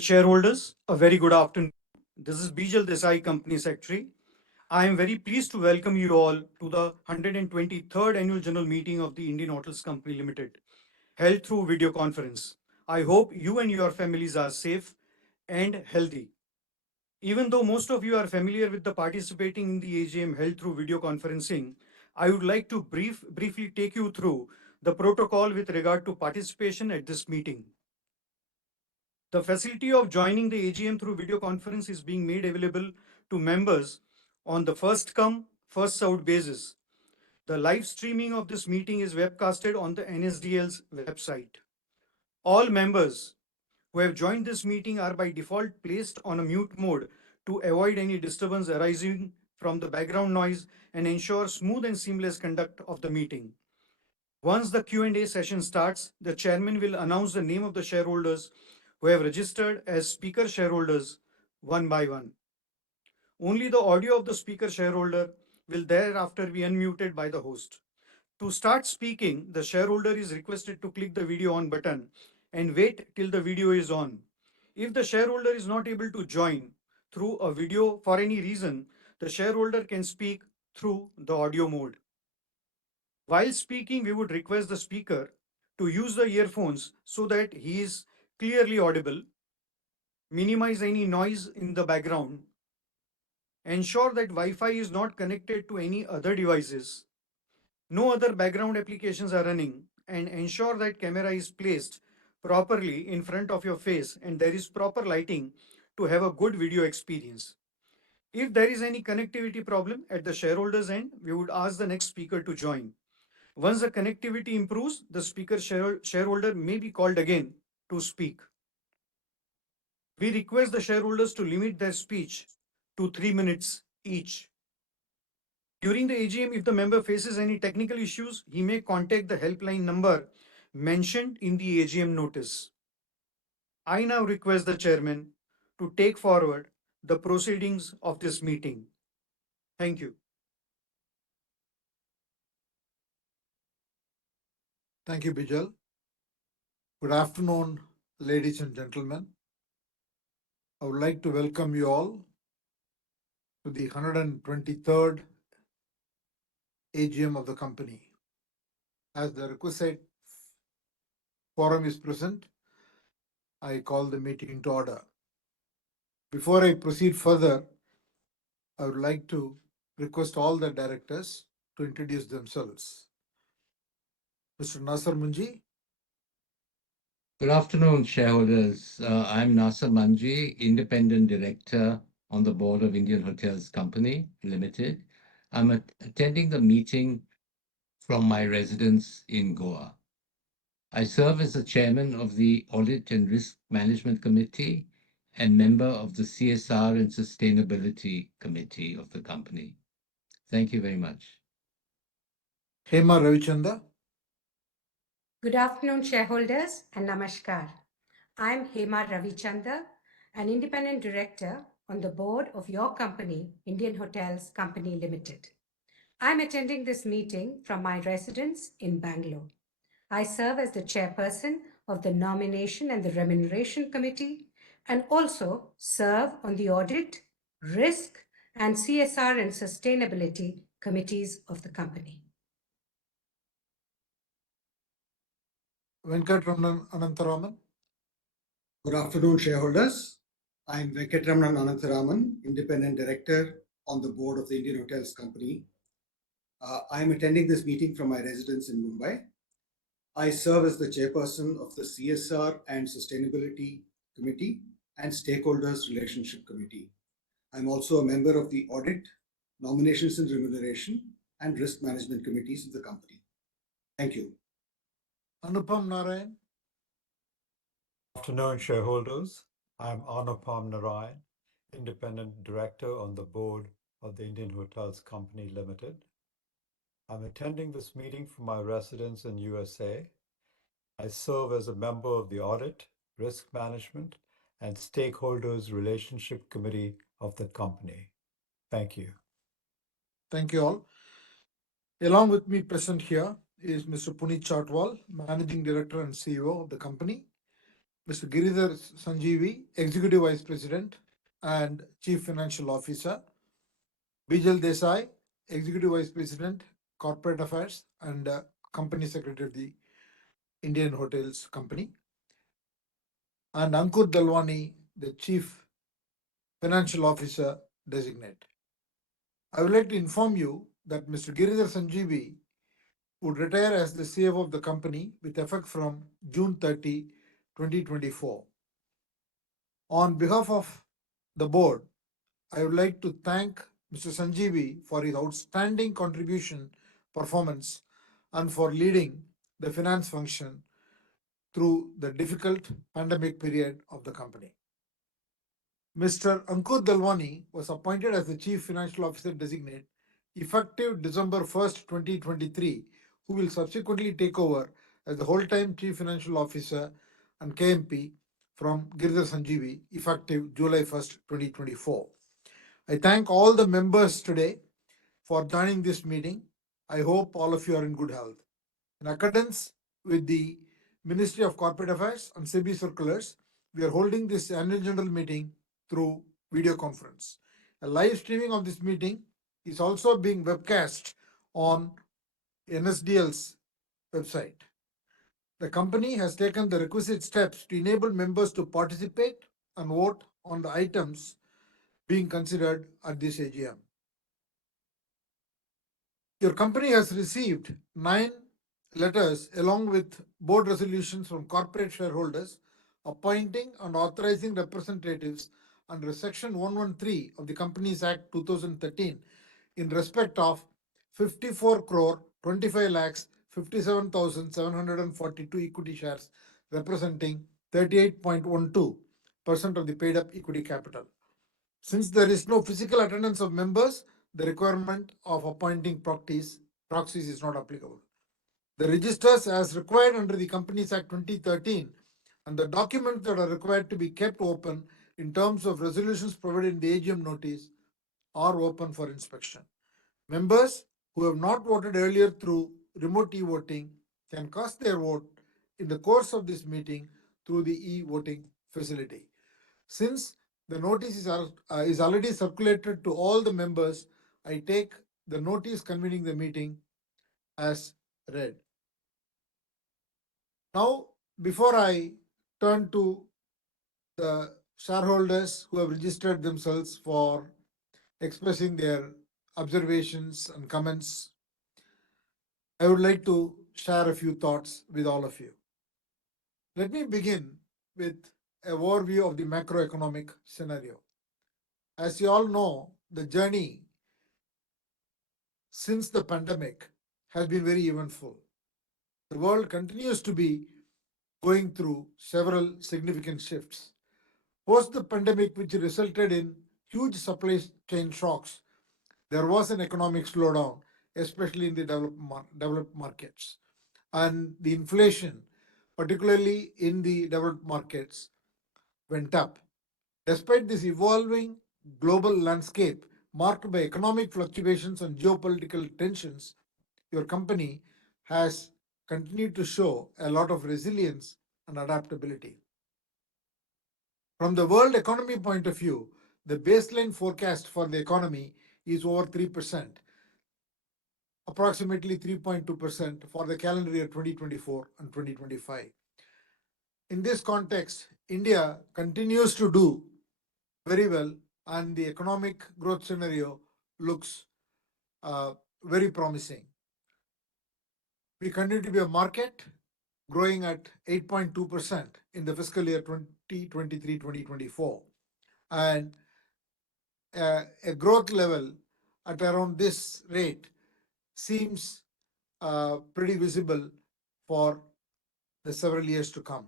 Shareholders, a very good afternoon. This is Bijal Desai, Company Secretary. I am very pleased to welcome you all to the 123rd Annual General Meeting of the Indian Hotels Company Limited, held through video conference. I hope you and your families are safe and healthy. Even though most of you are familiar with the participating in the AGM held through video conferencing, I would like to briefly take you through the protocol with regard to participation at this meeting. The facility of joining the AGM through video conference is being made available to members on the first come, first served basis. The live streaming of this meeting is webcasted on the NSDL's website. All members who have joined this meeting are by default placed on a mute mode to avoid any disturbance arising from the background noise and ensure smooth and seamless conduct of the meeting. Once the Q&A session starts, the chairman will announce the name of the shareholders who have registered as speaker shareholders one by one. Only the audio of the speaker shareholder will thereafter be unmuted by the host. To start speaking, the shareholder is requested to click the video on button and wait till the video is on. If the shareholder is not able to join through a video for any reason, the shareholder can speak through the audio mode. While speaking, we would request the speaker to use the earphones so that he is clearly audible, minimize any noise in the background, ensure that Wi-Fi is not connected to any other devices, no other background applications are running, and ensure that camera is placed properly in front of your face and there is proper lighting to have a good video experience. If there is any connectivity problem at the shareholder's end, we would ask the next speaker to join. Once the connectivity improves, the speaker shareholder may be called again to speak. We request the shareholders to limit their speech to 3 minutes each. During the AGM, if the member faces any technical issues, he may contact the helpline number mentioned in the AGM notice. I now request the chairman to take forward the proceedings of this meeting. Thank you. Thank you, Bijal. Good afternoon, ladies and gentlemen. I would like to welcome you all to the 123rd AGM of the company. As the requisite quorum is present, I call the meeting to order. Before I proceed further, I would like to request all the directors to introduce themselves. Mr. Nasser Munji. Good afternoon, shareholders. I'm Nasser Manji, Independent Director on the Board of Indian Hotels Company Limited. I'm attending the meeting from my residence in Goa. I serve as the Chairman of the Audit and Risk Management Committee and member of the CSR and Sustainability Committee of the company. Thank you very much. Hema Ravichanda. Good afternoon, shareholders, and namaskar. I'm Hema Ravichanda, an independent director on the board of your company, Indian Hotels Company Limited. I'm attending this meeting from my residence in Bangalore. I serve as the chairperson of the Nomination and the Remuneration Committee and also serve on the Audit, Risk, and CSR and Sustainability committees of the company. Venkatramanan Anantharaman. Good afternoon, shareholders. I'm Venkatramanan Anantharaman, Independent Director on the board of the Indian Hotels Company. I'm attending this meeting from my residence in Mumbai. I serve as the chairperson of the CSR and Sustainability Committee and Stakeholders Relationship Committee. I'm also a member of the Audit, Nominations and Remuneration, and Risk Management Committees of the company. Thank you. Anupam Narayan. Afternoon, shareholders. I'm Anupam Narayan, Independent Director on the board of the Indian Hotels Company Limited. I'm attending this meeting from my residence in USA. I serve as a member of the Audit, Risk Management, and Stakeholders Relationship Committee of the company. Thank you. Thank you all. Along with me present here is Mr. Puneet Chatwal, Managing Director and CEO of the company, Mr. Giridhar Sanjeevi, Executive Vice President and Chief Financial Officer, Bijal Desai, Executive Vice President, Corporate Affairs and Company Secretary of the Indian Hotels Company, and Ankur Dalwani, the Chief Financial Officer Designate. I would like to inform you that Mr. Giridhar Sanjeevi would retire as the CFO of the company with effect from June 30, 2024. On behalf of the board, I would like to thank Mr. Sanjeevi for his outstanding contribution, performance, and for leading the finance function through the difficult pandemic period of the company. Mr. Ankur Dalwani was appointed as the Chief Financial Officer Designate effective December 1st, 2023, who will subsequently take over as the whole-time Chief Financial Officer and KMP from Girdhar Sanjeevi effective July 1st, 2024. I thank all the members today for joining this meeting. I hope all of you are in good health. In accordance with the Ministry of Corporate Affairs and SEBI circulars, we are holding this annual general meeting through video conference. A live streaming of this meeting is also being webcast on NSDL's website. The company has taken the requisite steps to enable members to participate and vote on the items being considered at this AGM. Your company has received 9 letters along with board resolutions from corporate shareholders appointing and authorizing representatives under Section 113 of the Companies Act 2013 in respect of 54 crore 25 lakhs 57,742 equity shares representing 38.12% of the paid up equity capital. Since there is no physical attendance of members, the requirement of appointing proxies is not applicable. The registers as required under the Companies Act 2013 and the documents that are required to be kept open in terms of resolutions provided in the AGM notice are open for inspection. Members who have not voted earlier through remote e-voting can cast their vote in the course of this meeting through the e-voting facility. Since the notice is already circulated to all the members, I take the notice convening the meeting as read. Now, before I turn to the shareholders who have registered themselves for expressing their observations and comments, I would like to share a few thoughts with all of you. Let me begin with an overview of the macroeconomic scenario. As you all know, the journey since the pandemic has been very eventful. The world continues to be going through several significant shifts. Post the pandemic, which resulted in huge supply chain shocks, there was an economic slowdown, especially in the developed markets. And the inflation, particularly in the developed markets, went up. Despite this evolving global landscape marked by economic fluctuations and geopolitical tensions, your company has continued to show a lot of resilience and adaptability. From the world economy point of view, the baseline forecast for the economy is over 3%, approximately 3.2% for the calendar year 2024 and 2025. In this context, India continues to do very well and the economic growth scenario looks very promising. We continue to be a market growing at 8.2% in the fiscal year 2023-2024 and a growth level at around this rate seems pretty visible for the several years to come.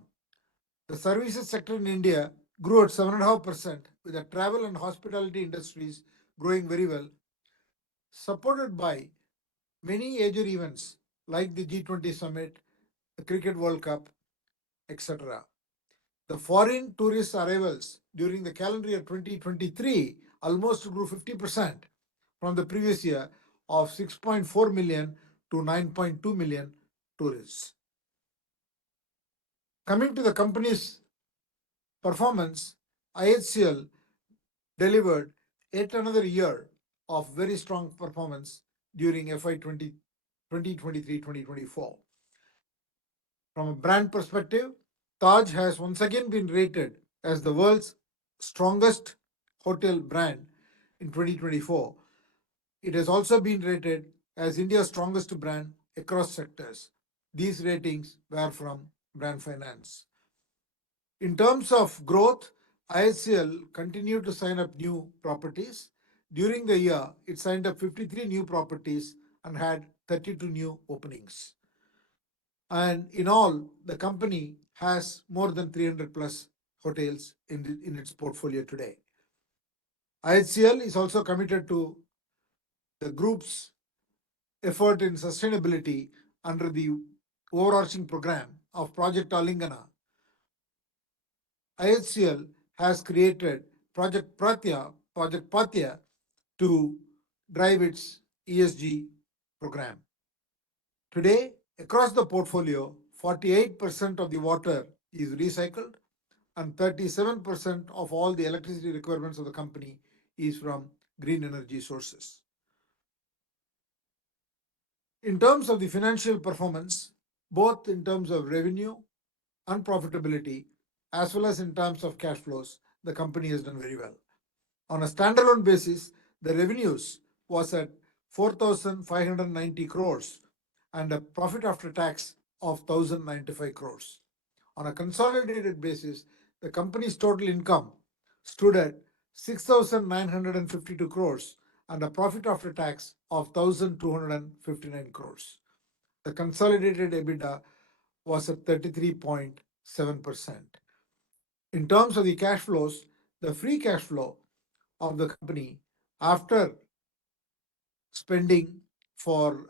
The services sector in India grew at 7.5%, with the travel and hospitality industries growing very well, supported by many major events like the G20 summit, the Cricket World Cup, etc. The foreign tourist arrivals during the calendar year 2023 almost grew 50% from the previous year of 6.4 million to 9.2 million tourists. Coming to the company's performance, IHCL delivered yet another year of very strong performance during FY 2023-2024. From a brand perspective, Taj has once again been rated as the world's strongest hotel brand in 2024. It has also been rated as India's strongest brand across sectors. These ratings were from Brand Finance. In terms of growth, IHCL continued to sign up new properties. During the year, it signed up 53 new properties and had 32 new openings. And in all, the company has more than 300 plus hotels in its portfolio today. IHCL is also committed to the group's effort in sustainability under the overarching program of Project Alingana. IHCL has created Project Patya to drive its ESG program. Today, across the portfolio, 48% of the water is recycled and 37% of all the electricity requirements of the company is from green energy sources. In terms of the financial performance, both in terms of revenue and profitability, as well as in terms of cash flows, the company has done very well. On a standalone basis, the revenues was at 4,590 crores and a profit after tax of 1,095 crores. On a consolidated basis, the company's total income stood at 6,952 crores and a profit after tax of 1,259 crores. The consolidated EBITDA was at 33.7%. In terms of the cash flows, the free cash flow of the company after spending for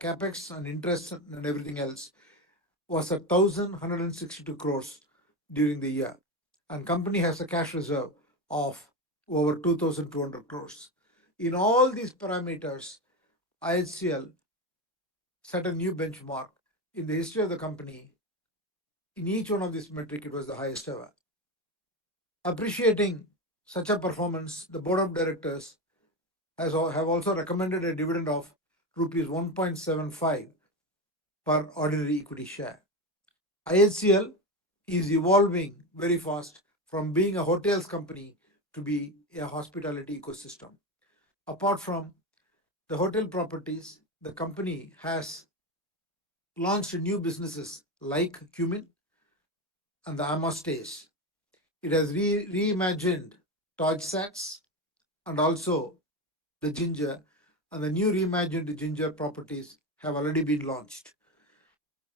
capex and interest and everything else was at 1,162 crores during the year, and company has a cash reserve of over 2,200 crores. In all these parameters, IHCL set a new benchmark in the history of the company. In each one of these metric, it was the highest ever. Appreciating such a performance, the board of directors have also recommended a dividend of rupees 1.75 per ordinary equity share. IHCL is evolving very fast from being a hotels company to be a hospitality ecosystem. Apart from the hotel properties, the company has launched new businesses like Cumin and the Amma Stays. It has reimagined Taj Sats and also the Ginger, and the new reimagined Ginger properties have already been launched.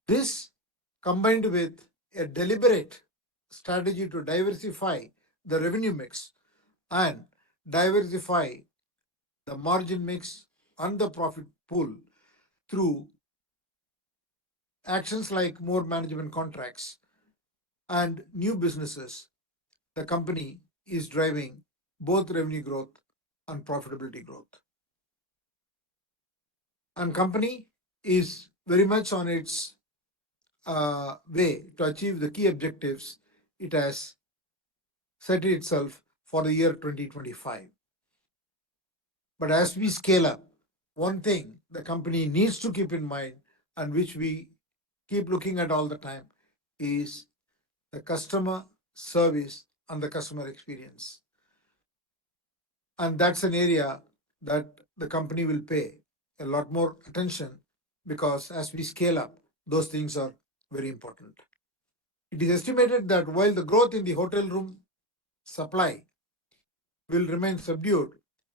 This, combined with a deliberate strategy to diversify the revenue mix and diversify the margin mix and the profit pool through actions like more management contracts and new businesses, the company is driving both revenue growth and profitability growth. And company is very much on its way to achieve the key objectives it has set itself for the year 2025. But as we scale up, one thing the company needs to keep in mind and which we keep looking at all the time is the customer service and the customer experience. And that's an area that the company will pay a lot more attention because as we scale up, those things are very important. It is estimated that while the growth in the hotel room supply will remain subdued,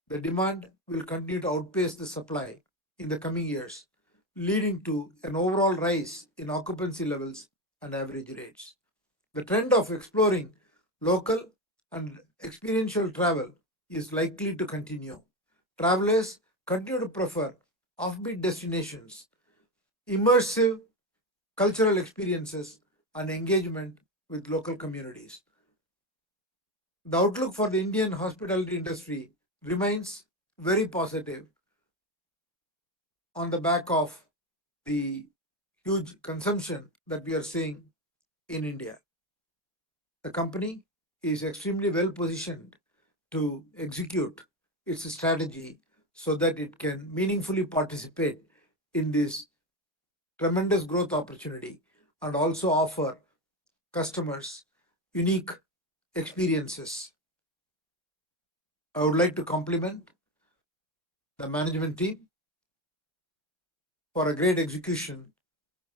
the demand will continue to outpace the supply in the coming years, leading to an overall rise in occupancy levels and average rates. The trend of exploring local and experiential travel is likely to continue. Travelers continue to prefer offbeat destinations, immersive cultural experiences, and engagement with local communities. The outlook for the Indian hospitality industry remains very positive on the back of the huge consumption that we are seeing in India. The company is extremely well positioned to execute its strategy so that it can meaningfully participate in this tremendous growth opportunity and also offer customers unique experiences. I would like to compliment the management team for a great execution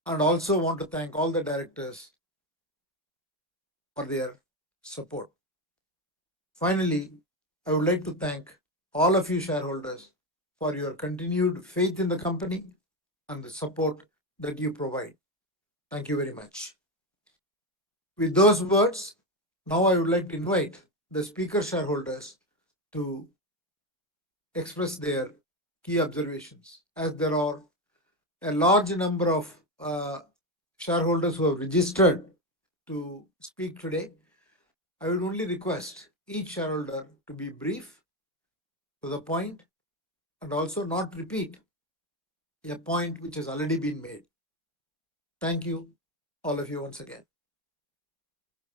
and also want to thank all the directors for their support. Finally, I would like to thank all of you shareholders for your continued faith in the company and the support that you provide. Thank you very much. With those words, now I would like to invite the speaker shareholders to express their key observations, as there are a large number of shareholders who have registered to speak today. I would only request each shareholder to be brief, to the point, and also not repeat a point which has already been made. Thank you, all of you, once again.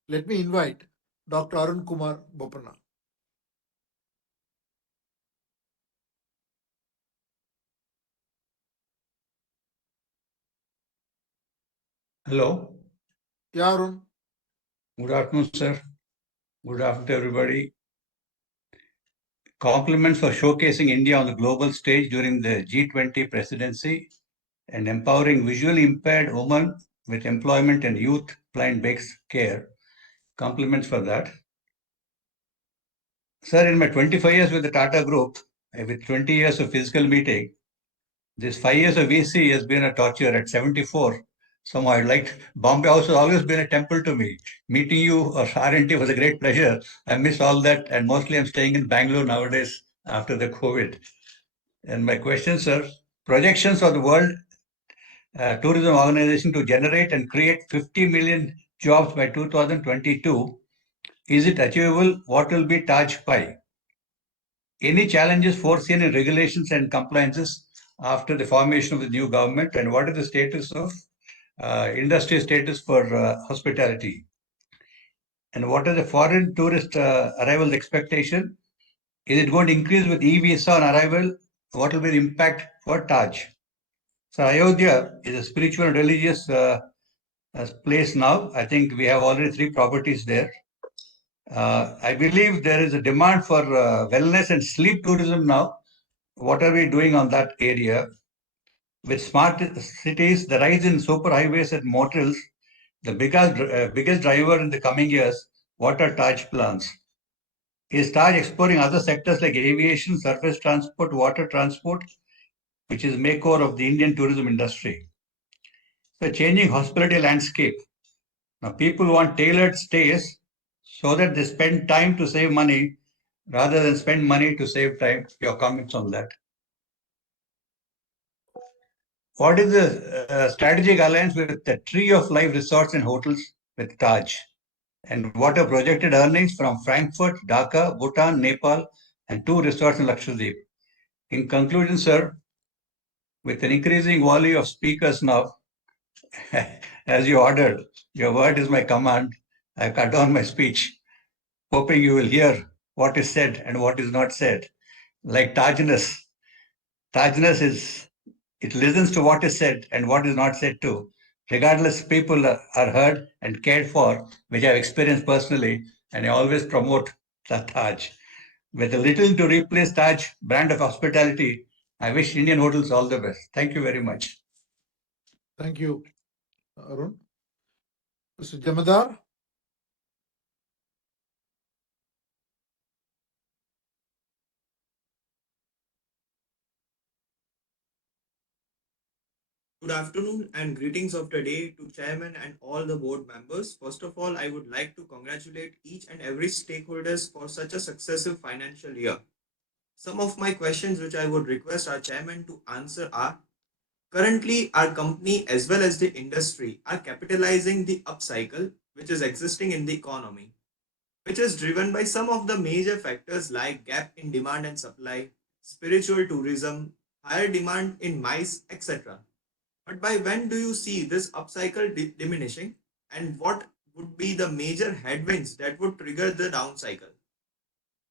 Let me invite Dr. Arun Kumar Bopanna. Hello. Yeah, Arun. Good afternoon, sir. Good afternoon to everybody. Compliments for showcasing India on the global stage during the G20 presidency and empowering visually impaired women with employment and youth blind-based care. Compliments for that. Sir, in my 25 years with the Tata Group, with 20 years of physical meeting, this 5 years of VC has been a torture. At 74, somehow I liked Bombay House has always been a temple to me. Meeting you or R&T was a great pleasure. I miss all that, and mostly I'm staying in Bangalore nowadays after the COVID. And my question, sir, projections of the World Tourism Organization to generate and create 50 million jobs by 2022. Is it achievable? What will be Taj Pi? Any challenges foreseen in regulations and compliances after the formation of the new government, and what is the status of industry status for hospitality? And what is the foreign tourist arrival expectation? Is it going to increase with e-visa on arrival? What will be the impact for Taj? So Ayodhya is a spiritual and religious place now. I think we have already 3 properties there. I believe there is a demand for wellness and sleep tourism now. What are we doing on that area? With smart cities, the rise in superhighways and motels, the biggest driver in the coming years, what are Taj plans? Is Taj exploring other sectors like aviation, surface transport, water transport, which is makeover of the Indian tourism industry? The changing hospitality landscape. Now, people want tailored stays so that they spend time to save money rather than spend money to save time. Your comments on that? What is the strategic alliance with the Tree of Life Resorts and Hotels with Taj? And what are projected earnings from Frankfurt, Dhaka, Bhutan, Nepal, and 2 resorts in Lakshadweep? In conclusion, sir, with an increasing volume of speakers now, as you ordered, your word is my command. I cut down my speech, hoping you will hear what is said and what is not said. Like Tajness. Tajness is, it listens to what is said and what is not said too. Regardless, people are heard and cared for, which I've experienced personally, and I always promote the Taj. With a little to replace Taj brand of hospitality, I wish Indian hotels all the best. Thank you very much. Thank you, Arun. Mr. Jamadar. Good afternoon and greetings of the day to Chairman and all the board members. First of all, I would like to congratulate each and every stakeholders for such a successful financial year. Some of my questions which I would request our Chairman to answer are: currently, our company as well as the industry are capitalizing the upcycle which is existing in the economy, which is driven by some of the major factors like gap in demand and supply, spiritual tourism, higher demand in MICE, etc. But by when do you see this upcycle diminishing, and what would be the major headwinds that would trigger the down cycle?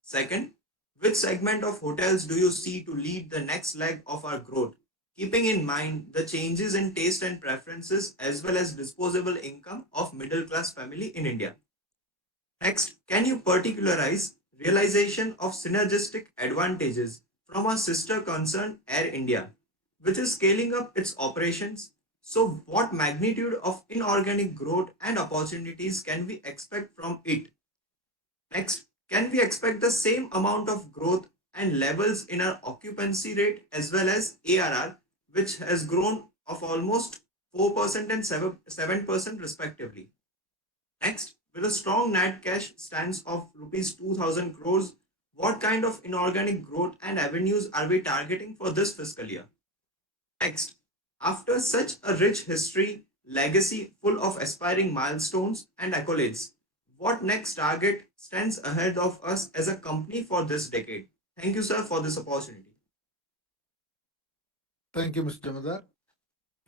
Second, which segment of hotels do you see to lead the next leg of our growth, keeping in mind the changes in taste and preferences as well as disposable income of middle class family in India? Next, can you particularize realization of synergistic advantages from our sister concern Air India, which is scaling up its operations? So, what magnitude of inorganic growth and opportunities can we expect from it? Next, can we expect the same amount of growth and levels in our occupancy rate as well as ARR, which has grown of almost 4% and 7% respectively? Next, with a strong net cash stance of rupees 2000 crores, what kind of inorganic growth and avenues are we targeting for this fiscal year? Next, after such a rich history, legacy full of aspiring milestones and accolades, what next target stands ahead of us as a company for this decade? Thank you, sir, for this opportunity. Thank you, Mr. Jamadar.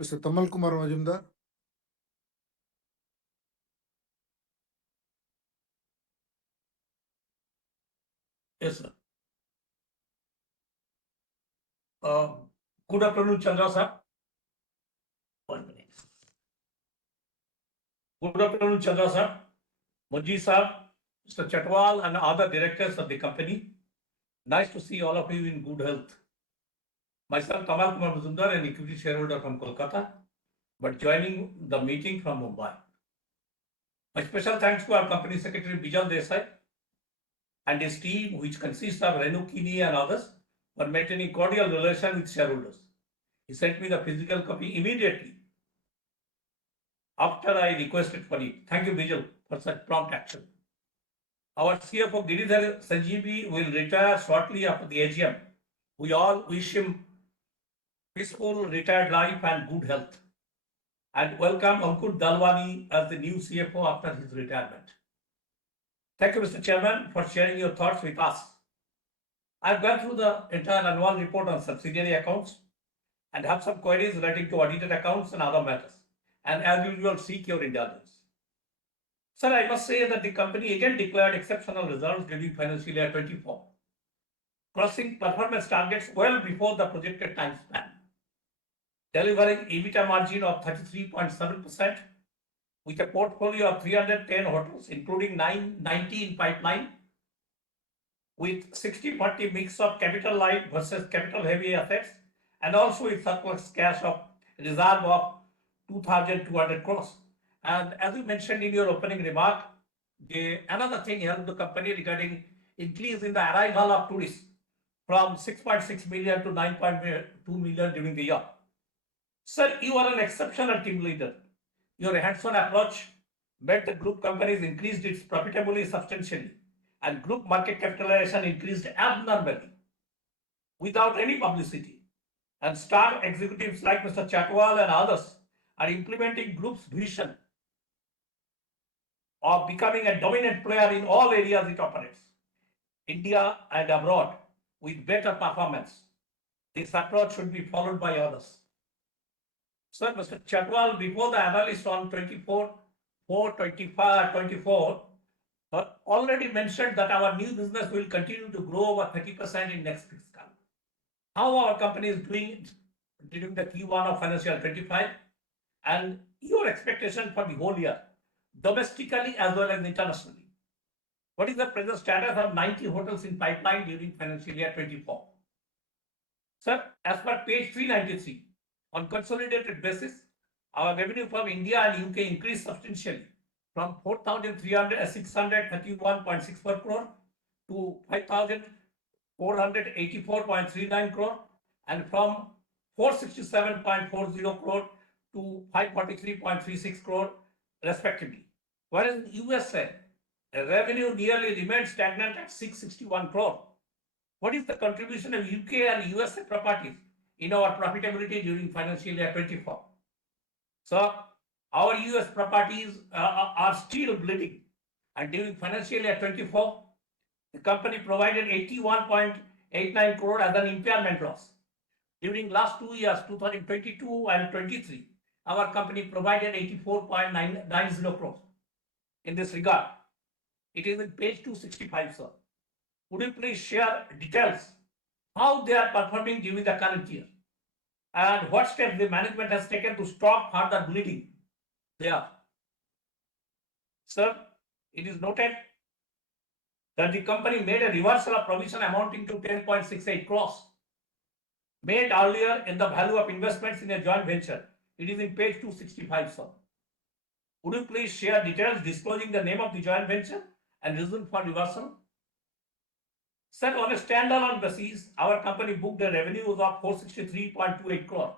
Mr. Tamal Kumar Majumdar. Yes, sir. Good afternoon, Chandra sir. 1 minute. Good afternoon, Chandra sir, Munji sir, Mr. Chatwal, and other directors of the company. Nice to see all of you in good health. Myself, Tamal Kumar Majumdar, an equity shareholder from Kolkata, but joining the meeting from Mumbai. My special thanks to our company secretary Bijal Desai and his team, which consists of Renu Kini and others, for maintaining cordial relation with shareholders. He sent me the physical copy immediately after I requested for it. Thank you, Bijal, for such prompt action. Our CFO Giridhar Sanjeevi will retire shortly after the AGM. We all wish him peaceful retired life and good health. And welcome Ankur Dalwani as the new CFO after his retirement. Thank you, Mr. Chairman, for sharing your thoughts with us. I've gone through the entire annual report on subsidiary accounts and have some queries relating to audited accounts and other matters. And as usual, seek your indulgence. Sir, I must say that the company again declared exceptional results during financial year 24, crossing performance targets well before the projected time span, delivering EBITDA margin of 33.7% with a portfolio of 310 hotels, including 90 in pipeline, with 60-40 mix of capital light versus capital heavy assets, and also with surplus cash of reserve of 2,200 crores. And as you mentioned in your opening remark, another thing helped the company regarding increase in the arrival of tourists from 6.6 million to 9.2 million during the year. Sir, you are an exceptional team leader. Your hands-on approach made the group companies increased its profitability substantially, and group market capitalization increased abnormally without any publicity. And star executives like Mr. Chatwal and others are implementing group's vision of becoming a dominant player in all areas it operates, India and abroad, with better performance. This approach should be followed by others. Sir, Mr. Chatwal, before the analyst on 24 already mentioned that our new business will continue to grow over 30% in next fiscal. How our company is doing during the Q1 of financial 25 and your expectation for the whole year, domestically as well as internationally. What is the present status of 90 hotels in pipeline during financial year 24? Sir, as per page 393, on consolidated basis, our revenue from India and UK increased substantially from 4,631.64 crore to 5,484.39 crore and from 467.40 crore to 543.36 crore respectively. Whereas in USA, the revenue nearly remained stagnant at 661 crore. What is the contribution of UK and USA properties in our profitability during financial year 24? So, our US properties are still bleeding, and during financial year 24, the company provided 81.89 crore as an impairment loss. During last 2 years, 2022 and 23, our company provided 84.90 crores. in this regard. It is in page 265, sir. Would you please share details how they are performing during the current year and what steps the management has taken to stop further bleeding there? Sir, it is noted that the company made a reversal of provision amounting to 10.68 crores made earlier in the value of investments in a joint venture. It is in page 265, sir. Would you please share details disclosing the name of the joint venture and reason for reversal? Sir, on a standalone basis, our company booked a revenue of 463.28 crore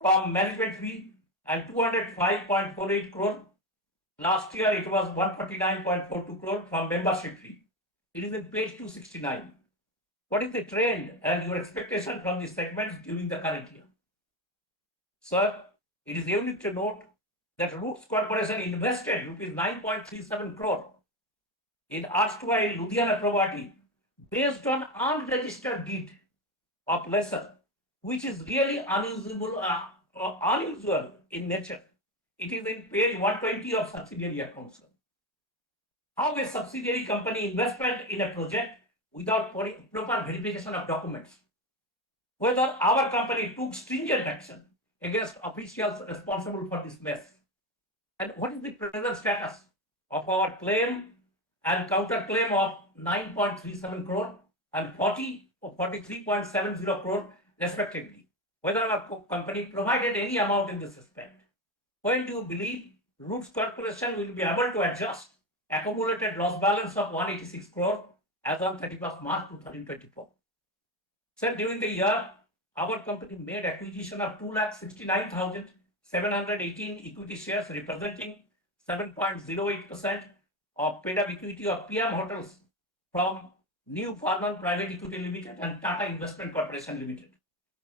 from management fee and 205.48 crore. Last year, it was 149.42 crore from membership fee. It is in page 269. What is the trend and your expectation from these segments during the current year? Sir, it is unique to note that Roots Corporation invested rupees 9.37 crore in erstwhile Ludhiana property based on unregistered deed of lesser, which is really unusual in nature. It is in page 120 of subsidiary accounts. How a subsidiary company investment in a project without proper verification of documents, whether our company took stringent action against officials responsible for this mess, and what is the present status of our claim and counterclaim of 9.37 crore and 40 or 43.70 crore respectively, whether our company provided any amount in this respect. When do you believe Roots Corporation will be able to adjust accumulated loss balance of 186 crore as on 31st March 2024? Sir, during the year, our company made acquisition of 2,69,718 equity shares representing 7.08% of paid-up equity of PM Hotels from New Farman Private Equity Limited and Tata Investment Corporation Limited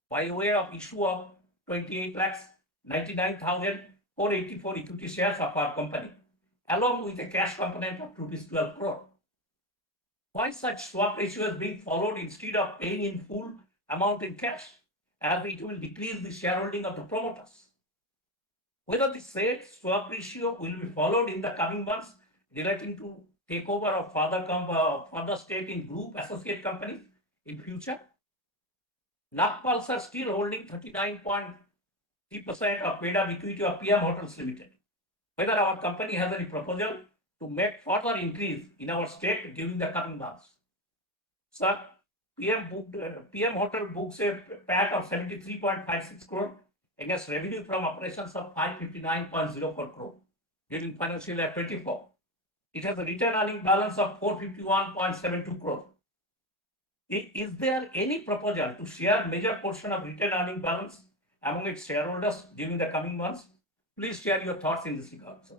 by way of issue of 28,99,484 equity shares of our company, along with a cash component of rupees 12 crore. Why such swap ratio is being followed instead of paying in full amount in cash, as it will decrease the shareholding of the promoters? Whether the said swap ratio will be followed in the coming months relating to takeover of further stake in group associate companies in future? Nagpals are still holding 39.3% of paid-up equity of PM Hotels Limited. Whether our company has any proposal to make further increase in our stake during the coming months. Sir, PM Hotel books a PAT of 73.56 crore against revenue from operations of 559.04 crore during financial year 24. It has a return earning balance of 451.72 crore. Is there any proposal to share major portion of return earning balance among its shareholders during the coming months? Please share your thoughts in this regard, sir.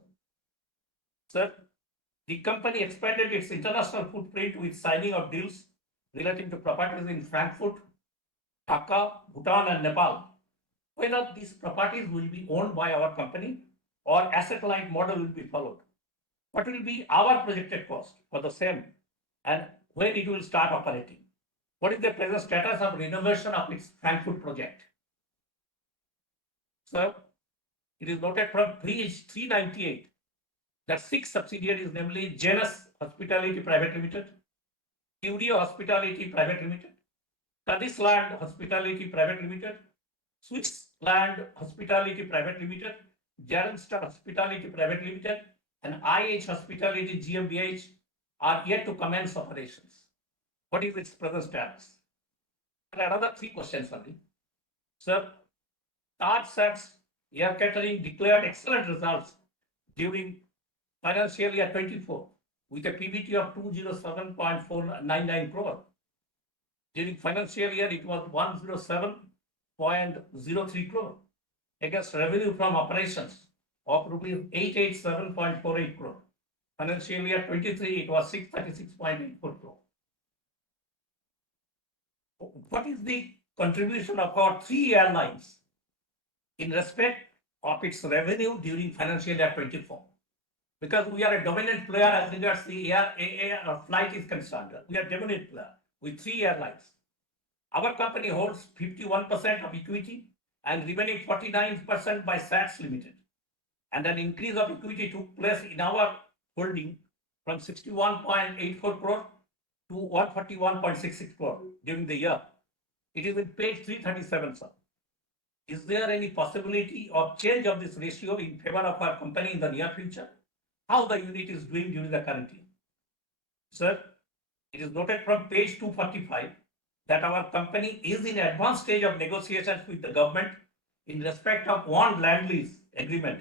Sir, the company expanded its international footprint with signing of deals relating to properties in Frankfurt, Dhaka, Bhutan, and Nepal. Whether these properties will be owned by our company or asset-light model will be followed. What will be our projected cost for the same and when it will start operating? What is the present status of renovation of its Frankfurt project? Sir, it is noted from page 398 that 6 subsidiaries, namely Janus Hospitality Private Limited, Studio Hospitality Private Limited, Kadis Land Hospitality Private Limited, Swiss Land Hospitality Private Limited, Jarenstar Hospitality Private Limited, and IH Hospitality GmbH are yet to commence operations. What is its present status? And another 3 questions only. Sir, TajSATS Air Catering declared excellent results during financial year 24 with a PBT of 207.499 crore. During financial year, it was 107.03 crore against revenue from operations of rupees 887.48 crore. Financial year 23, it was 636.84 crore. What is the contribution of our 3 airlines in respect of its revenue during financial year 24? Because we are a dominant player as regards the air flight is concerned. We are a dominant player with 3 airlines. Our company holds 51% of equity and remaining 49% by SATS Limited. and an increase of equity took place in our holding from 61.84 crore to 141.66 crore during the year. It is in page 337, sir. Is there any possibility of change of this ratio in favor of our company in the near future? How the unit is doing during the current year? Sir, it is noted from page 245 that our company is in advanced stage of negotiations with the government in respect of one land lease agreement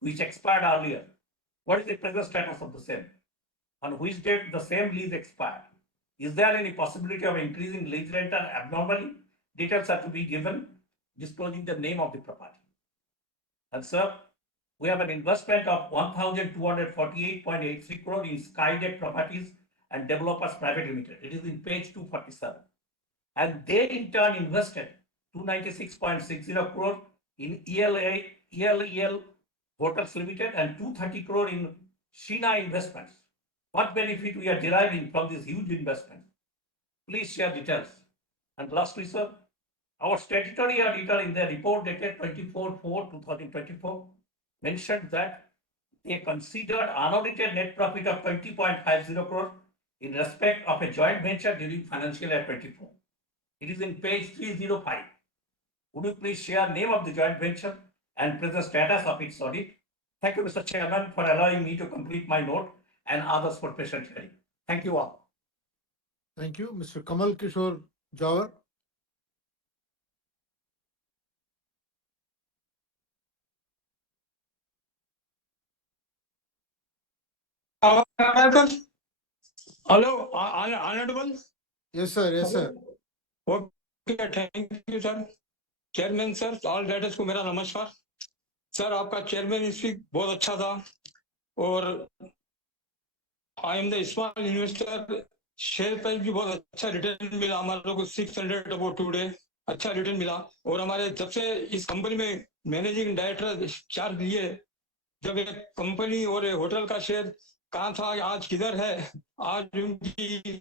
which expired earlier. What is the present status of the same? On which date the same lease expired? Is there any possibility of increasing lease rental abnormally? Details are to be given, disclosing the name of the property. And sir, we have an investment of 1,248.83 crore in Skydeck Properties and Developers Private Limited. It is in page 247. And they in turn invested 296.60 crore in ELEL Hotels Limited and 230 crore in Sheena Investments. What benefit we are deriving from this huge investment? Please share details. And lastly, sir, our statutory auditor in their report dated 24/4/2024 mentioned that they considered unaudited net profit of 20.50 crore in respect of a joint venture during financial year 24. It is in page 305. Would you please share name of the joint venture and present status of its audit? Thank you, Mr. Chairman, for allowing me to complete my note and others for patient hearing. Thank you all. Thank you. Mr. Kamal Kishore Jawar. Hello, honorable. Yes, sir. Yes, sir. Okay, thank you, sir. Chairman sir, all directors को मेरा नमस्कार। Sir, आपका chairman speech बहुत अच्छा था और I am the small investor, share price भी बहुत अच्छा रिटर्न मिला हमारे लोग को 600 अबाउट टुडे, अच्छा रिटर्न मिला। और हमारे जब से इस कंपनी में मैनेजिंग डायरेक्टर चार्ज लिए, जब एक कंपनी और होटल का शेयर कहाँ था, आज किधर है, आज उनकी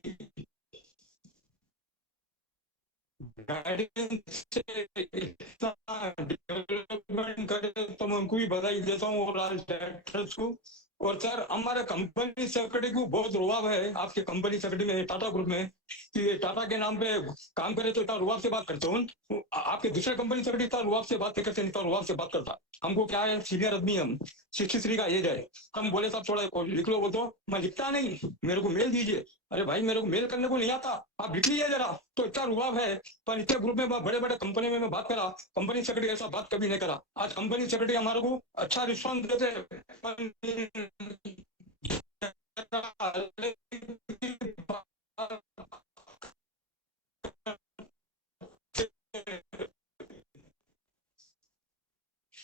गाइडेंस से इतना डेवलपमेंट करे तो मैं उनको भी बधाई देता हूँ और आज डायरेक्टर्स को। और सर, हमारे कंपनी सेक्रेटरी को बहुत रुआब है आपके कंपनी सेक्रेटरी में, टाटा ग्रुप में, कि टाटा के नाम पे काम करे तो इतना रुआब से बात करते हो। आपके दूसरे कंपनी सेक्रेटरी इतना रुआब से बात करते, इतना रुआब से बात करता। हमको क्या है, सीनियर आदमी, हम 63 का एज है। हम बोले साहब थोड़ा लिख लो, बोलते हो मैं लिखता नहीं, मेरे को मेल दीजिए। अरे भाई, मेरे को मेल करने को नहीं आता, आप लिख लीजिए जरा। तो इतना रुआब है। पर इतने ग्रुप में बड़े बड़े कंपनी में मैं बात करा, कंपनी सेक्रेटरी ऐसा बात कभी नहीं करा। आज कंपनी सेक्रेटरी हमारे को अच्छा रिस्पॉन्स देते।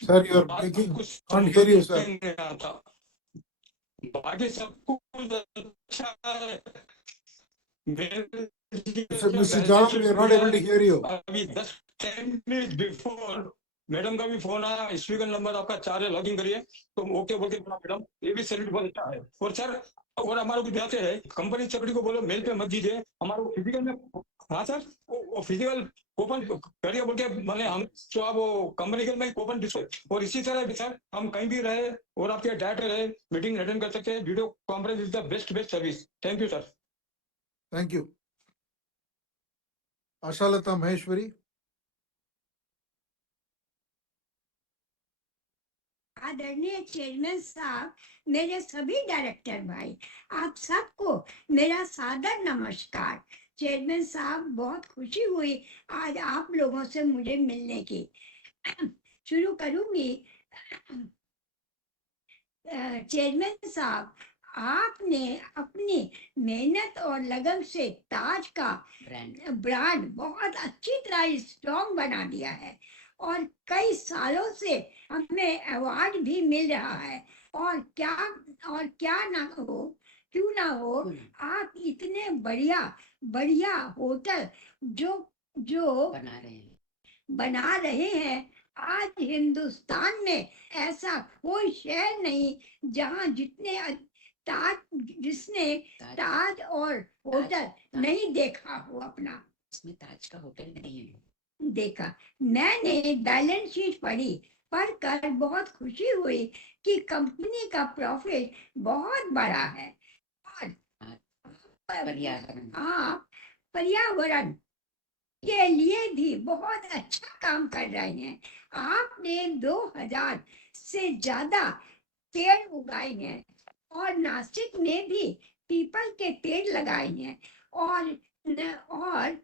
Sir, you are breaking. Can't hear you, sir. बाकी सब कुछ अच्छा है। Mr. Jawar, we are not able to hear you. अभी 10 minutes before मैडम का भी फोन आया, स्पीकर नंबर आपका 4 है, लॉगिन करिए। तो ओके बोल के मैडम, ये भी सर्विस बहुत अच्छा है। और सर, और हमारे को ध्यान से है, कंपनी सेक्रेटरी को बोलो मेल पे मत दीजिए, हमारे को फिजिकल में। हाँ सर, वो फिजिकल ओपन करिए बोल के, मैंने हम तो आप वो कंपनी में ओपन डिस्को। और इसी तरह भी सर, हम कहीं भी रहे और आपके डायरेक्टर रहे, मीटिंग अटेंड कर सकते हैं। Video conference is the best service. Thank you sir. Thank you. Ashalata Maheshwari. आदरणीय चेयरमैन साहब, मेरे सभी डायरेक्टर भाई, आप सबको मेरा सादर नमस्कार। चेयरमैन साहब, बहुत खुशी हुई आज आप लोगों से मुझे मिलने की। शुरू करूंगी। चेयरमैन साहब, आपने अपनी मेहनत और लगन से ताज का ब्रांड बहुत अच्छी तरह स्ट्रॉन्ग बना दिया है और कई सालों से हमें अवार्ड भी मिल रहा है। और क्या ना हो, क्यों ना हो, आप इतने बढ़िया होटल जो बना रहे हैं। आज हिंदुस्तान में ऐसा कोई शहर नहीं जहां जिसने ताज और होटल नहीं देखा हो अपना। इसमें ताज का होटल नहीं है देखा। मैंने बैलेंस शीट पढ़ी पढ़कर बहुत खुशी हुई कि कंपनी का प्रॉफिट बहुत बड़ा है और आप पर्यावरण के लिए भी बहुत अच्छा काम कर रहे हैं। आपने 2000 से ज्यादा पेड़ उगाए हैं और नासिक में भी पीपल के पेड़ लगाए हैं और और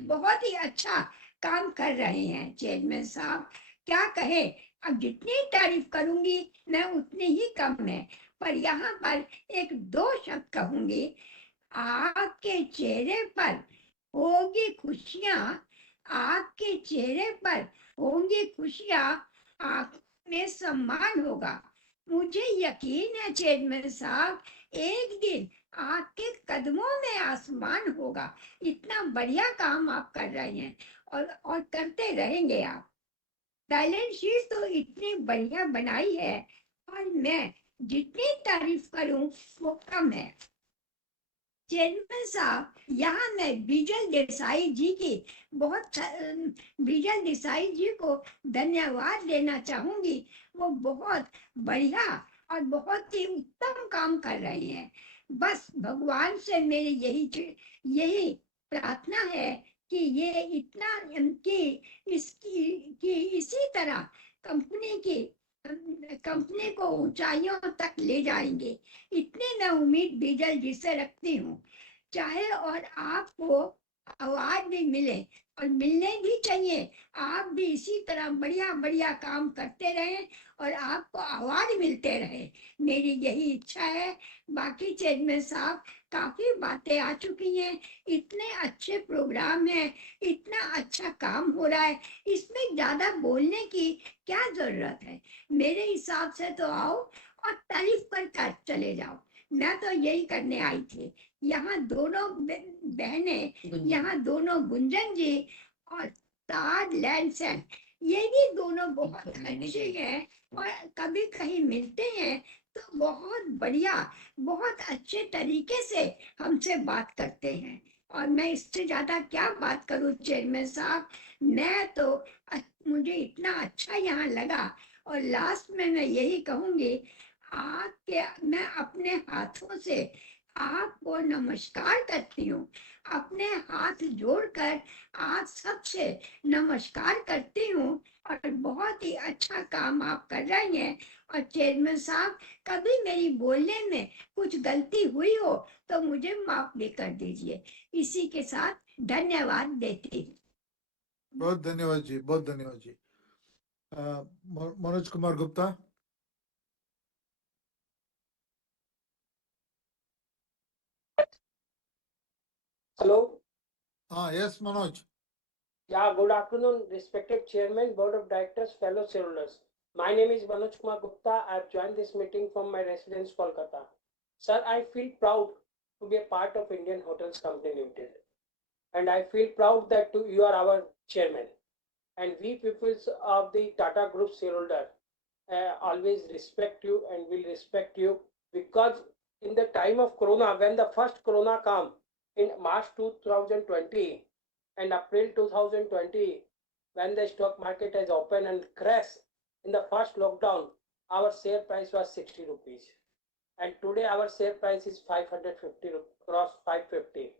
बहुत ही अच्छा काम कर रहे हैं चेयरमैन साहब। क्या कहे, अब जितनी तारीफ करूंगी मैं उतनी ही कम है, पर यहाँ पर एक दो शब्द कहूंगी। आपके चेहरे पर होगी खुशियाँ, आपके चेहरे पर होंगी खुशियाँ, आंखों में सम्मान होगा। मुझे यकीन है चेयरमैन साहब, एक दिन आपके कदमों में आसमान होगा। इतना बढ़िया काम आप कर रहे हैं और करते रहेंगे आप। बैलेंस शीट तो इतनी बढ़िया बनाई है और मैं जितनी तारीफ करूं वो कम है। चेयरमैन साहब, यहाँ मैं बिजल देसाई जी को धन्यवाद देना चाहूंगी। वो बहुत बढ़िया और बहुत ही उत्तम काम कर रहे हैं। बस भगवान से मेरी यही प्रार्थना है कि ये इतना कि इसी तरह कंपनी को ऊंचाइयों तक ले जाएंगे। इतनी मैं उम्मीद बिजल जी से रखती हूँ। चाहे और आपको अवार्ड भी मिले और मिलने भी चाहिए, आप भी इसी तरह बढ़िया बढ़िया काम करते रहें और आपको अवार्ड मिलते रहे, मेरी यही इच्छा है। बाकी चेयरमैन साहब, काफी बातें आ चुकी हैं, इतने अच्छे प्रोग्राम हैं, इतना अच्छा काम हो रहा है, इसमें ज्यादा बोलने की क्या जरूरत है। मेरे हिसाब से तो आओ और तारीफ कर चले जाओ। मैं तो यही करने आई थी। यहाँ दोनों बहनें, यहाँ दोनों गुंजन जी और ताज लैंडसन, ये भी दोनों बहुत अच्छे हैं और कभी कहीं मिलते हैं तो बहुत बढ़िया, बहुत अच्छे तरीके से हमसे बात करते हैं। और मैं इससे ज्यादा क्या बात करूं चेयरमैन साहब, मैं तो मुझे इतना अच्छा यहाँ लगा। और लास्ट में मैं यही कहूंगी, आपके मैं अपने हाथों से आपको नमस्कार करती हूँ, अपने हाथ जोड़कर आप सबसे नमस्कार करती हूँ। और बहुत ही अच्छा काम आप कर रहे हैं। और चेयरमैन साहब, कभी मेरी बोलने में कुछ गलती हुई हो तो मुझे माफ भी कर दीजिए। इसी के साथ धन्यवाद देती हूँ। बहुत धन्यवाद जी, बहुत धन्यवाद जी। Manoj Kumar Gupta. Hello. Yes, Manoj. Yeah, good afternoon, respected Chairman, Board of Directors, fellow shareholders. My name is Manoj Kumar Gupta. I have joined this meeting from my residence, Kolkata. Sir, I feel proud to be a part of Indian Hotels Company Limited. And I feel proud that you are our chairman. And we people of the Tata Group shareholder always respect you and will respect you, because in the time of Corona, when the first Corona came in March 2020 and April 2020, when the stock market has opened and crashed in the first lockdown, our share price was 60 rupees. And today our share price is 550, cross 550.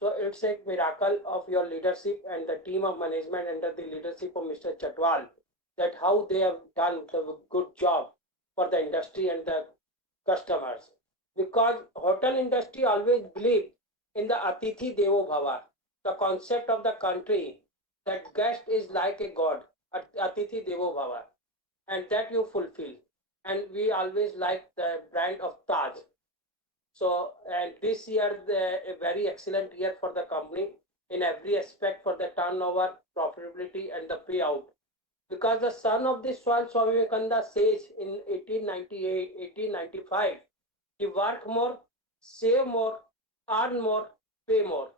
So it's a miracle of your leadership and the team of management under the leadership of Mr. Chatwal, that how they have done the good job for the industry and the customers. Because hotel industry always believe in the Atithi Devo Bhava, the concept of the country that guest is like a god, Atithi Devo Bhava, and that you fulfill. And we always like the brand of Taj. So, and this year, a very excellent year for the company in every aspect, for the turnover, profitability, and the payout. Because the son of the soil, Swami Vivekananda, says in 1898, 1895, you work more, save more, earn more, pay more.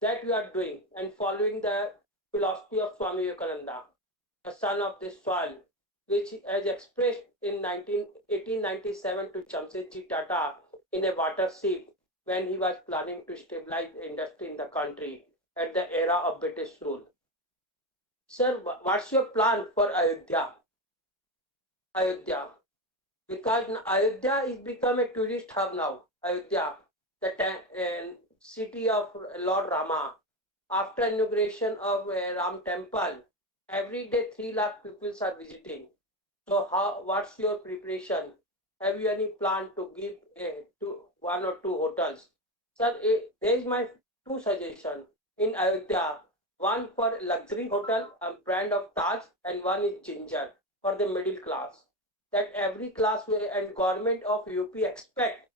That we are doing and following the philosophy of Swami Vivekananda, the son of this soil, which as expressed in 1897 to Jamsetji Tata in a water ship when he was planning to stabilize the industry in the country at the era of British rule. Sir, what's your plan for Ayodhya? Ayodhya, because Ayodhya is become a tourist hub now. Ayodhya, the city of Lord Rama. After inauguration of Ram Temple, every day 3 lakh people are visiting. So what's your preparation? Have you any plan to give to one or two hotels? Sir, there is my two suggestions in Ayodhya. One for luxury hotel, a brand of Taj, and one is Ginger for the middle class. That every class and government of UP expect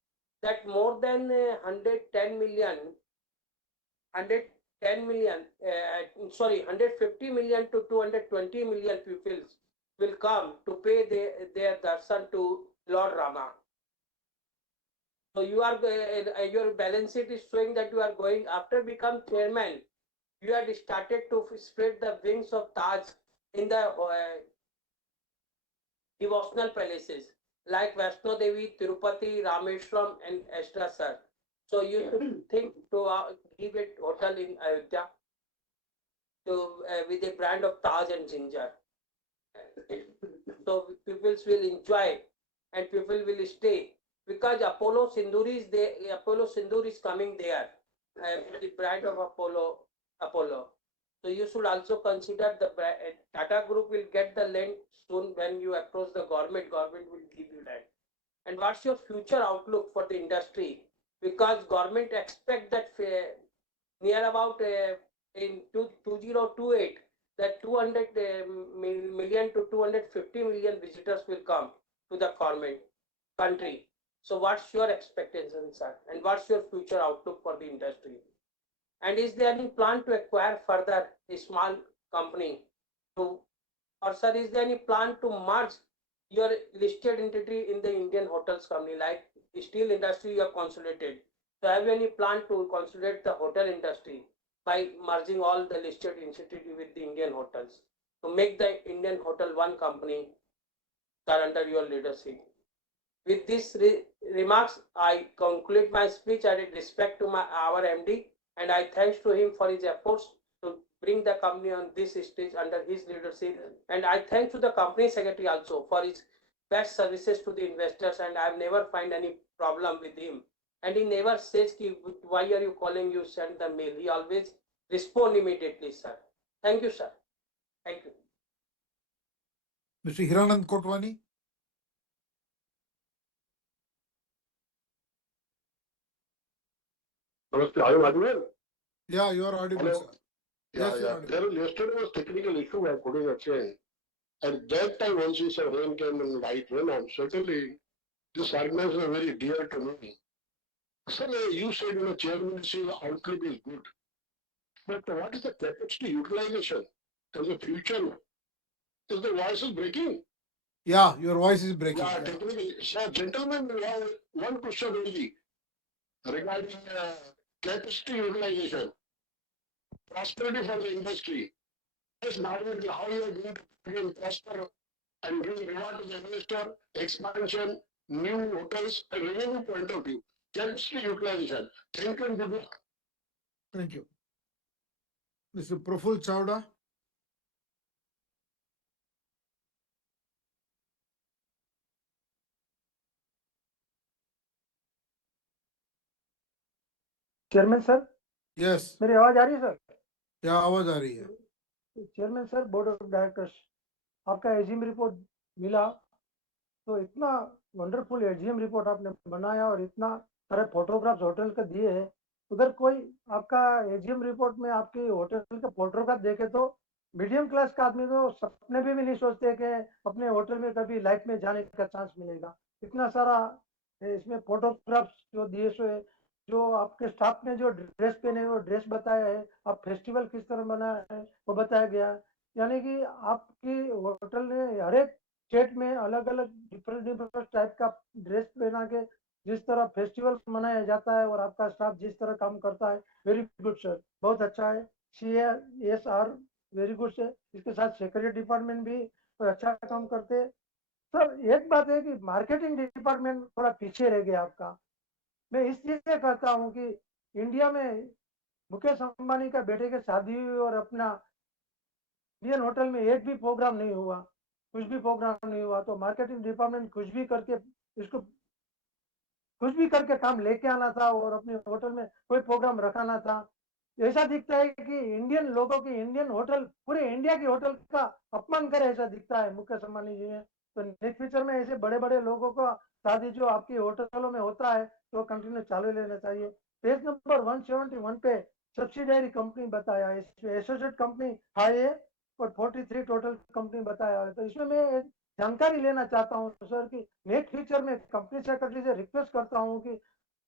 that more than 110 million 110 million, 150 million to 220 million pupils will come to pay their darshan to Lord Rama. So your balance sheet is showing that you are going, after become chairman, you had started to spread the wings of Taj in the devotional palaces like Vaishno Devi, Tirupati, Rameshwaram, and Extra, sir. So you should think to give it hotel in Ayodhya to with a brand of Taj and Ginger. So people will enjoy and people will stay because Apollo Sindoor is there. Apollo Sindoor is coming there. The brand of Apollo. So you should also consider the Tata Group will get the land soon when you approach the government. Government will give you land. And what's your future outlook for the industry? Because government expect that near about in 2028 that 200 million to 250 million visitors will come to the government country. So what's your expectation, sir? And what's your future outlook for the industry? And is there any plan to acquire further a small company to, or sir, is there any plan to merge your listed entity in the Indian hotels company like steel industry you have consolidated? So have you any plan to consolidate the hotel industry by merging all the listed entity with the Indian hotels to make the Indian hotel one company sir, under your leadership? With these remarks, I conclude my speech. I did respect to our MD, and I thanks to him for his efforts to bring the company on this stage under his leadership. And I thank to the company secretary also for his best services to the investors. And I've never find any problem with him. And he never says, why are you calling? You send the mail. He always respond immediately, sir. Thank you, sir. Thank you. Mr. Hiranand Kotwani. Namaste. Are you audible? Yeah, you are audible, Hello? sir. Yeah, Yes, you yeah. are audible. There yesterday was technical issue I couldn't attend. At that time, once you said rain came in right when certainly this organization is very dear to me. Sir, you said chairmanship outlook is good. But what is the capacity utilization in the future? Is the voice is breaking? Yeah, your voice is breaking. Yeah, Yeah. technically. Sir, gentlemen, we have one question only regarding capacity utilization, prosperity for the industry. Yes, now how you are going to bring prosper and give reward to the investor, expansion, new hotels, and revenue point of view, chemistry utilization. Thank you and good luck. Thank you. Mr. Praful Chawda. Chairman sir Yes. मेरी आवाज आ रही है sir? क्या आवाज आ रही है? Chairman sir, board of directors, आपका AGM report मिला तो इतना वंडरफुल एजीएम रिपोर्ट आपने बनाया और इतना सारे फोटोग्राफ्स होटल के दिए हैं। उधर कोई आपका एजीएम रिपोर्ट में आपके होटल के फोटोग्राफ देखे तो मीडियम क्लास का आदमी तो सपने भी नहीं सोचते कि अपने होटल में कभी लाइफ में जाने का चांस मिलेगा। इतना सारा इसमें फोटोग्राफ्स जो दिए सो है, जो आपके स्टाफ ने जो ड्रेस पहने वो ड्रेस बताया है, आप फेस्टिवल किस तरह मनाया है वो बताया गया। यानी कि आपकी होटल ने हर एक स्टेट में अलग अलग डिफरेंट टाइप का ड्रेस पहना के जिस तरह फेस्टिवल मनाया जाता है और आपका स्टाफ जिस तरह काम करता है, वेरी गुड सर, बहुत अच्छा है। CSR very good sir. इसके साथ सेक्रेटरी डिपार्टमेंट भी अच्छा काम करते हैं सर। एक बात है कि मार्केटिंग डिपार्टमेंट थोड़ा पीछे रह गया आपका। मैं इसलिए कहता हूँ कि इंडिया में मुकेश अंबानी का बेटे की शादी हुई और अपना इंडियन होटल में एक भी प्रोग्राम नहीं हुआ, कुछ भी प्रोग्राम नहीं हुआ, तो मार्केटिंग डिपार्टमेंट कुछ भी करके इसको कुछ भी करके काम लेके आना था और अपने होटल में कोई प्रोग्राम रखाना था। ऐसा दिखता है कि इंडियन लोगों की इंडियन होटल पूरे इंडिया की होटल का अपमान करे, ऐसा दिखता है मुख्य सम्मानी जी में। तो नेक्स्ट फ्यूचर में ऐसे बड़े बड़े लोगों का शादी जो आपकी होटलों में होता है तो कंटिन्यू चालू लेना चाहिए। पेज नंबर 171 पे सब्सिडायरी कंपनी बताया है, एसोसिएट कंपनी है और 43 टोटल कंपनी बताया है। तो इसमें मैं जानकारी लेना चाहता हूँ सर कि नेक्स्ट फ्यूचर में कंपनी सेक्रेटरी से रिक्वेस्ट करता हूँ कि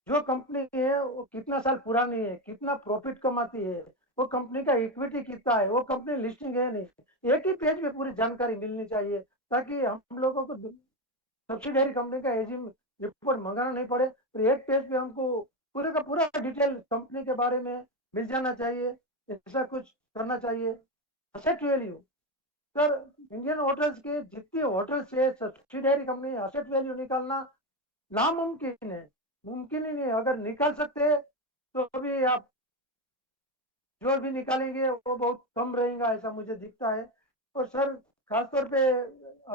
जो कंपनी है वो कितना साल पुरानी है, कितना प्रॉफिट कमाती है, वो कंपनी का इक्विटी कितना है, वो कंपनी लिस्टिंग है नहीं, एक ही पेज में पूरी जानकारी मिलनी चाहिए ताकि हम लोगों को सब्सिडरी कंपनी का एजीएम रिपोर्ट मंगाना नहीं पड़े। तो एक पेज पे हमको पूरे का पूरा डिटेल कंपनी के बारे में मिल जाना चाहिए, ऐसा कुछ करना चाहिए। Asset value sir, Indian hotels के जितने होटल्स है सब्सिडरी कंपनी असेट वैल्यू निकालना नामुमकिन है, मुमकिन ही नहीं है। अगर निकाल सकते हैं तो अभी आप जो भी निकालेंगे वो बहुत कम रहेगा, ऐसा मुझे दिखता है। और सर खासतौर पे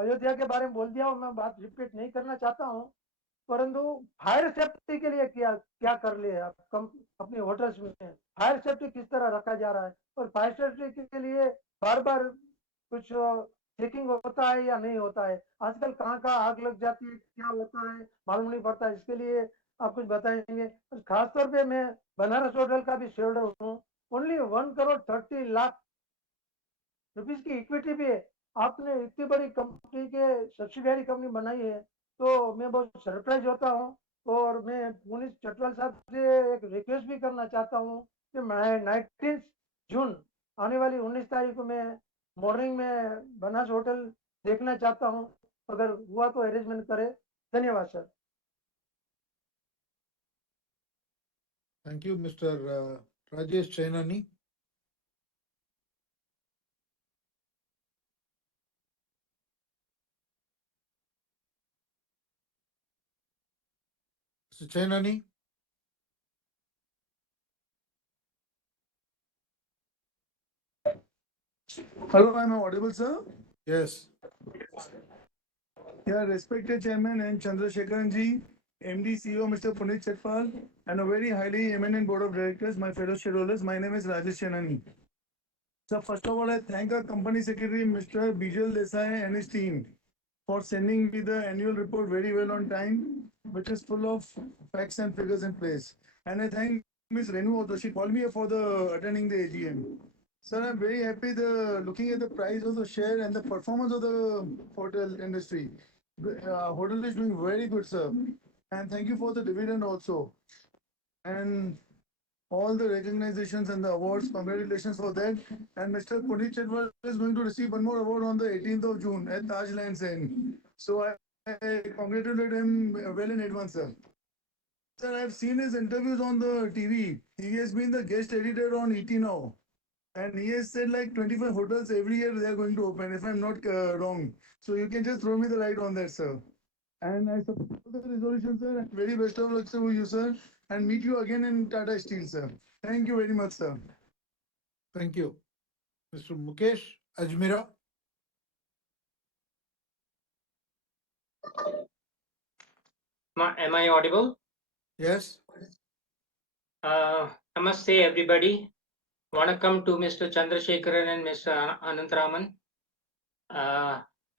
अयोध्या के बारे में बोल दिया और मैं बात रिपीट नहीं करना चाहता हूँ, परंतु फायर सेफ्टी के लिए क्या क्या कर लिए आप अपने होटल्स में फायर सेफ्टी किस तरह रखा जा रहा है, और फायर सेफ्टी के लिए बार बार कुछ चेकिंग होता है या नहीं होता है? आजकल कहाँ कहाँ आग लग जाती है, क्या होता है मालूम नहीं पड़ता। इसके लिए आप कुछ बताएंगे? खासतौर पे मैं बनारस होटल का भी शेयर हूँ, ओनली 1 करोड़ 30 लाख रुपीज की इक्विटी भी है। आपने इतनी बड़ी कंपनी के सब्सिडियरी कंपनी बनाई है, तो मैं बहुत सरप्राइज होता हूँ। और मैं पुनीत चटवाल साहब से एक रिक्वेस्ट भी करना चाहता हूँ कि मैं 19 जून आने वाली 19 तारीख को मैं मॉर्निंग में बनास होटल देखना चाहता हूँ, अगर हुआ तो अरेंजमेंट करें। धन्यवाद sir. Thank you, Mr. Rajesh Chainani. Mr. Chainani? Hello, am I audible, sir? Yes. Yeah, respected Chairman and Chandrasekharan ji, MD CEO Mr. Puneet Chatwal, and a very highly eminent board of directors, my fellow shareholders. My name is Rajesh Chenani. So first of all, I thank our company secretary, Mr. Bijal Desai and his team for sending me the annual report very well on time, which is full of facts and figures in place. And I thank Ms. Renu also. She called me for the attending the AGM. Sir, I'm very happy looking at the price of the share and the performance of the hotel industry. Hotel is doing very good, sir. And thank you for the dividend also. And all the recognitions and the awards, congratulations for that. And Mr. Puneet Chatwal is going to receive one more award on the 18th of June at Taj Lands End. So I congratulate him well in advance, sir. Sir, I've seen his interviews on the TV. He has been the guest editor on ET Now. And he has said like 25 hotels every year they are going to open, if I'm not wrong. So you can just throw me the light on that, sir. And I support the resolution, sir. And very best of luck to you, sir. And meet you again in Tata Steel, sir. Thank you very much, sir. Thank you. Mr. Mukesh Ajmera? Am I audible? Yes. I must say, everybody, Vanakkam to Mr. Chandrasekharan and Mr. Anantharaman.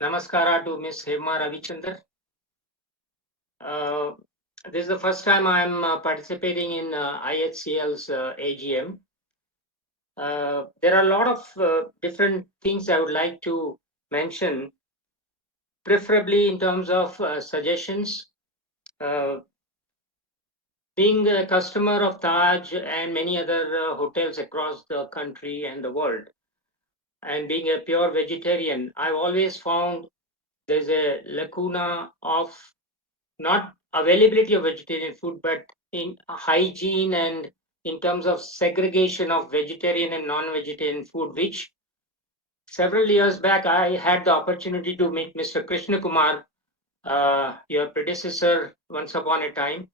Namaskara to Ms. Hema Ravichandar. This is the first time I'm participating in IHCL's AGM. There are a lot of different things I would like to mention, preferably in terms of suggestions. Being a customer of Taj and many other hotels across the country and the world, and being a pure vegetarian, I've always found there's a lacuna of not availability of vegetarian food, but in hygiene and in terms of segregation of vegetarian and non-vegetarian food, which several years back I had the opportunity to meet Mr. Krishna Kumar, your predecessor, once upon a time,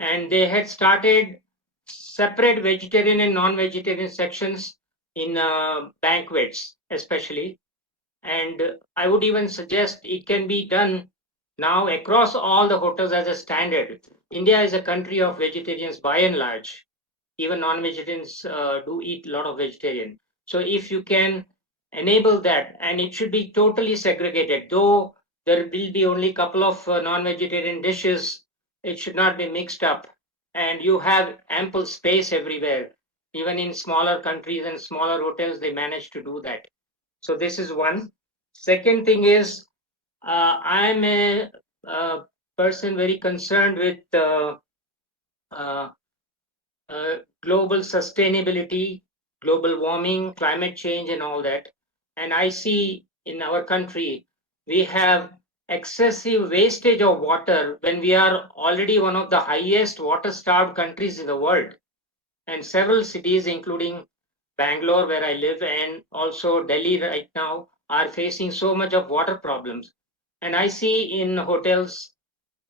and they had started separate vegetarian and non-vegetarian sections in banquets, especially. And I would even suggest it can be done now across all the hotels as a standard. India is a country of vegetarians by and large. Even non-vegetarians do eat a lot of vegetarian. So if you can enable that, and it should be totally segregated, though there will be only a couple of non-vegetarian dishes, it should not be mixed up. And you have ample space everywhere. Even in smaller countries and smaller hotels, they manage to do that. So this is one. Second thing is, I'm a person very concerned with uh, global sustainability, global warming, climate change, and all that. And I see in our country, we have excessive wastage of water when we are already one of the highest water starved countries in the world. And several cities, including Bangalore, where I live, and also Delhi right now, are facing so much of water problems. And I see in hotels,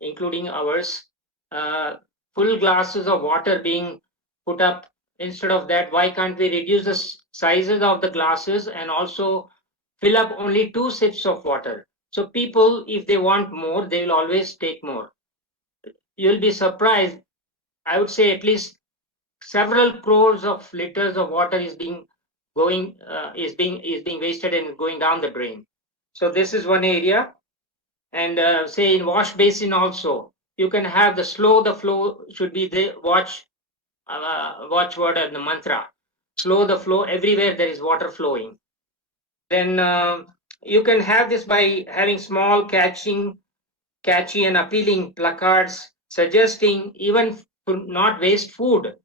including ours, uh, full glasses of water being put up. Instead of that, why can't we reduce the sizes of the glasses and also fill up only 2 sips of water? So people, if they want more, they will always take more. You'll be surprised. I would say at least several crores of liters of water is being wasted and going down the drain. So this is one area. And say in wash basin also, you can have the flow should be the watchword and the mantra. Slow the flow everywhere there is water flowing. Then you can have this by having small catchy and appealing placards suggesting even to not waste food.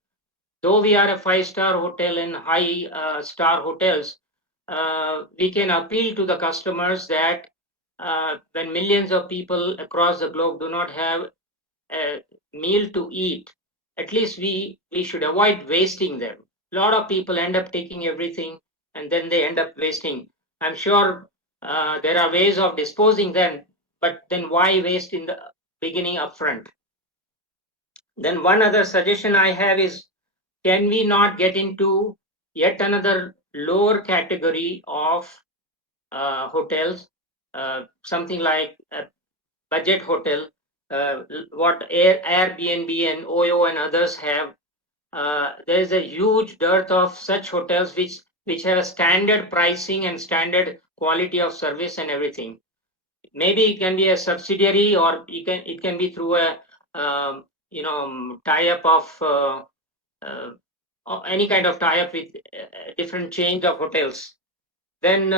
Though we are a five-star hotel and high star hotels, we can appeal to the customers that when millions of people across the globe do not have a meal to eat, at least we should avoid wasting them. A lot of people end up taking everything and then they end up wasting. I'm sure there are ways of disposing them, but then why waste in the beginning upfront? Then one other suggestion I have is, can we not get into yet another lower category of hotels, something like a budget hotel, what Airbnb and OYO and others have? There is a huge dearth of such hotels which have a standard pricing and standard quality of service and everything. Maybe it can be a subsidiary, or it can be through a tie up of any kind of tie up with different chains of hotels. Then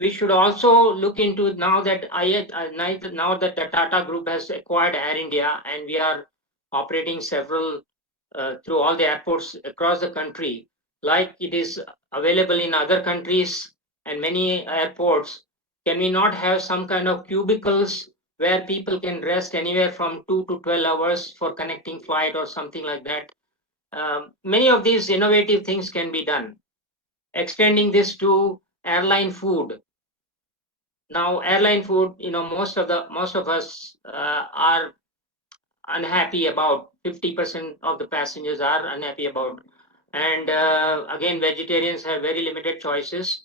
we should also look into, now that now that the Tata Group has acquired Air India and we are operating several through all the airports across the country, like it is available in other countries and many airports. Can we not have some kind of cubicles where people can rest anywhere from 2 to 12 hours for connecting flight or something like that? Many of these innovative things can be done. Extending this to airline food. Now, airline food, most of us are unhappy about. 50% of the passengers are unhappy about. And again, vegetarians have very limited choices.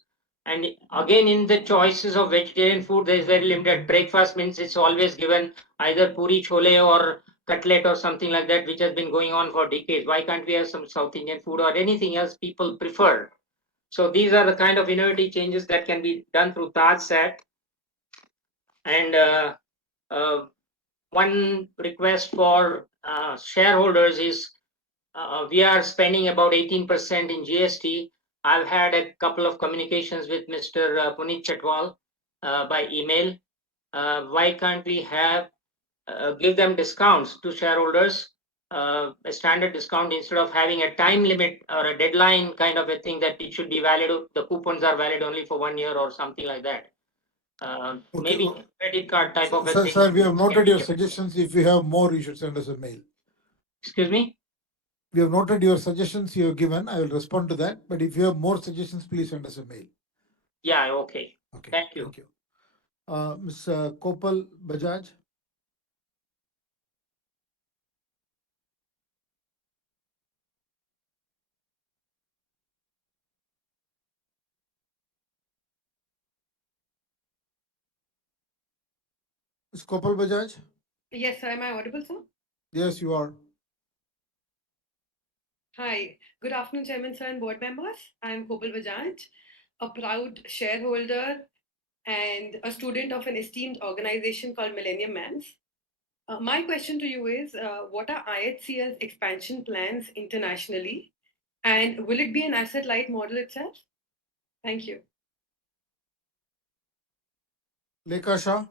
And again, in the choices of vegetarian food, there is very limited. Breakfast means it's always given either puri chole or cutlet or something like that, which has been going on for decades. Why can't we have some South Indian food or anything else people prefer? So these are the kind of innovative changes that can be done through TajSat. And one request for shareholders is, we are spending about 18% in GST. I've had a couple of communications with Mr. Puneet Chatwal by email. Why can't we give them discounts to shareholders, a standard discount, instead of having a time limit or a deadline kind of a thing that it should be valid, the coupons are valid only for 1 year or something like that. Maybe credit card type of a thing. Sir, we have noted your suggestions. If you have more, you should send us a mail. Excuse me? We have noted your suggestions you have given. I will respond to that. But if you have more suggestions, please send us a mail. Yeah, okay. Okay. Thank you. Thank you. Ms. Kopal Bajaj. Ms. Kopal Bajaj? Yes, sir. Am I audible, sir? Yes, you are. Hi. Good afternoon, Chairman, sir, and board members. I'm Kopal Bajaj, a proud shareholder and a student of an esteemed organization called Millennium Mans. My question to you is, what are IHCL's expansion plans internationally? And will it be an asset-light model itself? Thank you. Lekha Shah?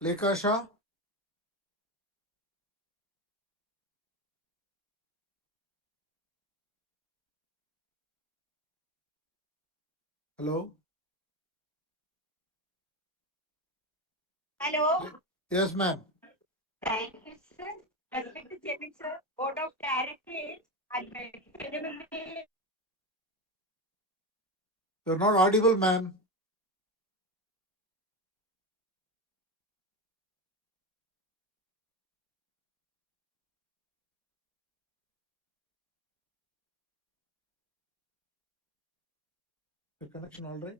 Lekha Shah? Hello? Hello. Yes, ma'am. Thank you, sir. Respected Chairman, sir. Board of Directors and You're not audible, ma'am. Your connection all right?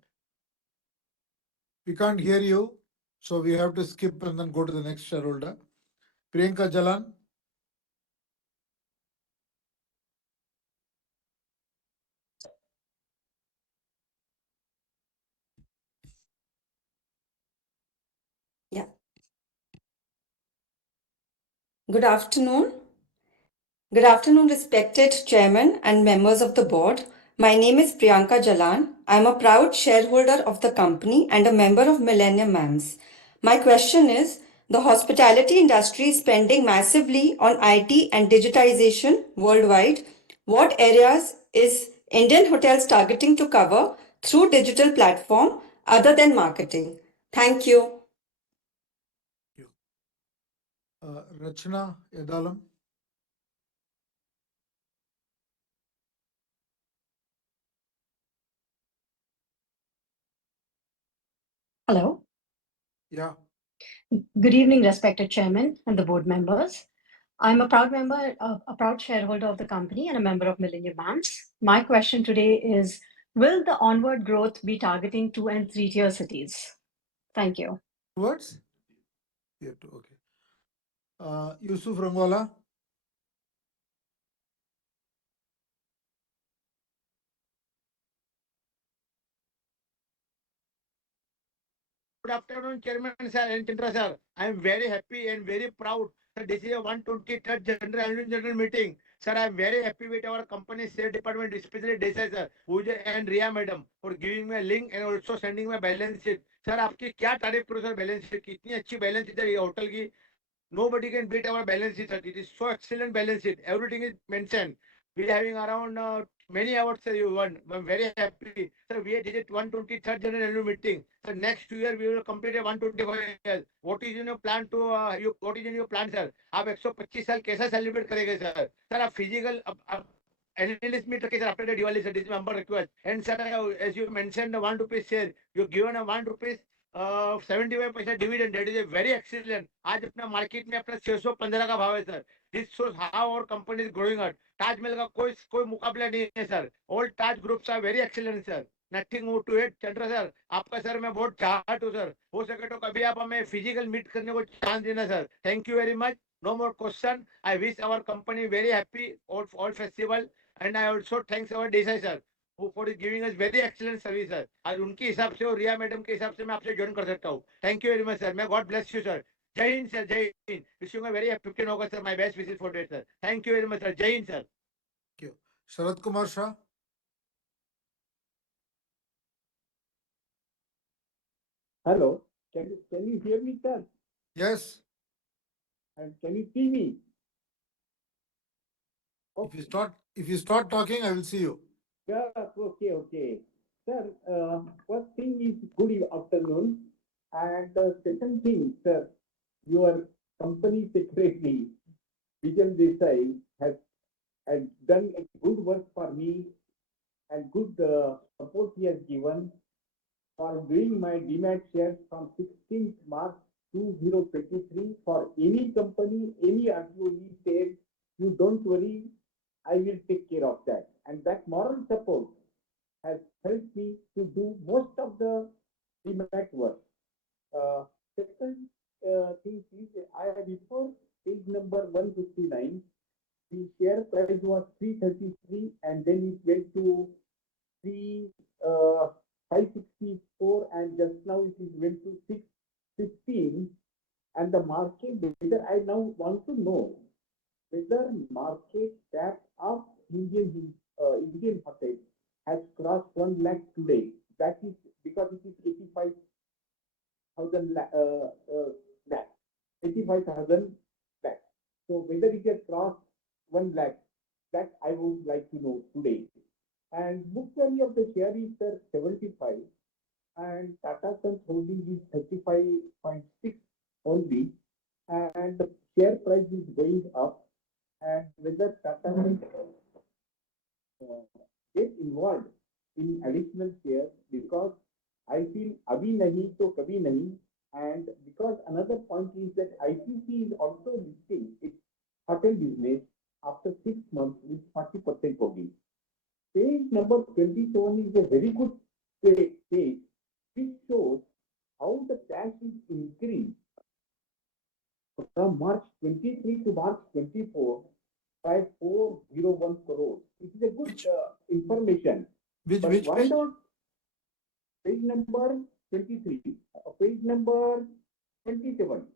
We can't hear you, so we have to skip and then go to the next shareholder. Priyanka Jalan? Yeah. Good afternoon. Good afternoon, respected Chairman and members of the board. My name is Priyanka Jalan. I'm a proud shareholder of the company and a member of Millennium Mams. My question is, the hospitality industry is spending massively on IT and digitization worldwide. What areas is Indian Hotels targeting to cover through digital platform other than marketing? Thank you. Rachna Yadalam? Hello. Yeah. Good evening, respected Chairman and the board members. I'm a proud member, a proud shareholder of the company and a member of Millennium Mams. My question today is, will the onward growth be targeting 2 and 3-tier cities? Thank you. Towards? Here too, okay. Yusuf Rangola? Good afternoon, Chairman sir and Chandra sir. I am very happy and very proud that this is a 123rd General Meeting. Sir, I am very happy with our company sales department, especially Desai sir, Pooja and Ria madam for giving me a link and also sending my balance sheet. Sir, आपकी क्या तारीफ करूं sir balance sheet की इतनी अच्छी balance sheet है ये hotel की. Nobody can beat our balance sheet, sir. It is so excellent balance sheet. Everything is mentioned. We are having around many awards, sir. You won. I'm very happy. Sir, we did it 123rd General Annual Meeting. So next year we will complete a 125 years. What is in your plan to what is in your plan, sir? आप 125 साल कैसा celebrate करेंगे sir? Sir आप physical analyst meet okay, sir after the Diwali, sir. This is my humble request. And sir, as you mentioned, the 1 rupee share, you given a 1 rupees 75% dividend. That is a very excellent. आज अपना market में अपना 615 का भाव है sir. This shows how our company is growing out. Taj Mahal का कोई मुकाबला नहीं है sir. All Taj groups are very excellent sir. Nothing more to it. Chandra sir आपका सर मैं बहुत चाहता हूँ सर. हो सके तो कभी आप हमें फिजिकल मीट करने को चांस देना sir. Thank you very much. No more question. I wish our company very happy all festival. And I also thanks our Desai sir who for giving us very excellent service sir. आज उनके हिसाब से और रिया madam के हिसाब से मैं आपसे ज्वाइन कर सकता हूँ. Thank you very much sir. May God bless you sir. Jai Hind sir. Jai Hind. Wishing you a very happy 15 August sir. My best wishes for that sir. Thank you very much sir. Jai Hind sir. Thank you. Sharad Kumar Shah? Hello, can you hear me, sir? Yes. And can you see me? If you start talking, I will see you. Yeah, okay. Sir, first thing is good afternoon. And second thing, sir, your company secretary, Vijay Desai, has done a good work for me and good support he has given for doing my demat shares from 16th March 2023 for any company, any employee said, you don't worry, I will take care of that. And that moral support has helped me to do most of the demat work. Second thing is, before page number 159, the share price was 333 and then it went to 3 564 and just now it is went to 615, and the market, whether I now want to know whether market cap of Indian hotel has crossed 1 lakh today. That is because it is 85,000 lakh, 85,000 lakh. So whether it has crossed 1 lakh, that I would like to know today. And book value of the share is 75, and Tata Sons holding is 35.6 only, and the share price is going up. And whether Tata Sons get involved in additional shares, because I feel abhi nahi to kabhi nahi. And because another point is that ICC is also listing its hotel business after 6 months with 40% holding. Page number 27 is a very good page which shows how the cash is increased from March 23 to March 24 by 401 crores. It is a good information. Which why page? not page number 23, page number 27?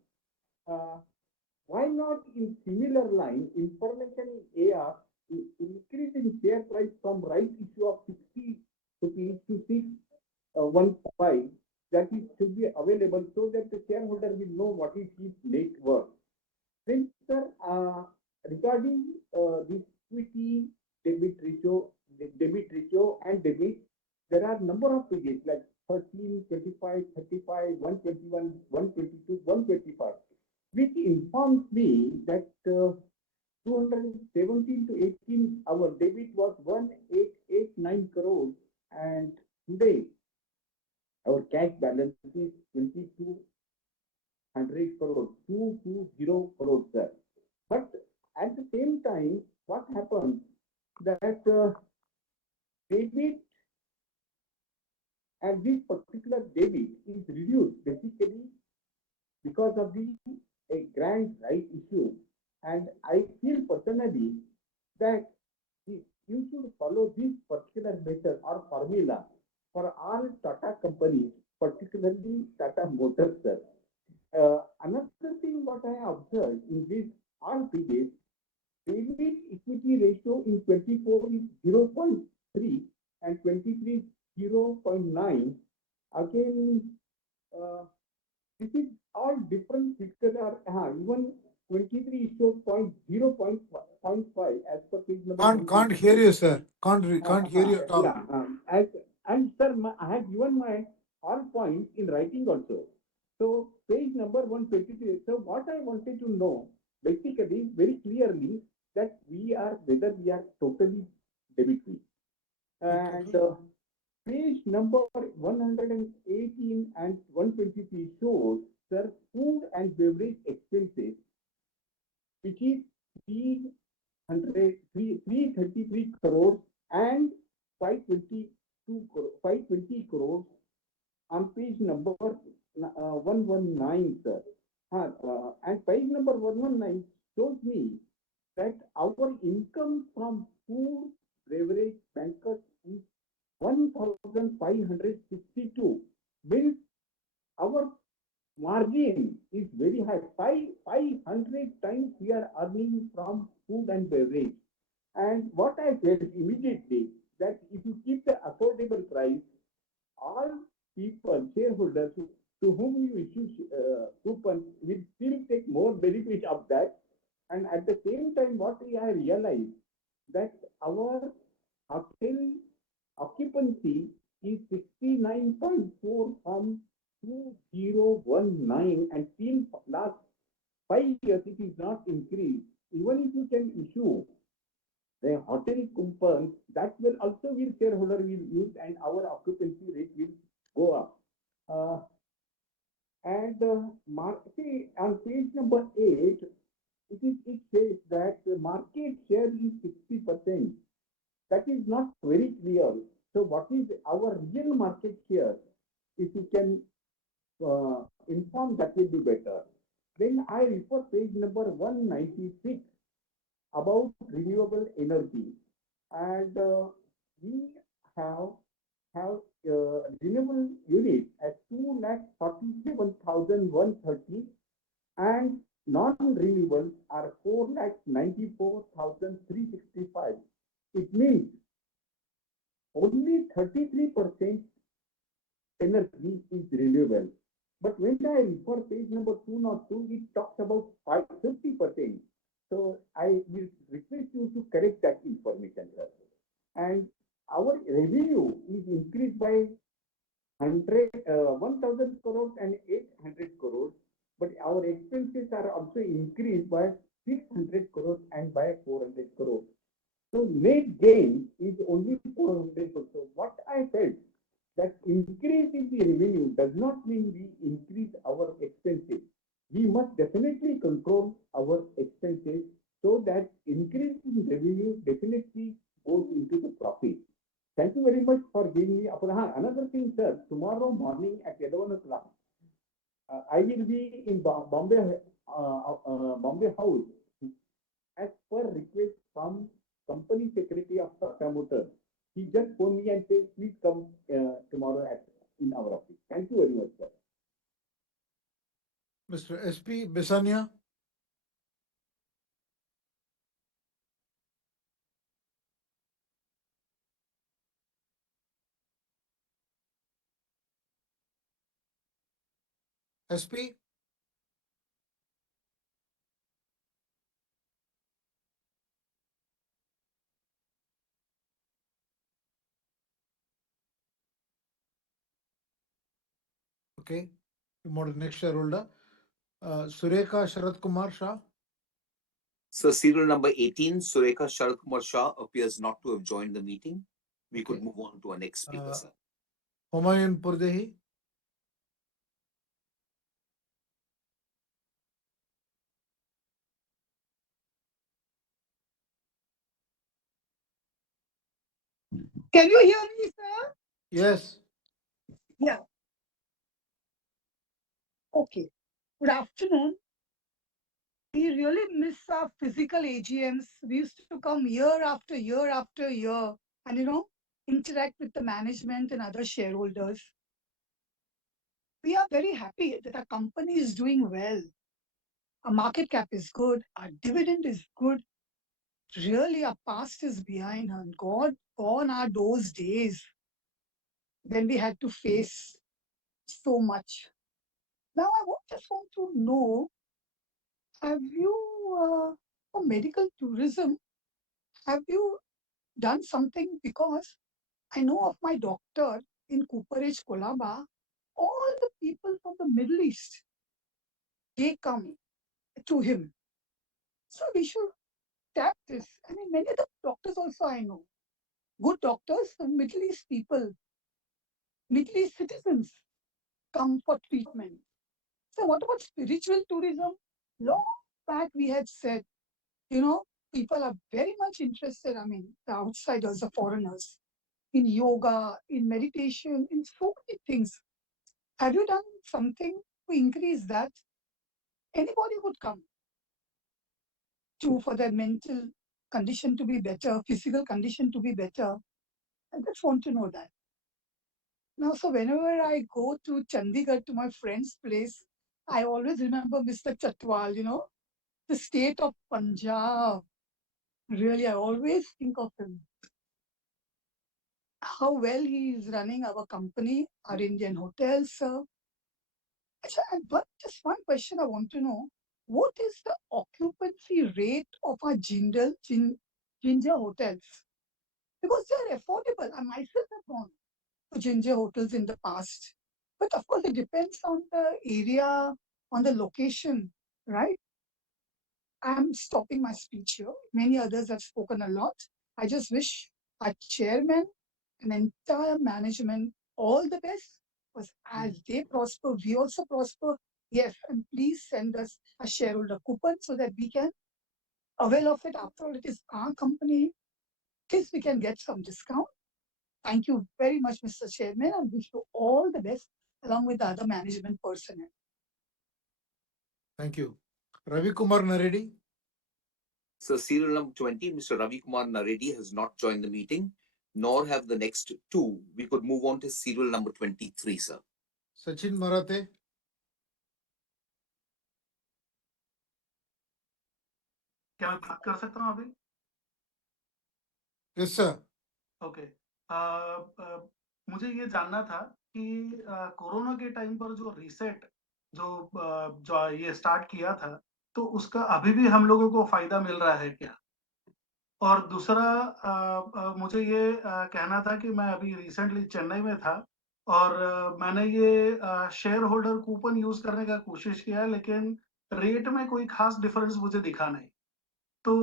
Why not in similar line information in AR increase in share price from right issue of 60 rupees to 615, that is should be available so that the shareholder will know what is his net worth. Then, sir, regarding this equity debit ratio, and debit, there are number of pages like 13, 25, 35, 121, 122, 125, which informs me that 217 to 18, our debit was 1889 crores, and today our cash balance is 2200 crores, 220 crores, sir. But at the same time, what happens that debit and this particular debit is reduced basically because of the a grand right issue, and I feel personally that you should follow this particular method or formula for all Tata companies, particularly Tata Motors, sir. Another thing what I observed in this all pages, debit equity ratio in 24 is 0.3 and 23 0.9. Again, this is all different figures are even 23 shows 0.5 as per page number. Can't hear you, sir. Can't hear you at all. Yeah, and sir, I have given my all points in writing also. So page number 123. So what I wanted to know basically very clearly that whether we are totally debit free. And page number 118 and 123 shows, sir, food and beverage expenses, which is 333 crores and 520 crores on page number 119, sir. And page number 119 shows me that our income from food, beverage, bankers is 1,562. Means our margin is very high. 500 times we are earning from food and beverage. And what I said immediately, that if you keep the affordable price, all people, shareholders to whom you issue coupons will still take more benefit of that. And at the same time, what I realized that our hotel occupancy is 69.4 from 2019, and till last 5 years it is not increased. Even if you can issue the hotel coupons, that will also shareholder will use, and our occupancy rate will go up. And see, on page number 8, it says that the market share is 60%. That is not very clear. So what is our real market share? If you can inform, that will be better. Then I refer page number 196 about renewable energy, and we have renewable units at 2,47,130, and non-renewables are 4,94,365. It means only 33% energy is renewable. But when I refer page number 202, it talks about 50%. So I will request you to correct that information, sir. And our revenue is increased by 1,000 crores and 800 crores, but our expenses are also increased by 600 crores and by 400 crores. So net gain is only 400 crores. So what I felt, that increase in the revenue does not mean we increase our expenses. We must definitely control our expenses so that increase in revenue definitely goes into the profit. Thank you very much for giving me another thing, sir. Tomorrow morning at 11 o'clock, I will be in Bombay House as per request from company secretary of Tata Motors. He just phoned me and said, please come tomorrow in our office. Thank you very much, sir. Mr. SP Besania. SP. Okay. We move to the next shareholder. Sureka Sharat Kumar Shah. So serial number 18, Sureka Sharat Kumar Shah appears not to have joined the meeting. We could move on to our next speaker, sir. Humayun Purdehi. Can you hear me, sir? Yes. Yeah. Okay. Good afternoon. We really miss our physical AGMs. We used to come year after year after year and, interact with the management and other shareholders. We are very happy that our company is doing well. Our market cap is good. Our dividend is good. Really, our past is behind, and gone are those days when we had to face so much. Now, I just want to know, have you, for medical tourism, have you done something? Because I know of my doctor in Cooperage, Kolaba, all the people from the Middle East, they come to him. So we should tap this. I mean, many of the doctors also I know, good doctors, and Middle East people, Middle East citizens come for treatment. So what about spiritual tourism? Long back we had said, people are very much interested, I mean, the outsiders, the foreigners, in yoga, in meditation, in so many things. Have you done something to increase that? Anybody would come for their mental condition to be better, physical condition to be better. I just want to know that. Now, so whenever I go to Chandigarh to my friend's place, I always remember Mr. Chatwal, the state of Punjab. Really, I always think of him. How well he is running our company, our Indian hotels, sir. But just one question I want to know. What is the occupancy rate of our Ginger hotels? Because they are affordable. I myself have gone to Ginger hotels in the past. But of course, it depends on the area, on the location, right? I'm stopping my speech here. Many others have spoken a lot. I just wish our chairman and entire management all the best, because as they prosper, we also prosper. Yes, and please send us a shareholder coupon so that we can avail of it. After all, it is our company. At least we can get some discount. Thank you very much, Mr. Chairman, and wish you all the best along with the other management personnel. Thank you. Ravi Kumar Naredi. So serial number 20, Mr. Ravi Kumar Naredi has not joined the meeting, nor have the next two. We could move on to serial number 23, sir. Sachin Marathe. क्या मैं बात कर सकता हूँ अभी? Yes, sir. Okay मुझे ये जानना था कि कोरोना के टाइम पर जो रीसेट जो ये स्टार्ट किया था, तो उसका अभी भी हम लोगों को फायदा मिल रहा है क्या? और दूसरा मुझे ये कहना था कि मैं अभी रिसेंटली चेन्नई में था और मैंने ये शेयर होल्डर कूपन यूज करने का कोशिश किया, लेकिन रेट में कोई खास डिफरेंस मुझे दिखा नहीं। तो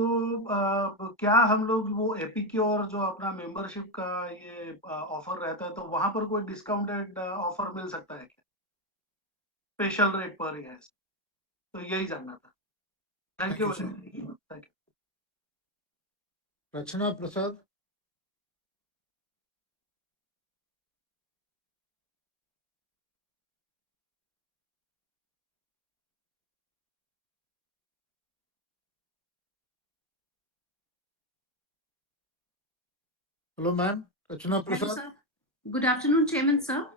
क्या हम लोग वो एपिक्योर जो अपना मेंबरशिप का ये ऑफर रहता है, तो वहां पर कोई डिस्काउंटेड ऑफर मिल सकता है क्या? स्पेशल रेट पर ही है, तो यही जानना था। Thank you. Thank you. Rachana Prasad. Hello, ma'am. Rachana Hello, Prasad. sir. Good afternoon, Chairman, sir,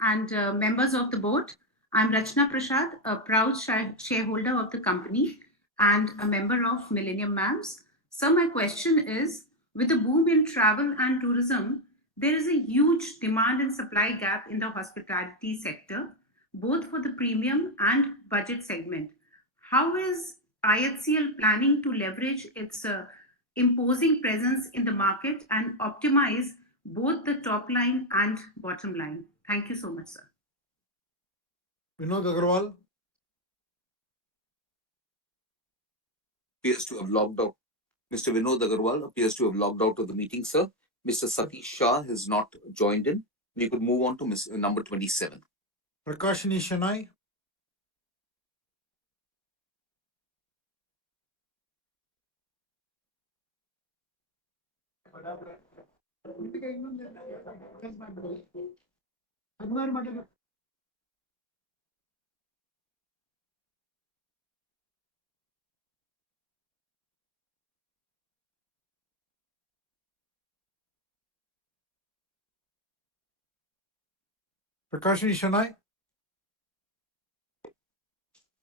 and members of the board. I'm Rachna Prasad, a proud shareholder of the company and a member of Millennium MAMS. So my question is, with the boom in travel and tourism, there is a huge demand and supply gap in the hospitality sector, both for the premium and budget segment. How is IHCL planning to leverage its imposing presence in the market and optimize both the top line and bottom line? Thank you so much, sir. Vinod Agarwal. Appears to have logged out. Mr. Vinod Agarwal appears to have logged out of the meeting, sir. Mr. Satish Shah has not joined in. We could move on to number 27. Prakashini Shenoy. Prakashini Shenoy.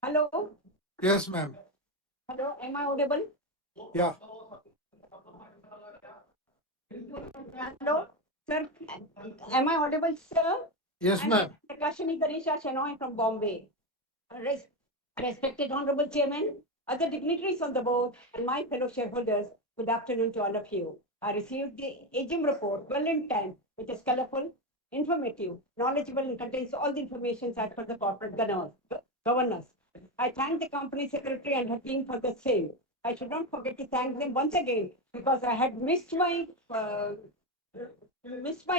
Hello. Yes, ma'am. Hello. Am I audible? Yeah. Hello, sir. Am I audible, sir? Yes, ma'am. Prakashini Ganesha Shenoy from Bombay. Respected Honorable Chairman, other dignitaries on the board, and my fellow shareholders, good afternoon to all of you. I received the AGM report well in time, which is colorful, informative, knowledgeable, and contains all the information as per the corporate governance. I thank the company secretary and her team for the same. I should not forget to thank them once again because I had missed my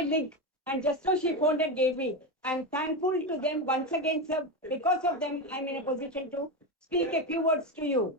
link, and just now she phoned and gave me. I'm thankful to them once again, sir. Because of them, I'm in a position to speak a few words to you.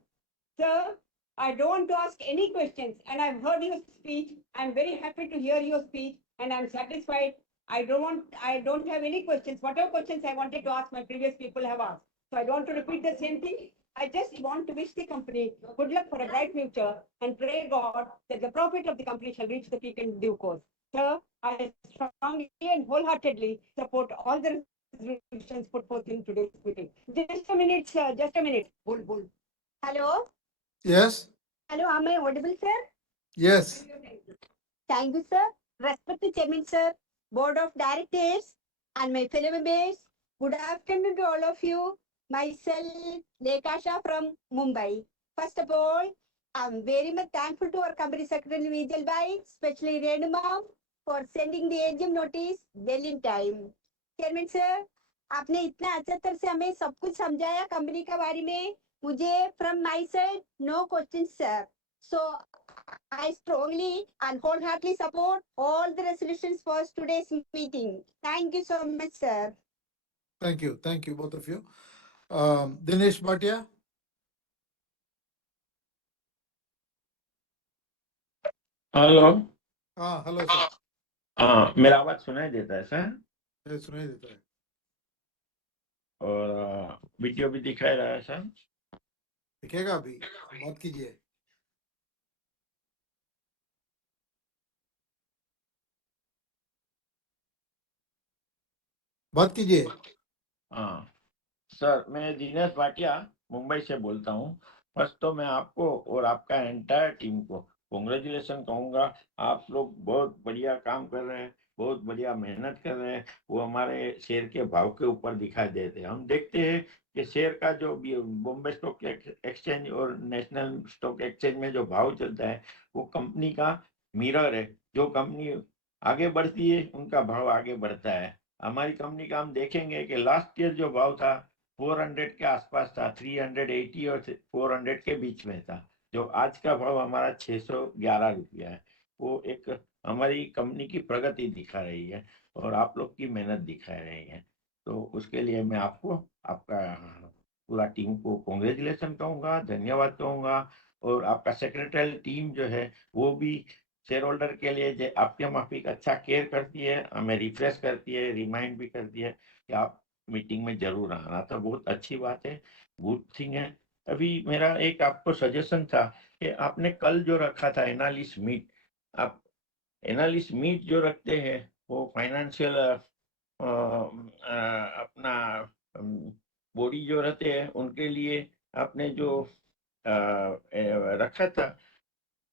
Sir, I don't want to ask any questions, and I've heard your speech. I'm very happy to hear your speech, and I'm satisfied. I don't have any questions. Whatever questions I wanted to ask, my previous people have asked. So I don't want to repeat the same thing. I just want to wish the company good luck for a bright future and pray God that the profit of the company shall reach the peak in due course. Sir, I strongly and wholeheartedly support all the resolutions put forth in today's meeting. Just a minute, sir. Just a minute. Hello. Yes. Hello. Am I audible, sir? Yes. Thank you, sir. Respected Chairman, sir, Board of Directors, and my fellow members. Good afternoon to all of you. Myself, Lekasha from Mumbai. First of all, I'm very much thankful to our company secretary Vijay Bhai, especially Renu Ma'am, for sending the AGM notice well in time. Chairman sir, आपने इतना अच्छा तरह से हमें सब कुछ समझाया company के बारे में. मुझे from my side no questions, sir. So I strongly and wholeheartedly support all the resolutions for today's meeting. Thank you so much, sir. Thank you. Thank you, both of you. Dinesh Bhatia. Hello. हाँ, hello sir. हाँ, मेरा आवाज सुनाई देता है sir? सुनाई देता है। और वीडियो भी दिखाई रहा है सर? दिखेगा अभी, बात कीजिए। बात कीजिए। हाँ सर, मैं दिनेश भाटिया मुंबई से बोलता हूँ। फर्स्ट तो मैं आपको और आपका एंटायर टीम को कॉन्ग्रेचुलेशन कहूँगा। आप लोग बहुत बढ़िया काम कर रहे हैं, बहुत बढ़िया मेहनत कर रहे हैं। वो हमारे शेयर के भाव के ऊपर दिखाई देते हैं। हम देखते हैं कि शेयर का जो बॉम्बे स्टॉक एक्सचेंज और नेशनल स्टॉक एक्सचेंज में जो भाव चलता है वो कंपनी का मिरर है। जो कंपनी आगे बढ़ती है उनका भाव आगे बढ़ता है। हमारी कंपनी का हम देखेंगे कि लास्ट ईयर जो भाव था 400 के आसपास था, 380 और 400 के बीच में था। जो आज का भाव हमारा 611 रुपया है। वो एक हमारी कंपनी की प्रगति दिखा रही है और आप लोग की मेहनत दिखा रही है। तो उसके लिए मैं आपको, आपका पूरा टीम को कॉन्ग्रेचुलेशन कहूँगा, धन्यवाद कहूँगा। और आपका सेक्रेटरी टीम जो है वो भी शेयर होल्डर के लिए आपके माफिक अच्छा केयर करती है, हमें रिफ्रेश करती है, रिमाइंड भी करती है कि आप मीटिंग में जरूर आना। तो बहुत अच्छी बात है, गुड थिंग है। अभी मेरा एक आपको सजेशन था कि आपने कल जो रखा था एनालिस्ट मीट, आप एनालिस्ट मीट जो रखते हैं वो फाइनेंशियल अपना बॉडी जो रहते हैं उनके लिए आपने जो रखा था,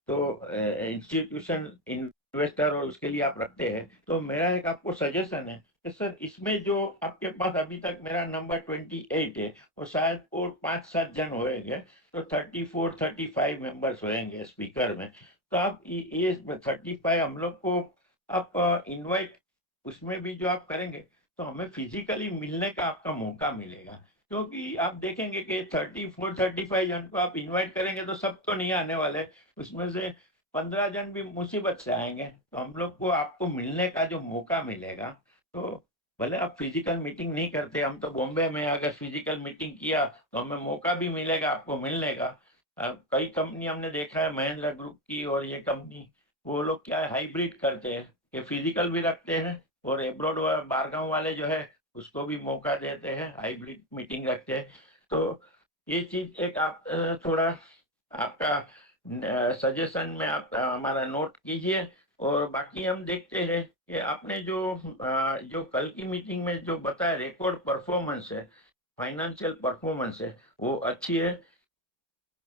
तो इंस्टीट्यूशन इन्वेस्टर और उसके लिए आप रखते हैं। तो मेरा एक आपको सजेशन है कि सर इसमें जो आपके पास अभी तक मेरा नंबर 28 है और शायद और 5-7 जन होएंगे, तो 34-35 मेंबर्स होएंगे स्पीकर में। तो आप ये 35 हम लोग को आप इनवाइट, उसमें भी जो आप करेंगे तो हमें फिजिकली मिलने का आपका मौका मिलेगा। क्योंकि आप देखेंगे कि 34-35 जन को आप इनवाइट करेंगे तो सब तो नहीं आने वाले, उसमें से 15 जन भी मुसीबत से आएंगे। तो हम लोग को आपको मिलने का जो मौका मिलेगा, तो भले आप फिजिकल मीटिंग नहीं करते, हम तो बॉम्बे में अगर फिजिकल मीटिंग किया तो हमें मौका भी मिलेगा आपको मिलने का। कई कंपनी हमने देखा है, महिंद्रा ग्रुप की और ये कंपनी, वो लोग क्या है हाइब्रिड करते हैं कि फिजिकल भी रखते हैं और एब्रॉड बारगांव वाले जो है उसको भी मौका देते हैं, हाइब्रिड मीटिंग रखते हैं। तो ये चीज एक आप थोड़ा आपका सजेशन में आप हमारा नोट कीजिए। और बाकी हम देखते हैं कि आपने जो कल की मीटिंग में जो बताया रिकॉर्ड परफॉर्मेंस है, फाइनेंशियल परफॉर्मेंस है, वो अच्छी है।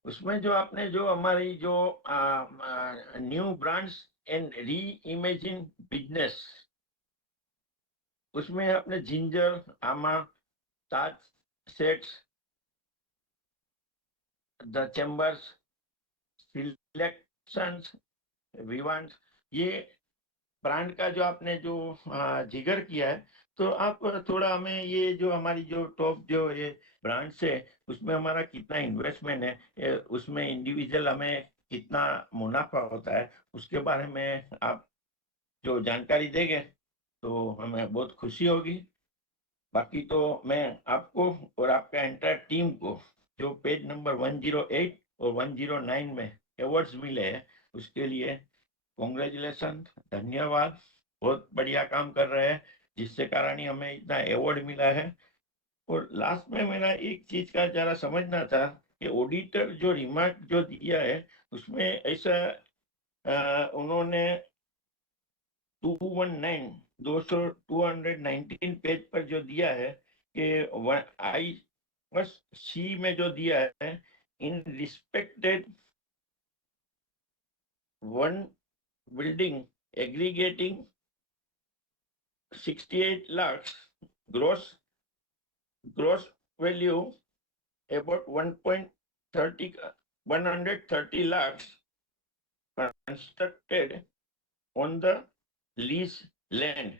उसमें जो आपने जो हमारी जो new brands and re imagine business, उसमें आपने जिंजर, आमा, ताज सेट्स, द चेम्बर्स, सिलेक्शंस, विवांट, ये ब्रांड का जो आपने जो जिक्र किया है, तो आप थोड़ा हमें ये जो हमारी जो टॉप जो ये ब्रांड्स है उसमें हमारा कितना इन्वेस्टमेंट है, उसमें इंडिविजुअल हमें कितना मुनाफा होता है, उसके बारे में आप जो जानकारी देंगे तो हमें बहुत खुशी होगी। बाकी तो मैं आपको और आपका एंटायर टीम को जो पेज नंबर 108 और 109 में अवार्ड्स मिले हैं उसके लिए कॉन्ग्रेचुलेशन, धन्यवाद। बहुत बढ़िया काम कर रहे हैं जिससे कारण ही हमें इतना अवार्ड मिला है। और लास्ट में मेरा एक चीज का जरा समझना था कि ऑडिटर जो रिमार्क जो दिया है उसमें ऐसा उन्होंने 219 पेज पर जो दिया है कि आई बस सी में जो दिया है, in respected one building aggregating 68 lakhs gross value, about 130 lakhs constructed on the lease land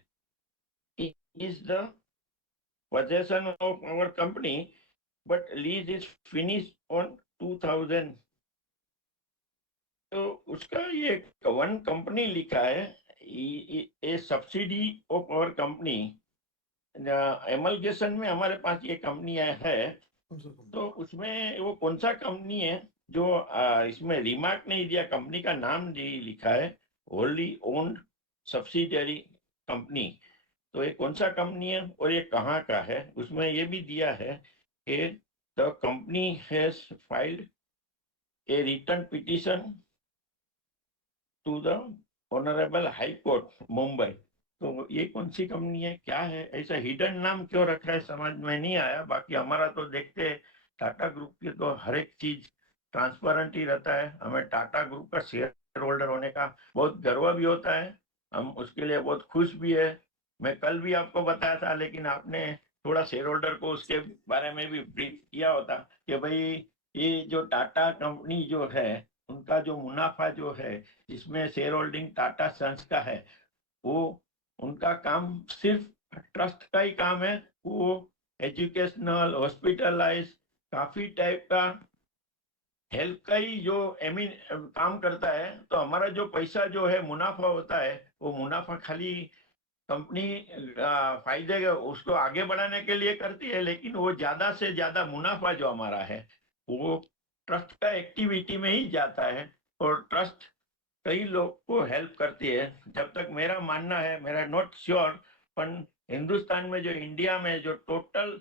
is the possession of our company, but lease is finished on 2000। तो उसका ये वन कंपनी लिखा है, ए सब्सिडी ऑफ आवर कंपनी। एमलगेशन में हमारे पास ये कंपनियां है तो उसमें वो कौन सा कंपनी है जो इसमें रिमार्क नहीं दिया, कंपनी का नाम नहीं लिखा है, होल्डी ओन्ड सब्सिडियरी कंपनी। तो ये कौन सा कंपनी है और ये कहाँ का है? उसमें ये भी दिया है कि the company has filed a return petition to the honourable high court Mumbai. तो ये कौन सी कंपनी है, क्या है? ऐसा हिडन नाम क्यों रखा है, समझ में नहीं आया। बाकी हमारा तो देखते हैं टाटा ग्रुप की तो हर एक चीज ट्रांसपेरेंट ही रहता है। हमें टाटा ग्रुप का शेयर होल्डर होने का बहुत गर्व भी होता है, हम उसके लिए बहुत खुश भी है। मैं कल भी आपको बताया था, लेकिन आपने थोड़ा शेयर होल्डर को उसके बारे में भी ब्रीफ किया होता कि भाई ये जो टाटा कंपनी जो है, उनका जो मुनाफा जो है, जिसमें शेयर होल्डिंग टाटा सन्स का है, वो उनका काम सिर्फ ट्रस्ट का ही काम है। वो एजुकेशनल, हॉस्पिटलाइज, काफी टाइप का हेल्थ का ही जो काम करता है। तो हमारा जो पैसा जो है, मुनाफा होता है, वो मुनाफा खाली कंपनी फायदे उसको आगे बढ़ाने के लिए करती है, लेकिन वो ज्यादा से ज्यादा मुनाफा जो हमारा है वो ट्रस्ट का एक्टिविटी में ही जाता है। और ट्रस्ट कई लोग को हेल्प करती है। जब तक मेरा मानना है, मेरा नॉट श्योर, पर हिंदुस्तान में जो, इंडिया में जो टोटल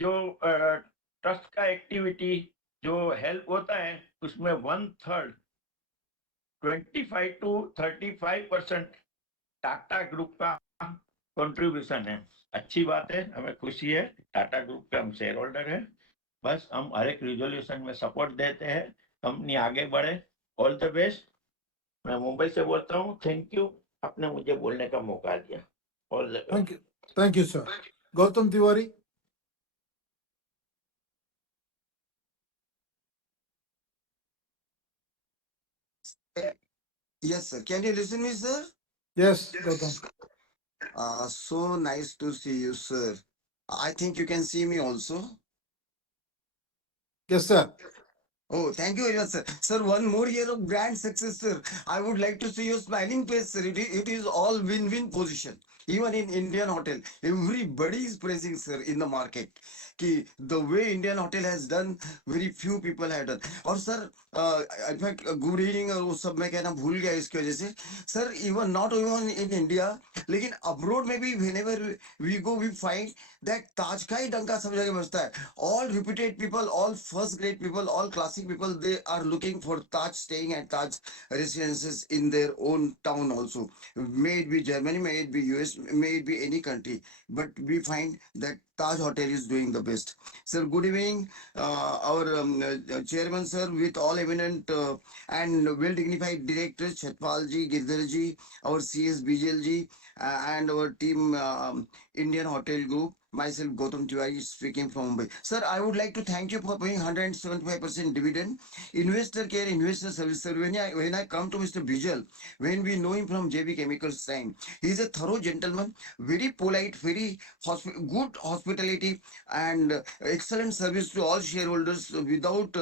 जो ट्रस्ट का एक्टिविटी जो हेल्प होता है, उसमें 1/3 25 to 35% टाटा ग्रुप का कंट्रीब्यूशन है। अच्छी बात है, हमें खुशी है, टाटा ग्रुप के हम शेयर होल्डर है। बस हम हर एक रिजोल्यूशन में सपोर्ट देते हैं, कंपनी आगे बढ़े। All the best. मैं मुंबई से बोलता हूँ। थैंक यू, आपने मुझे बोलने का मौका दिया। All the best. Thank you, sir. Gautam Tiwari. Yes, sir. Can you listen me, sir? Yes, Gautam. So nice to see you, sir. I think you can see me also. Yes, sir. Oh, thank you very much, sir. Sir, one more year of grand success, sir. I would like to see your smiling face, sir. It is all win-win position. Even in Indian Hotel, everybody is praising, sir, in the market. कि the way Indian Hotel has done, very few people have done. और sir, in fact, good evening और वो सब मैं कहना भूल गया इसकी वजह से. Sir, even not even in India, लेकिन abroad में भी whenever we go, we find that ताज का ही डंका सब जगह बजता है. All reputed people, all first grade people, all classic people, they are looking for Taj, staying at Taj residences in their own town also. May it be Germany, may it be US, may it be any country. But we find that Taj Hotel is doing the best. Sir, good evening. Our chairman, sir, with all eminent and well dignified directors, Chatpal ji, Girdhar ji, our CS BJL ji, and our team Indian Hotel Group. Myself, Gautam Tiwari, speaking from Mumbai. Sir, I would like to thank you for paying 175% dividend. Investor care, investor service. Sir, when I come to Mr. Bijal, when we know him from JB Chemicals time, he is a thorough gentleman, very polite, very good hospitality, and excellent service to all shareholders without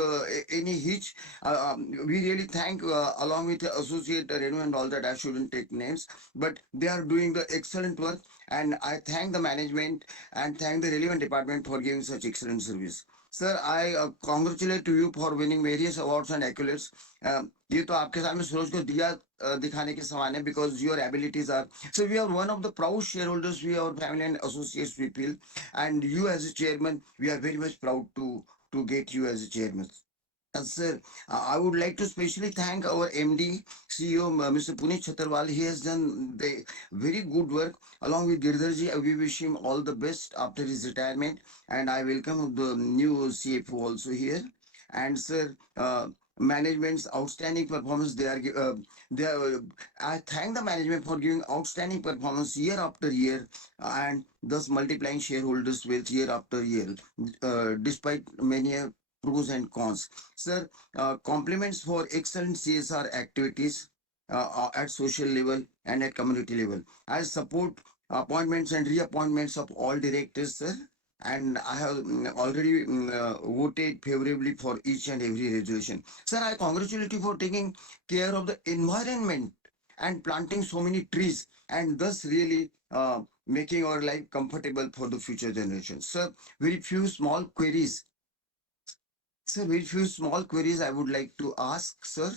any hitch. We really thank, along with the associate Renu and all that, I shouldn't take names, but they are doing the excellent work. And I thank the management and thank the relevant department for giving such excellent service. Sir, I congratulate to you for winning various awards and accolades. ये तो आपके सामने सूरज को दिया दिखाने के समान है, because your abilities are. So we are one of the proud shareholders. We, our family and associates, we feel, and you as a chairman, we are very much proud to get you as a chairman. Sir, I would like to specially thank our MD, CEO, Mr. Puneet Chattarwal. He has done the very good work. Along with Girdharji, we wish him all the best after his retirement. And I welcome the new CFO also here. And sir, management's outstanding performance. I thank the management for giving outstanding performance year after year, and thus multiplying shareholders' wealth year after year, despite many pros and cons. Sir, compliments for excellent CSR activities at social level and at community level. I support appointments and reappointments of all directors, sir. And I have already voted favorably for each and every resolution. Sir, I congratulate you for taking care of the environment and planting so many trees, and thus really making our life comfortable for the future generations. Sir, very few small queries. Sir, very few small queries I would like to ask, sir.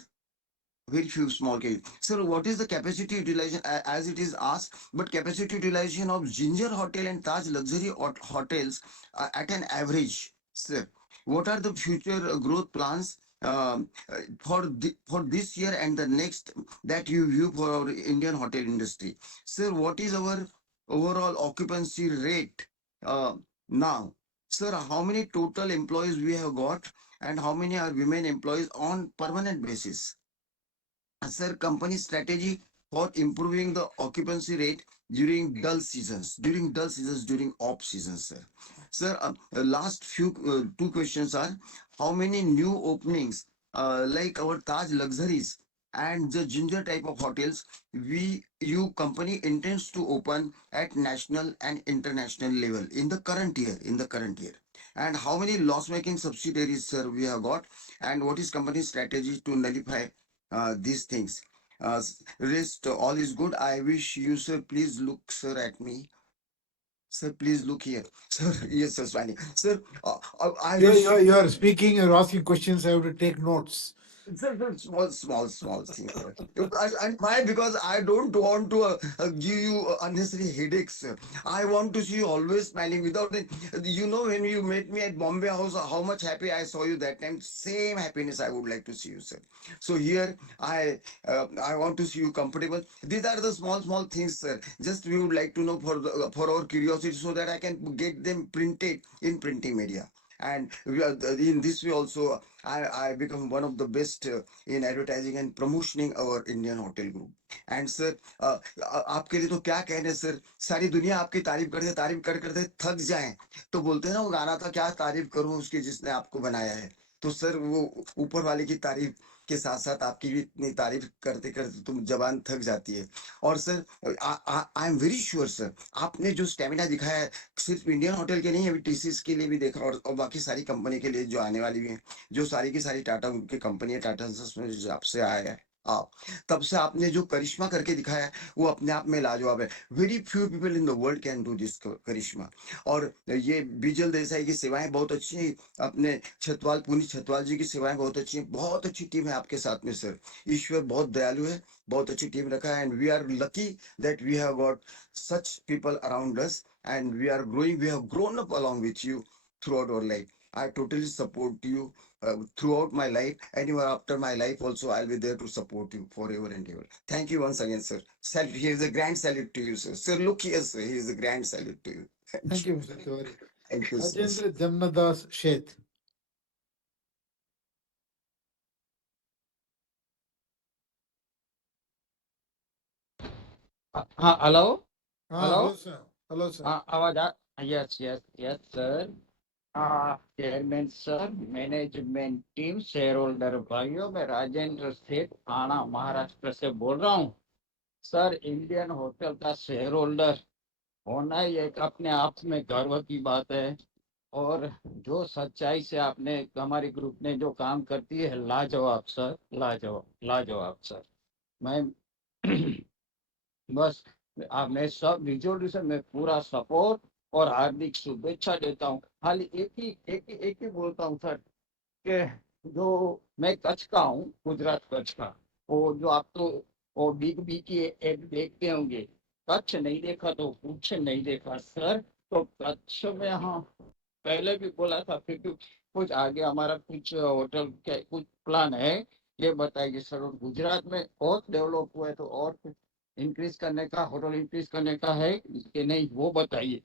Very few small queries. Sir, what is the capacity utilization as it is asked, but capacity utilization of Ginger Hotel and Taj Luxury Hotels at an average, sir? What are the future growth plans for this year and the next that you view for our Indian hotel industry? Sir, what is our overall occupancy rate now? Sir, how many total employees we have got and how many are women employees on permanent basis? Sir, company strategy for improving the occupancy rate during off seasons, sir. Sir, last few two questions are: how many new openings like our Taj Luxuries and the Ginger type of hotels you company intends to open at national and international level in the current year? And how many loss-making subsidiaries, sir, we have got? And what is company strategy to nullify these things? Rest all is good. I wish you, sir, please look, sir, at me. Sir, please look here. Sir, yes, sir, Swani. Sir, I You, wish. you are speaking, you're asking questions, I have to take notes. Sir, small things, sir. And why? Because I don't want to give you unnecessary headaches, sir. I want to see you always smiling without it. You know, when you met me at Bombay House, how much happy I saw you that time. Same happiness I would like to see you, sir. So here, I want to see you comfortable. These are the small things, sir. Just we would like to know for our curiosity so that I can get them printed in printing media. And in this way also, I become one of the best in advertising and promoting our Indian hotel group. And sir, आपके लिए तो क्या कहने sir, सारी दुनिया आपकी तारीफ करते थक जाएं, तो बोलते हैं ना वो गाना था, क्या तारीफ करूं उसकी जिसने आपको बनाया है। तो सर वो ऊपर वाले की तारीफ के साथ साथ आपकी भी इतनी तारीफ करते करते तुम जबान थक जाती है। और sir, I am very sure sir, आपने जो स्टेमिना दिखाया है सिर्फ इंडियन होटल के नहीं, अभी टीसीएस के लिए भी देखा और बाकी सारी कंपनी के लिए जो आने वाली भी हैं, जो सारी की सारी टाटा ग्रुप की कंपनी है, टाटा सन्स में जो आपसे आया है आप, तब से आपने जो करिश्मा करके दिखाया है वो अपने आप में लाजवाब है। Very few people in the world can do this करिश्मा। और ये बीजल देसाई की सेवाएं बहुत अच्छी हैं, अपने पुनीत छतवाल जी की सेवाएं बहुत अच्छी हैं, बहुत अच्छी टीम है आपके साथ में सर। ईश्वर बहुत दयालु है, बहुत अच्छी टीम रखा है, and we are lucky that we have got such people around us, and we have grown up along with you throughout our life. I totally support you throughout my life, and even after my life also I'll be there to support you forever and ever. Thank you once again, sir. Here's a grand salute to you, sir. Sir, look here, sir. Here's a grand salute to you. Thank you, Mr. Tiwari. Thank you, sir. Rajendra Jamnadas Sheth. हाँ hello hello Hello, sir. Hello, sir. हाँ आवाज आ yes yes yes sir chairman sir, management team, share holder भाइयों, मैं राजेंद्र सेठ थाना महाराष्ट्र से बोल रहा हूँ। सर, इंडियन होटल का शेयर होल्डर होना ही एक अपने आप में गर्व की बात है, और जो सच्चाई से आपने हमारी ग्रुप ने जो काम करती है, लाजवाब सर, लाजवाब सर। मैं बस मैं सब रिजोल्यूशन में पूरा सपोर्ट और हार्दिक शुभेच्छा देता हूँ। खाली एक ही बोलता हूँ सर कि जो मैं कच्छ का हूँ, गुजरात कच्छ का, वो जो आप तो वो बिग बी की एड देखते होंगे, कच्छ नहीं देखा तो कुछ नहीं देखा सर। तो कच्छ में हाँ पहले भी बोला था, फिर भी कुछ आगे हमारा कुछ होटल के कुछ प्लान है, ये बताइए सर। और गुजरात में और डेवलप हुआ है तो और इंक्रीज करने का, होटल इंक्रीज करने का है कि नहीं, वो बताइए।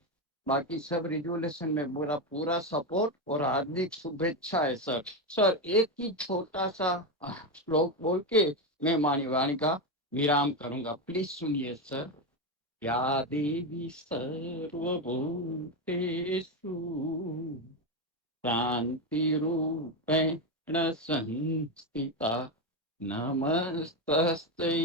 बाकी सब रिजोल्यूशन में पूरा सपोर्ट और हार्दिक शुभेच्छा है सर। सर, एक ही छोटा सा श्लोक बोल के मैं वाणी का विराम करूंगा, प्लीज सुनिए सर। या देवी सर्वभूतेषु शान्तिरूपेण संस्थिता, नमस्तस्यै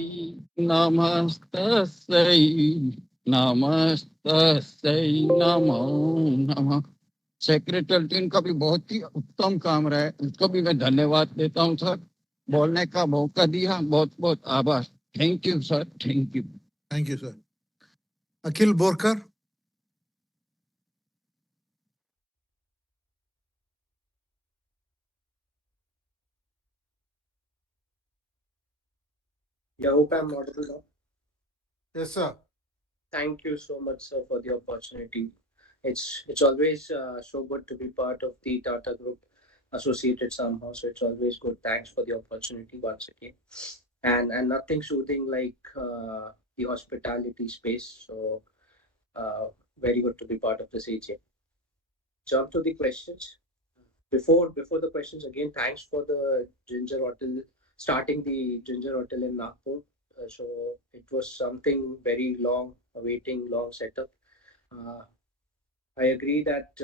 नमो नमः। सेक्रेटरी टीम का भी बहुत ही उत्तम काम रहा है, उसको भी मैं धन्यवाद देता हूँ सर। बोलने का मौका दिया, बहुत बहुत आभार। Thank you sir, thank you. Thank you, sir. Akhil Borkar. Yeah, hope I'm audible now. Yes, sir. Thank you so much, sir, for the opportunity. It's always so good to be part of the Tata Group associated somehow. So it's always good. Thanks for the opportunity once again. And nothing soothing like the hospitality space. So very good to be part of this AGM. Jump to the questions. Before the questions again, thanks for the Ginger Hotel starting the Ginger Hotel in Nagpur. So it was something very long awaiting, long setup. Uh, I agree that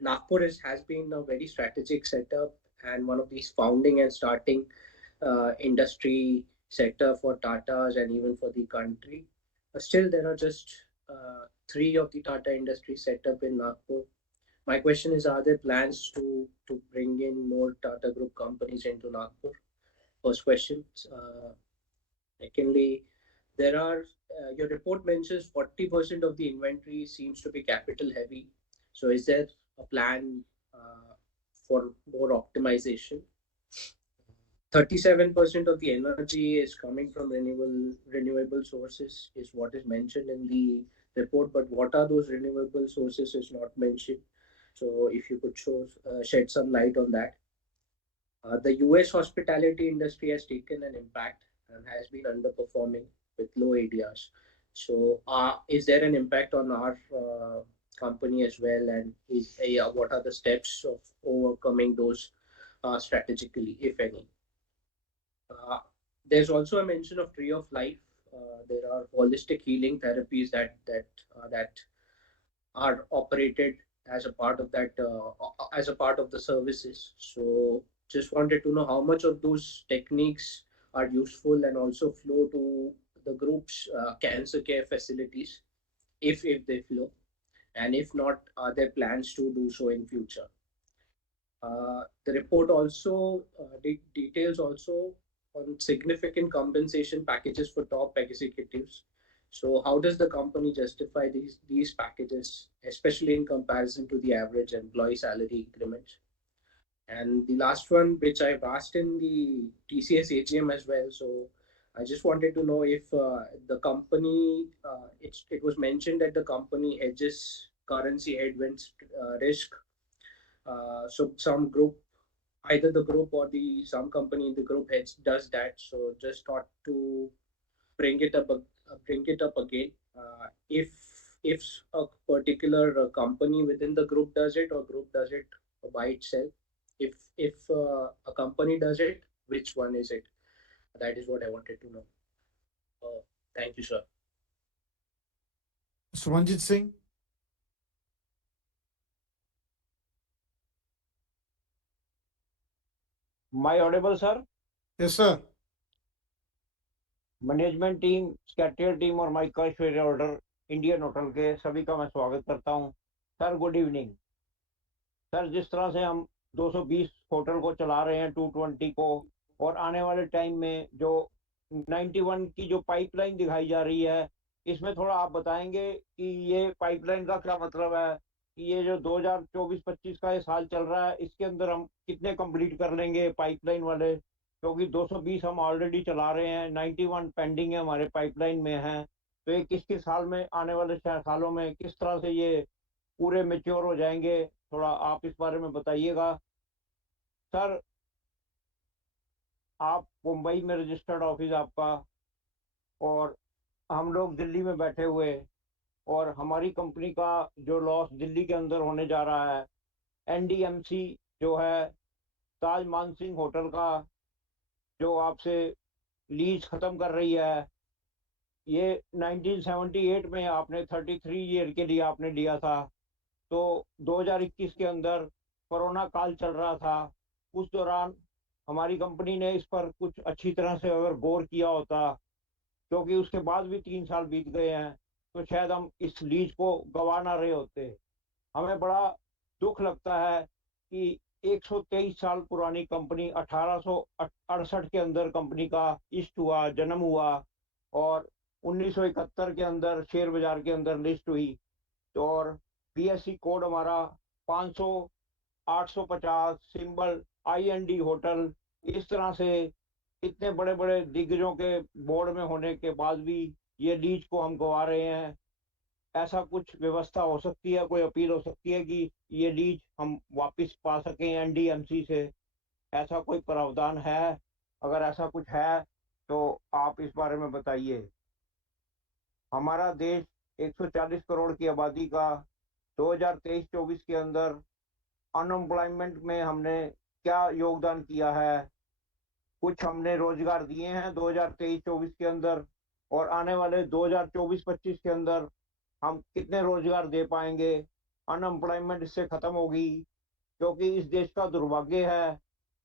Nagpur has been a very strategic setup and one of these founding and starting industry sector for Tatas and even for the country. Still, there are just three of the Tata industry set up in Nagpur. My question is, are there plans to bring in more Tata Group companies into Nagpur? First question. Secondly, there are your report mentions 40% of the inventory seems to be capital heavy. So is there a plan for more optimization? 37% of the energy is coming from renewable sources is what is mentioned in the report, but what are those renewable sources is not mentioned. So if you could shed some light on that. The US hospitality industry has taken an impact and has been underperforming with low ADRs. So, is there an impact on our company as well? And what are the steps of overcoming those strategically, if any? Uh, there's also a mention of Tree of Life. There are holistic healing therapies that are operated as a part of that as a part of the services. So just wanted to know how much of those techniques are useful and also flow to the group's cancer care facilities, if they flow, and if not, are there plans to do so in future? The report also details also on significant compensation packages for top executives. So, how does the company justify these packages, especially in comparison to the average employee salary increment? And the last one, which I've asked in the TCS AGM as well. So, I just wanted to know if the company, it was mentioned that the company hedges currency headwinds risk. So some group, either the group or the some company in the group heads does that. So just thought to bring it up bring it up again. If a particular company within the group does it or group does it by itself, if a company does it, which one is it? That is what I wanted to know. Thank you, sir. Mr. Manjit Singh. My audible, sir? Yes, sir. Management team, स्कैटियर team और माई का share holder Indian hotel के सभी का मैं स्वागत करता हूं। Sir good evening. सर जिस तरह से हम 220 होटल को चला रहे हैं 220 को, और आने वाले टाइम में जो 91 की जो पाइपलाइन दिखाई जा रही है, इसमें थोड़ा आप बताएंगे कि ये पाइपलाइन का क्या मतलब है कि ये जो 2024-25 का ये साल चल रहा है, इसके अंदर हम कितने कंप्लीट कर लेंगे पाइपलाइन वाले, क्योंकि 220 हम ऑलरेडी चला रहे हैं, 91 पेंडिंग है हमारे पाइपलाइन में है। तो ये किस किस साल में, आने वाले सालों में किस तरह से ये पूरे मेच्योर हो जाएंगे, थोड़ा आप इस बारे में बताइएगा। सर आप मुंबई में रजिस्टर्ड ऑफिस आपका, और हम लोग दिल्ली में बैठे हुए, और हमारी कंपनी का जो लॉस दिल्ली के अंदर होने जा रहा है, एनडीएमसी जो है ताज मानसिंह होटल का जो आपसे लीज खत्म कर रही है, ये 1978 में आपने 33 ईयर के लिए आपने लिया था। तो 2021 के अंदर कोरोना काल चल रहा था, उस दौरान हमारी कंपनी ने इस पर कुछ अच्छी तरह से अगर गौर किया होता, क्योंकि उसके बाद भी 3 साल बीत गए हैं, तो शायद हम इस लीज को गंवा ना रहे होते। हमें बड़ा दुख लगता है कि 123 साल पुरानी कंपनी 1868 के अंदर कंपनी का ईस्ट हुआ, जन्म हुआ, और 1971 के अंदर शेयर बाजार के अंदर लिस्ट हुई, तो और बीएससी कोड हमारा 500 850 सिंबल IND होटल। इस तरह से इतने बड़े बड़े दिग्गजों के बोर्ड में होने के बाद भी ये लीज को हम गवा रहे हैं। ऐसा कुछ व्यवस्था हो सकती है, कोई अपील हो सकती है कि ये लीज हम वापस पा सकें NDMC से? ऐसा कोई प्रावधान है? अगर ऐसा कुछ है तो आप इस बारे में बताइए। हमारा देश 140 करोड़ की आबादी का 2023-24 के अंदर अनएम्प्लॉयमेंट में हमने क्या योगदान किया है? कुछ हमने रोजगार दिए हैं 2023-24 के अंदर, और आने वाले 2024-25 के अंदर हम कितने रोजगार दे पाएंगे? अनएम्प्लॉयमेंट इससे खत्म होगी, क्योंकि इस देश का दुर्भाग्य है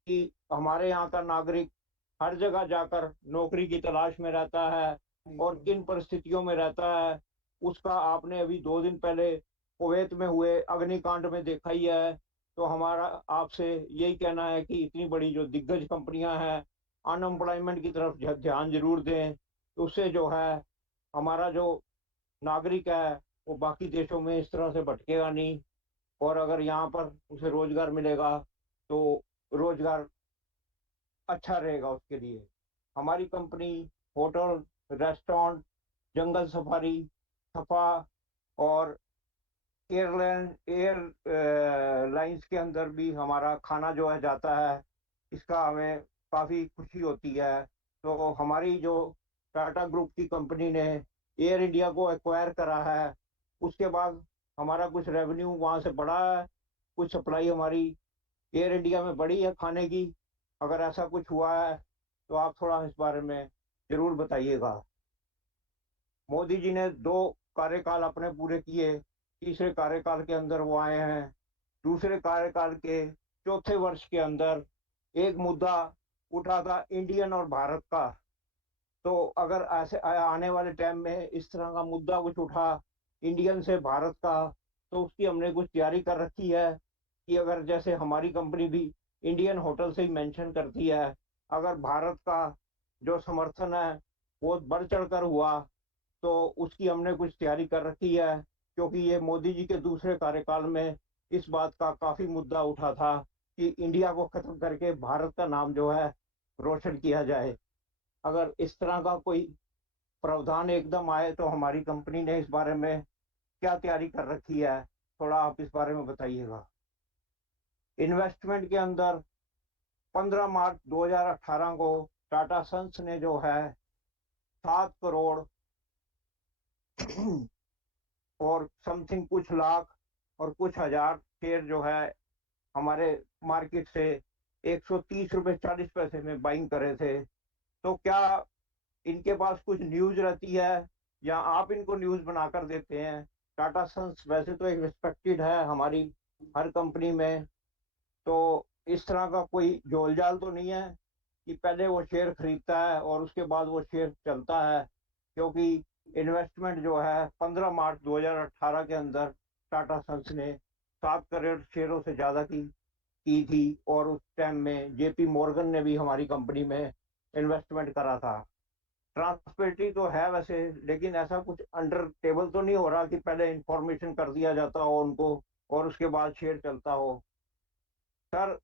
कि हमारे यहाँ का नागरिक हर जगह जाकर नौकरी की तलाश में रहता है, और किन परिस्थितियों में रहता है उसका आपने अभी 2 दिन पहले कुवैत में हुए अग्निकांड में देखा ही है। तो हमारा आपसे यही कहना है कि इतनी बड़ी जो दिग्गज कंपनियां हैं, अनएम्प्लॉयमेंट की तरफ ध्यान जरूर दें। उससे जो है हमारा जो नागरिक है वो बाकी देशों में इस तरह से भटकेगा नहीं, और अगर यहाँ पर उसे रोजगार मिलेगा तो रोजगार अच्छा रहेगा उसके लिए। हमारी कंपनी होटल, रेस्टोरेंट, जंगल सफारी, सफा और एयरलाइंस के अंदर भी हमारा खाना जो है जाता है, इसका हमें काफ़ी खुशी होती है। तो हमारी जो टाटा ग्रुप की कंपनी ने एयर इंडिया को एक्वायर करा है, उसके बाद हमारा कुछ रेवेन्यू वहाँ से बढ़ा है, कुछ सप्लाई हमारी एयर इंडिया में बढ़ी है खाने की। अगर ऐसा कुछ हुआ है तो आप थोड़ा इस बारे में जरूर बताइएगा। मोदी जी ने 2 कार्यकाल अपने पूरे किए, तीसरे कार्यकाल के अंदर वो आए हैं। दूसरे कार्यकाल के चौथे वर्ष के अंदर एक मुद्दा उठा था इंडियन और भारत का। तो अगर ऐसे आने वाले टाइम में इस तरह का मुद्दा कुछ उठा इंडियन से भारत का, तो उसकी हमने कुछ तैयारी कर रखी है कि अगर जैसे हमारी कंपनी भी इंडियन होटल से ही मेंशन करती है, अगर भारत का जो समर्थन है वो बढ़ चढ़कर हुआ तो उसकी हमने कुछ तैयारी कर रखी है। क्योंकि ये मोदी जी के दूसरे कार्यकाल में इस बात का काफी मुद्दा उठा था कि इंडिया को खत्म करके भारत का नाम जो है रोशन किया जाए। अगर इस तरह का कोई प्रावधान एकदम आए तो हमारी कंपनी ने इस बारे में क्या तैयारी कर रखी है, थोड़ा आप इस बारे में बताइएगा। इन्वेस्टमेंट के अंदर 15 मार्च 2018 को टाटा सन्स ने जो है 7 करोड़ और समथिंग कुछ लाख और कुछ हजार शेयर जो है हमारे मार्केट से 130 रुपए 40 पैसे में बाइंग करे थे। तो क्या इनके पास कुछ न्यूज रहती है या आप इनको न्यूज बनाकर देते हैं? टाटा सन्स वैसे तो एक रिस्पेक्टेड है हमारी हर कंपनी में, तो इस तरह का कोई झोलझाल तो नहीं है कि पहले वो शेयर खरीदता है और उसके बाद वो शेयर चलता है? क्योंकि इन्वेस्टमेंट जो है 15 मार्च 2018 के अंदर टाटा सन्स ने 7 करोड़ शेयरों से ज़्यादा की थी, और उस टाइम में JP मॉर्गन ने भी हमारी कंपनी में इन्वेस्टमेंट करा था। ट्रांसपेरेंसी तो है वैसे, लेकिन ऐसा कुछ अंडर टेबल तो नहीं हो रहा कि पहले इंफॉर्मेशन कर दिया जाता हो उनको और उसके बाद शेयर चलता हो। सर,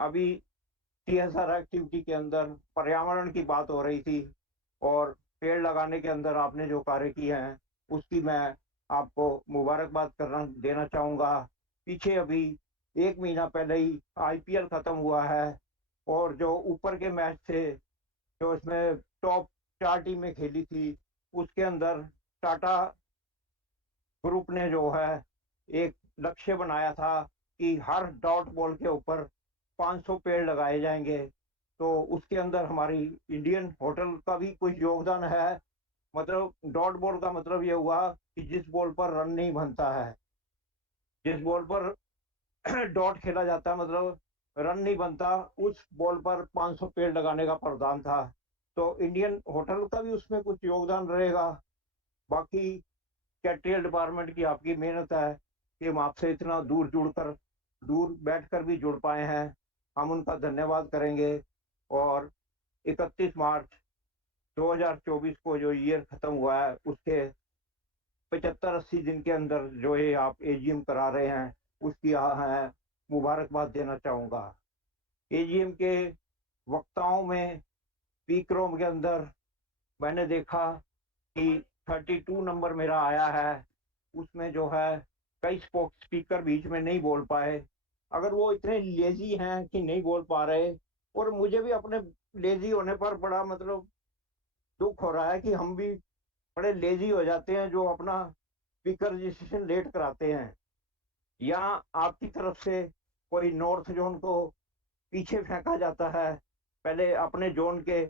अभी CSR एक्टिविटी के अंदर पर्यावरण की बात हो रही थी, और पेड़ लगाने के अंदर आपने जो कार्य किए हैं उसकी मैं आपको मुबारकबाद करना देना चाहूँगा। पीछे अभी 1 महीना पहले ही IPL खत्म हुआ है, और जो ऊपर के मैच थे जो इसमें टॉप 4 टीमें खेली थी, उसके अंदर टाटा ग्रुप ने जो है एक लक्ष्य बनाया था कि हर डॉट बॉल के ऊपर 500 पेड़ लगाए जाएंगे। तो उसके अंदर हमारी इंडियन होटल का भी कुछ योगदान है। मतलब डॉट बॉल का मतलब ये हुआ कि जिस बॉल पर रन नहीं बनता है, जिस बॉल पर डॉट खेला जाता है मतलब रन नहीं बनता, उस बॉल पर 500 पेड़ लगाने का प्रावधान था। तो इंडियन होटल का भी उसमें कुछ योगदान रहेगा। बाकी कैटेरियल डिपार्टमेंट की आपकी मेहनत है कि हम आपसे इतना दूर बैठकर भी जुड़ पाए हैं, हम उनका धन्यवाद करेंगे। और 31 मार्च 2024 को जो ईयर खत्म हुआ है उसके 75-80 दिन के अंदर जो है आप एजीएम करा रहे हैं उसकी मुबारकबाद देना चाहूँगा। एजीएम के वक्ताओं में, स्पीकरों के अंदर मैंने देखा कि 32 नंबर मेरा आया है, उसमें जो है कई स्पीकर बीच में नहीं बोल पाए। अगर वो इतने लेजी हैं कि नहीं बोल पा रहे, और मुझे भी अपने लेजी होने पर बड़ा मतलब दुख हो रहा है कि हम भी बड़े लेजी हो जाते हैं जो अपना स्पीकर रजिस्ट्रेशन लेट कराते हैं, या आपकी तरफ से कोई नॉर्थ जोन को पीछे फेंका जाता है। पहले अपने जोन के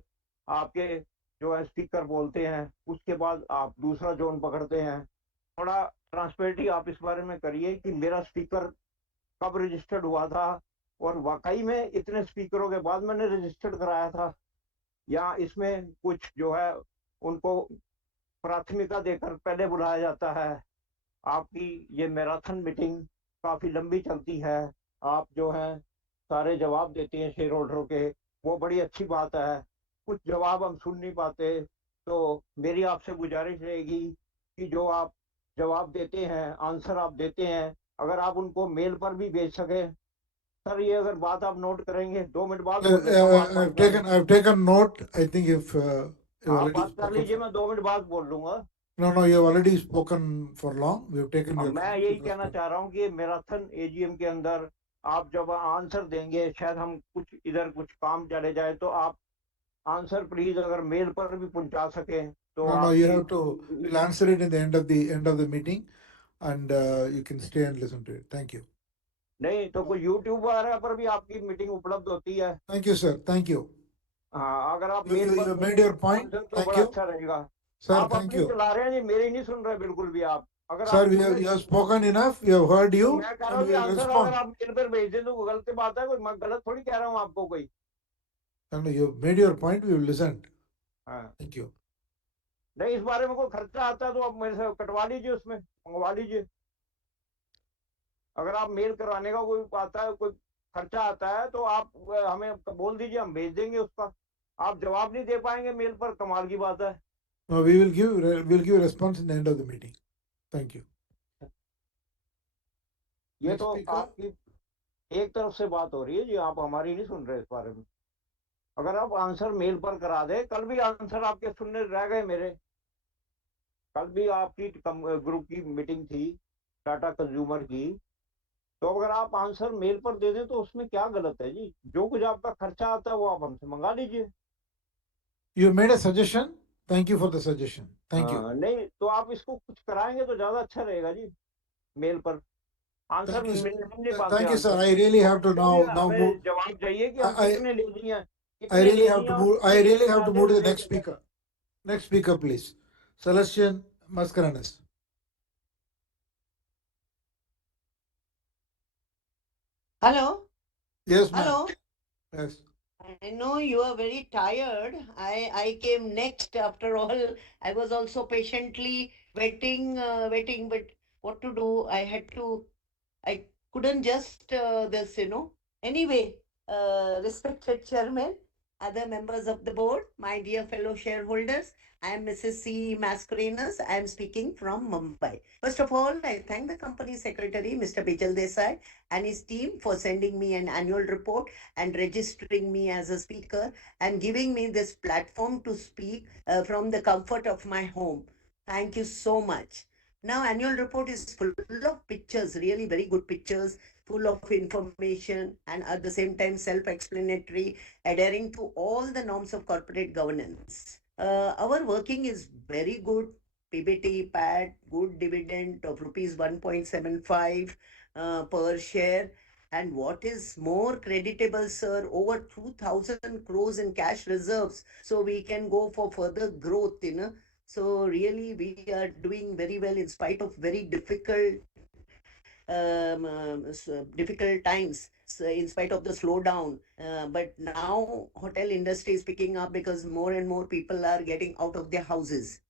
आपके जो है स्पीकर बोलते हैं, उसके बाद आप दूसरा जोन पकड़ते हैं। थोड़ा ट्रांसपेरेंटली आप इस बारे में करिए कि मेरा स्पीकर कब रजिस्टर्ड हुआ था, और वाकई में इतने स्पीकरों के बाद मैंने रजिस्टर्ड कराया था, या इसमें कुछ जो है उनको प्राथमिकता देकर पहले बुलाया जाता है। आपकी ये मैराथन मीटिंग काफी लंबी चलती है, आप जो है सारे जवाब देते हैं शेयर होल्डरों के, वो बड़ी अच्छी बात है। कुछ जवाब हम सुन नहीं पाते, तो मेरी आपसे गुजारिश रहेगी कि जो आप जवाब देते हैं, आंसर आप देते हैं, अगर आप उनको मेल पर भी भेज सके। सर ये अगर बात आप नोट करेंगे, 2 मिनट बाद बोल लेता हूँ, आप बात कर लीजिए। I've taken note. I think if you आप already बात कर spoken. लीजिए, मैं 2 मिनट बाद बोल लूंगा। No, you have already spoken for long. We have taken your. मैं यही कहना चाह रहा हूँ कि मैराथन एजीएम के अंदर आप जब आंसर देंगे, शायद हम कुछ इधर कुछ काम चले जाए, तो आप आंसर प्लीज अगर मेल पर भी पहुंचा सकें तो No, you have to. We'll answer it in the end of the meeting, and you can stay and listen to it. Thank you. नहीं तो कोई यूट्यूब वगैरह पर भी आपकी मीटिंग उपलब्ध होती है। Thank you, sir. Thank you. हाँ, अगर आप You, मेल you, पर you made your point. Answer तो Thank बड़ा you. अच्छा रहेगा। Sir, आप thank अपनी you. चला रहे हैं जी, मेरी नहीं सुन रहे बिल्कुल भी। आप अगर Sir, आप you have spoken enough. We have heard तो you, मैं कह रहा and हूँ जी, we will आंसर respond. अगर आप मेल पर भेज दें तो गलत बात है, कोई मैं गलत थोड़ी कह रहा हूँ आपको कोई। And you have made your point. We will listen. हाँ Thank you. नहीं, इस बारे में कोई खर्चा आता है तो आप मेरे से कटवा लीजिए, उसमें मंगवा लीजिए। अगर आप मेल करवाने का कोई आता है, कोई खर्चा आता है, तो आप हमें बोल दीजिए, हम भेज देंगे उसका। आप जवाब नहीं दे पाएंगे मेल पर, कमाल की बात है। No, we will give a response in the end of the meeting. Thank you. ये Next तो speaker. आपकी एक तरफ से बात हो रही है जी, आप हमारी नहीं सुन रहे इस बारे में। अगर आप आंसर मेल पर करा दे, कल भी आंसर आपके सुनने रह गए मेरे। कल भी आपकी ग्रुप की मीटिंग थी टाटा कंज्यूमर की, तो अगर आप आंसर मेल पर दे दें तो उसमें क्या गलत है जी? जो कुछ आपका खर्चा आता है वो आप हमसे मंगा लीजिए। You made a suggestion. Thank you for the suggestion. Thank you. नहीं तो आप इसको कुछ कराएंगे तो ज्यादा अच्छा रहेगा जी, मेल पर। Answer Thank you, sir. मिल नहीं पाते Thank you, sir. Answer, I really have to क्योंकि now move. हमें जवाब चाहिए कि हम I कितने लेजी हैं, I कितने really लेजी have to हैं, move. I कितने really have to चाहते move to the हैं next speaker. Next speaker, please. Celestian Mascarenas. Hello. Yes, ma'am. Hello. Yes. I know you are very tired. I came next after all. I was also patiently waiting, but what to do? I couldn't just this. Anyway, respected chairman, other members of the board, my dear fellow shareholders, I am Mrs. C. Mascarenas. I am speaking from Mumbai. First of all, I thank the company secretary, Mr. Bijal Desai, and his team for sending me an annual report and registering me as a speaker and giving me this platform to speak from the comfort of my home. Thank you so much. Now, annual report is full of pictures, really very good pictures, full of information, and at the same time self-explanatory, adhering to all the norms of corporate governance. Our working is very good. PBT, PAT, good dividend of rupees 1.75 per share. And what is more creditable, sir, over 2,000 crores in cash reserves. So we can go for further growth. So really, we are doing very well in spite of very difficult times. So in spite of the slowdown, but now hotel industry is picking up because more and more people are getting out of their houses.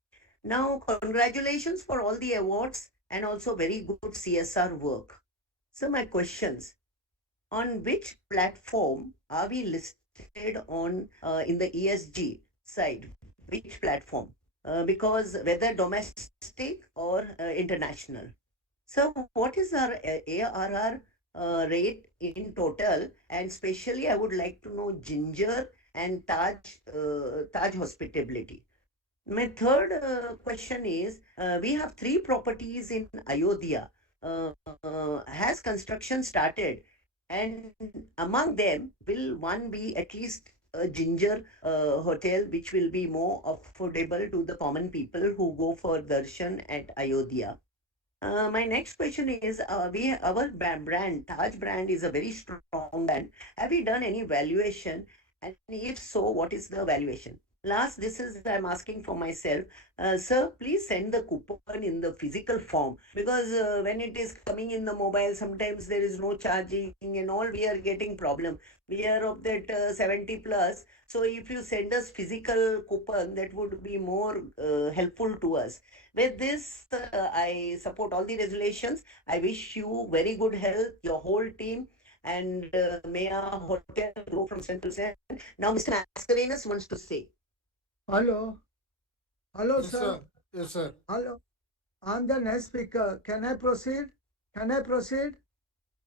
Now, congratulations for all the awards and also very good CSR work. So my questions: on which platform are we listed on in the ESG side? which platform? Because whether domestic or international. So what is our ARR rate in total? And especially I would like to know Ginger and Taj Hospitality. My third question is, we have three properties in Ayodhya. Has construction started? And among them, will one be at least a Ginger hotel, which will be more affordable to the common people who go for darshan at Ayodhya? My next question is, our brand Taj brand is a very strong brand. Have we done any valuation? And if so, what is the valuation? Last, this is I'm asking for myself. Sir, please send the coupon in the physical form, because when it is coming in the mobile, sometimes there is no charging and all. We are getting problem. We are of that 70 plus. So if you send us physical coupon, that would be more helpful to us. With this, I support all the resolutions. I wish you very good health, your whole team, and may our hotel grow from strength to strength. Now, Mr. Mascarenhas wants to say. Hello. Hello, Yes, sir. sir. Yes, sir. Hello. I'm the next speaker. Can I proceed? Can I proceed?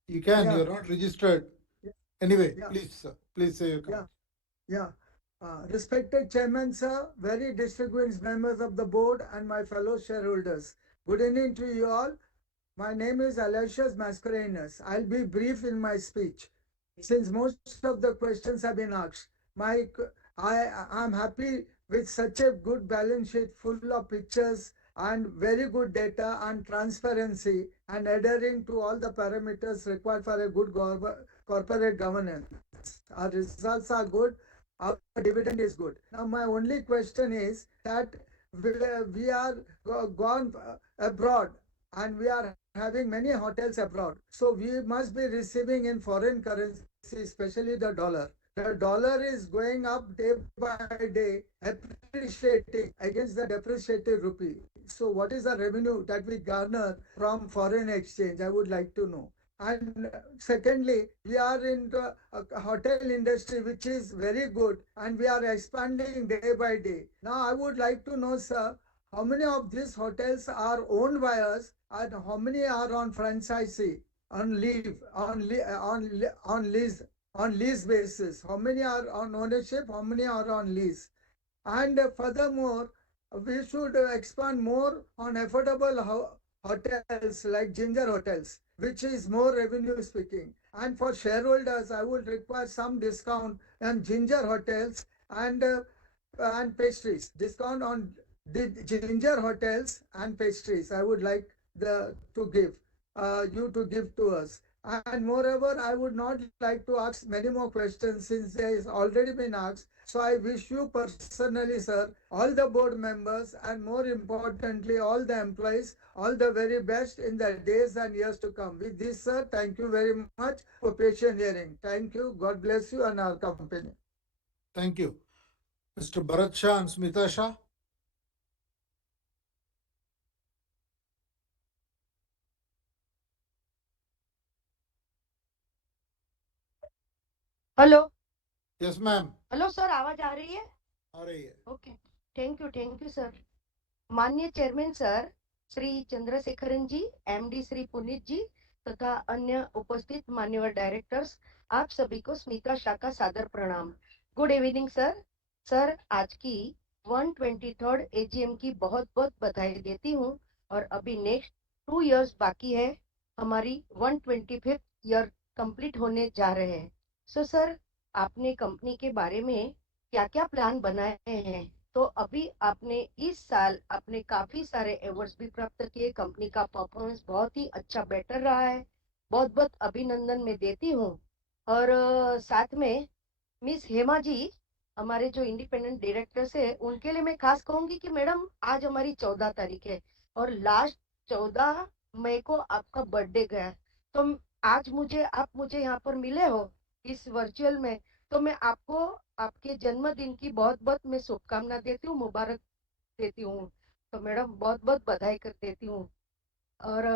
You can. Yeah. You're not registered. Yeah. Anyway, Yeah. please, sir. Please say your Yeah. comment. Yeah. Respected Chairman, sir, very distinguished members of the board, and my fellow shareholders. Good evening to you all. My name is Aloysius Mascarenhas. I'll be brief in my speech, since most of the questions have been asked. I'm happy with such a good balance sheet full of pictures and very good data and transparency and adhering to all the parameters required for a good corporate governance. Our results are good. Our dividend is good. Now, my only question is that we are gone abroad and we are having many hotels abroad. So we must be receiving in foreign currency, especially the dollar. The dollar is going up day by day, appreciating against the depreciated rupee. So what is the revenue that we garner from foreign exchange? I would like to know. And secondly, we are in the hotel industry, which is very good, and we are expanding day by day. Now, I would like to know, sir, how many of these hotels are owned by us, and how many are on franchisee, on leave, on lease basis? How many are on ownership? How many are on lease? And furthermore, we should expand more on affordable hotels like Ginger hotels, which is more revenue speaking. And for shareholders, I would require some discount on Ginger hotels and pastries. Discount on the Ginger hotels and pastries. I would like to give you to give to us. And moreover, I would not like to ask many more questions since there is already been asked. So I wish you personally, sir, all the board members, and more importantly, all the employees, all the very best in the days and years to come. With this, sir, thank you very much for patient hearing. Thank you. God bless you and our company. Thank you. Mr. Bharat Shah and Smita Shah. Hello Yes, ma'am. Hello sir आवाज आ रही है आ रही है. Okay thank you sir माननीय chairman sir Shri Chandrasekaran जी MD Shri Puneet जी तथा अन्य उपस्थित मान्यवर डायरेक्टर्स आप सभी को स्मिता शाह का सादर प्रणाम गुड इवनिंग सर सर आज की 123rd एजीएम की बहुत बहुत बधाई देती हूँ और अभी नेक्स्ट 2 इयर्स बाकी है हमारी 125th ईयर कंप्लीट होने जा रहे हैं सो सर आपने कंपनी के बारे में क्या क्या प्लान बनाए हैं तो अभी आपने इस साल आपने काफी सारे अवार्ड्स भी प्राप्त किए कंपनी का परफॉर्मेंस बहुत ही अच्छा बेटर रहा है बहुत बहुत अभिनंदन मैं देती हूँ और साथ में मिस हेमा जी हमारे जो इंडिपेंडेंट डायरेक्टर्स है उनके लिए मैं खास कहूंगी कि मैडम आज हमारी 14 तारीख है और लास्ट 14 मई को आपका बर्थडे गया तो आज आप मुझे यहाँ पर मिले हो इस वर्चुअल में तो मैं आपको आपके जन्मदिन की बहुत बहुत मैं शुभकामना देती हूँ मुबारक देती हूँ तो मैडम बहुत बहुत बधाई कर देती हूँ और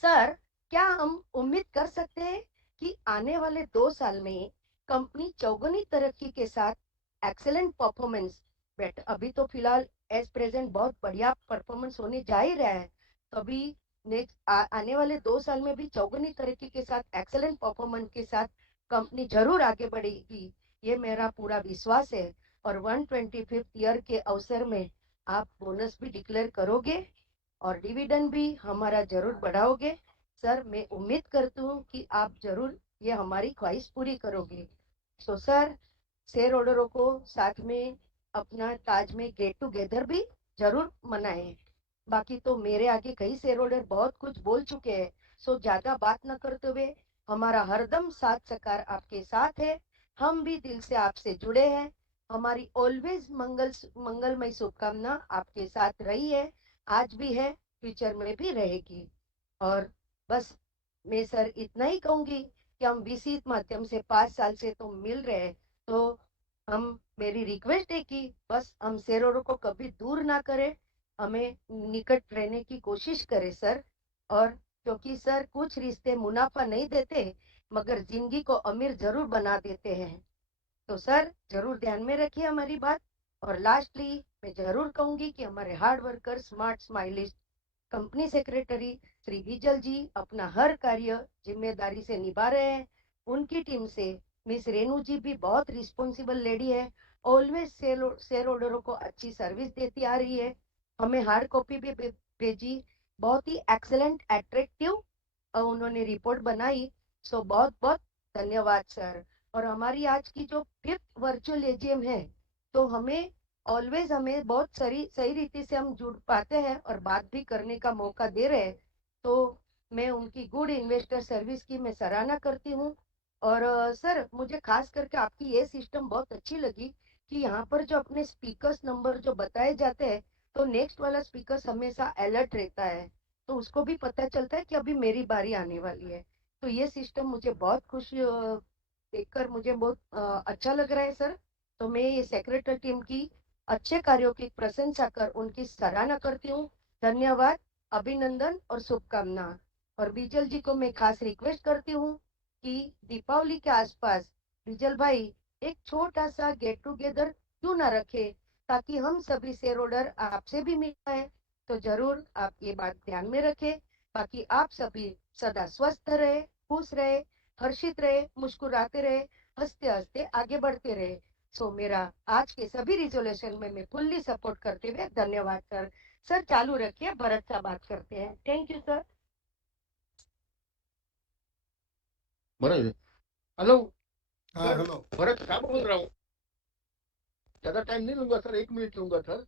सर क्या हम उम्मीद कर सकते हैं कि आने वाले 2 साल में कंपनी चौगुनी तरक्की के साथ एक्सेलेंट परफॉर्मेंस अभी तो फिलहाल एज प्रेजेंट बहुत बढ़िया परफॉर्मेंस होने जा ही रहा है, तो अभी नेक्स्ट आने वाले 2 साल में भी चौगुनी तरक्की के साथ एक्सेलेंट परफॉर्मेंस के साथ कंपनी जरूर आगे बढ़ेगी, ये मेरा पूरा विश्वास है। और 125th ईयर के अवसर में आप बोनस भी डिक्लेयर करोगे और डिविडेंड भी हमारा जरूर बढ़ाओगे। सर मैं उम्मीद करती हूँ कि आप जरूर ये हमारी ख्वाहिश पूरी करोगे। सो सर शेयर होल्डरों को साथ में अपना ताज में गेट टुगेदर भी जरूर मनाएं। बाकी तो मेरे आगे कई शेयर होल्डर बहुत कुछ बोल चुके हैं, सो ज्यादा बात न करते हुए हमारा हरदम साथ सकार आपके साथ है, हम भी दिल से आपसे जुड़े हैं, हमारी ऑलवेज मंगलमय शुभकामना आपके साथ रही है, आज भी है, फ्यूचर में भी रहेगी। और बस मैं सर इतना ही कहूंगी कि हम VC माध्यम से 5 साल से तो मिल रहे हैं, तो हम मेरी रिक्वेस्ट है कि बस हम शेयरों को कभी दूर ना करें, हमें निकट रहने की कोशिश करें सर। और क्योंकि सर कुछ रिश्ते मुनाफा नहीं देते मगर जिंदगी को अमीर जरूर बना देते हैं, तो सर जरूर ध्यान में रखिए हमारी बात। और लास्टली मैं जरूर कहूंगी कि हमारे hard worker smart smiliest company secretary Shri Vijal ji अपना हर कार्य जिम्मेदारी से निभा रहे हैं, उनकी टीम से मिस रेनू जी भी बहुत रिस्पॉन्सिबल लेडी है, ऑलवेज शेयर होल्डरों को अच्छी सर्विस देती आ रही है, हमें हार्ड कॉपी भी भेजी, बहुत ही एक्सेलेंट अट्रैक्टिव उन्होंने रिपोर्ट बनाई। सो बहुत बहुत धन्यवाद सर। और हमारी आज की जो 5th वर्चुअल AGM है, तो हमें ऑलवेज हमें बहुत सही रीति से हम जुड़ पाते हैं और बात भी करने का मौका दे रहे हैं, तो मैं उनकी गुड इन्वेस्टर सर्विस की मैं सराहना करती हूँ। और सर मुझे खास करके आपकी ये सिस्टम बहुत अच्छी लगी कि यहाँ पर जो अपने स्पीकर्स नंबर जो बताए जाते हैं, तो नेक्स्ट वाला स्पीकर हमेशा अलर्ट रहता है, तो उसको भी पता चलता है कि अभी मेरी बारी आने वाली है, तो ये सिस्टम मुझे बहुत खुशी देखकर मुझे बहुत अच्छा लग रहा है सर। तो मैं ये सेक्रेटरी टीम की अच्छे कार्यों की प्रशंसा कर उनकी सराहना करती हूँ। धन्यवाद, अभिनंदन और शुभकामना। और बीजल जी को मैं खास रिक्वेस्ट करती हूँ कि दीपावली के आसपास बीजल भाई एक छोटा सा गेट टुगेदर क्यों ना रखे, ताकि हम सभी शेयर होल्डर आपसे भी मिल पाए, तो जरूर आप ये बात ध्यान में रखें। बाकी आप सभी सदा स्वस्थ रहे, खुश रहे, हर्षित रहे, मुस्कुराते रहे, हंसते हंसते आगे बढ़ते रहे। सो मेरा आज के सभी रिजोल्यूशन में मैं फुल्ली सपोर्ट करते हुए धन्यवाद सर। सर चालू रखिए, भरत सा बात करते हैं। Thank you sir. बरं हेलो हाँ सर, हेलो। भरत साहब बोल रहा हूँ। ज्यादा टाइम नहीं लूंगा सर, 1 मिनट लूंगा सर।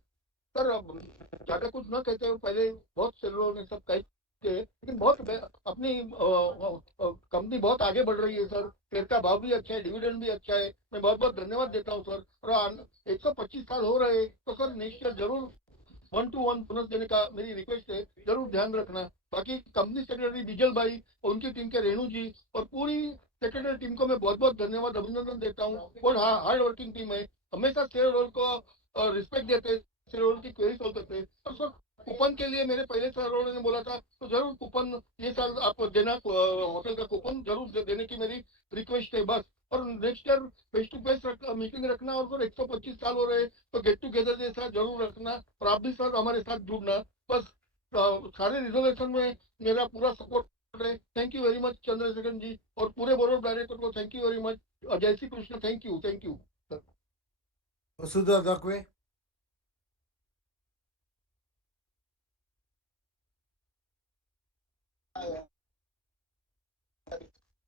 सर अब ज्यादा कुछ ना कहते हो, पहले बहुत से लोगों ने सब कह के, लेकिन बहुत अपनी कंपनी बहुत आगे बढ़ रही है सर, शेयर का भाव भी अच्छा है, डिविडेंड भी अच्छा है, मैं बहुत बहुत धन्यवाद देता हूँ सर। और 125 साल हो रहे हैं, तो सर नेक्स्ट ईयर जरूर 1 to 1 बोनस देने का मेरी रिक्वेस्ट है, जरूर ध्यान रखना। बाकी कंपनी सेक्रेटरी विजल भाई, उनकी टीम के रेणु जी और पूरी सेक्रेटरी टीम को मैं बहुत बहुत धन्यवाद अभिनंदन देता हूँ। और हाँ, हार्ड वर्किंग टीम है, हमेशा शेयर होल्डर को रिस्पेक्ट देते, शेयर होल्डर की क्वेरी सॉल्व करते हैं। और सर कूपन के लिए मेरे पहले शेयर होल्डर ने बोला था, तो जरूर कूपन ये साल आप देना, होटल का कूपन जरूर देने की मेरी रिक्वेस्ट है बस। और next year face to face meeting रखना, और फिर 125 साल हो रहे हैं, तो गेट टुगेदर जैसा जरूर रखना, और आप भी सर हमारे साथ जुड़ना बस। सारे रिजोल्यूशन में मेरा पूरा सपोर्ट है। Thank you very much Chandrashekhar ji, और पूरे बोर्ड ऑफ डायरेक्टर को थैंक यू वेरी मच। जय Shri Krishna, thank you sir. Vasudha Dakve.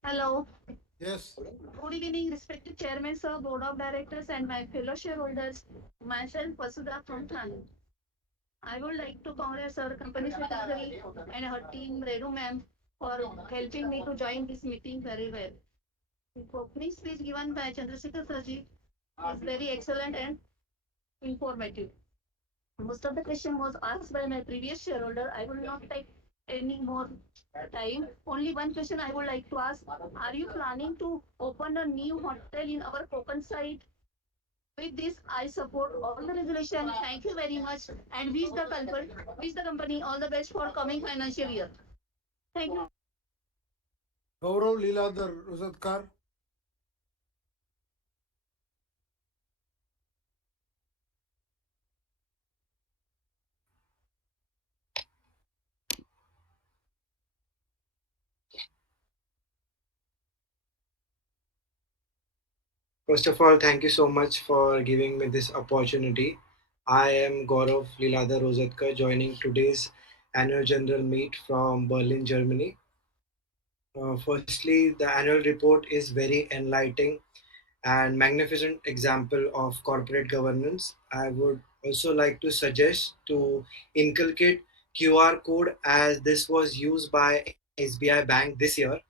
Hello. Yes. Good evening, respected Chairman, Sir, Board of Directors, and my fellow shareholders. Myself, Vasudha from Thane. I would like to congratulate our company secretary and her team, Renu ma'am, for helping me to join this meeting very well. The opening speech given by Chandrasekhar Sarji is very excellent and informative. Most of the question was asked by my previous shareholder. I will not take any more time. Only one question I would like to ask. Are you planning to open a new hotel in our Konkan side? With this, I support all the resolution. Thank you very much and wish the company all the best for coming financial year. Thank you. Gaurav Leeladhar Rosatkar. First of all, thank you so much for giving me this opportunity. I am Gaurav Lilada Rosatkar, joining today's annual general meet from Berlin, Germany. Firstly, the annual report is very enlightening and magnificent example of corporate governance. I would also like to suggest to inculcate QR code as this was used by SBI Bank this year.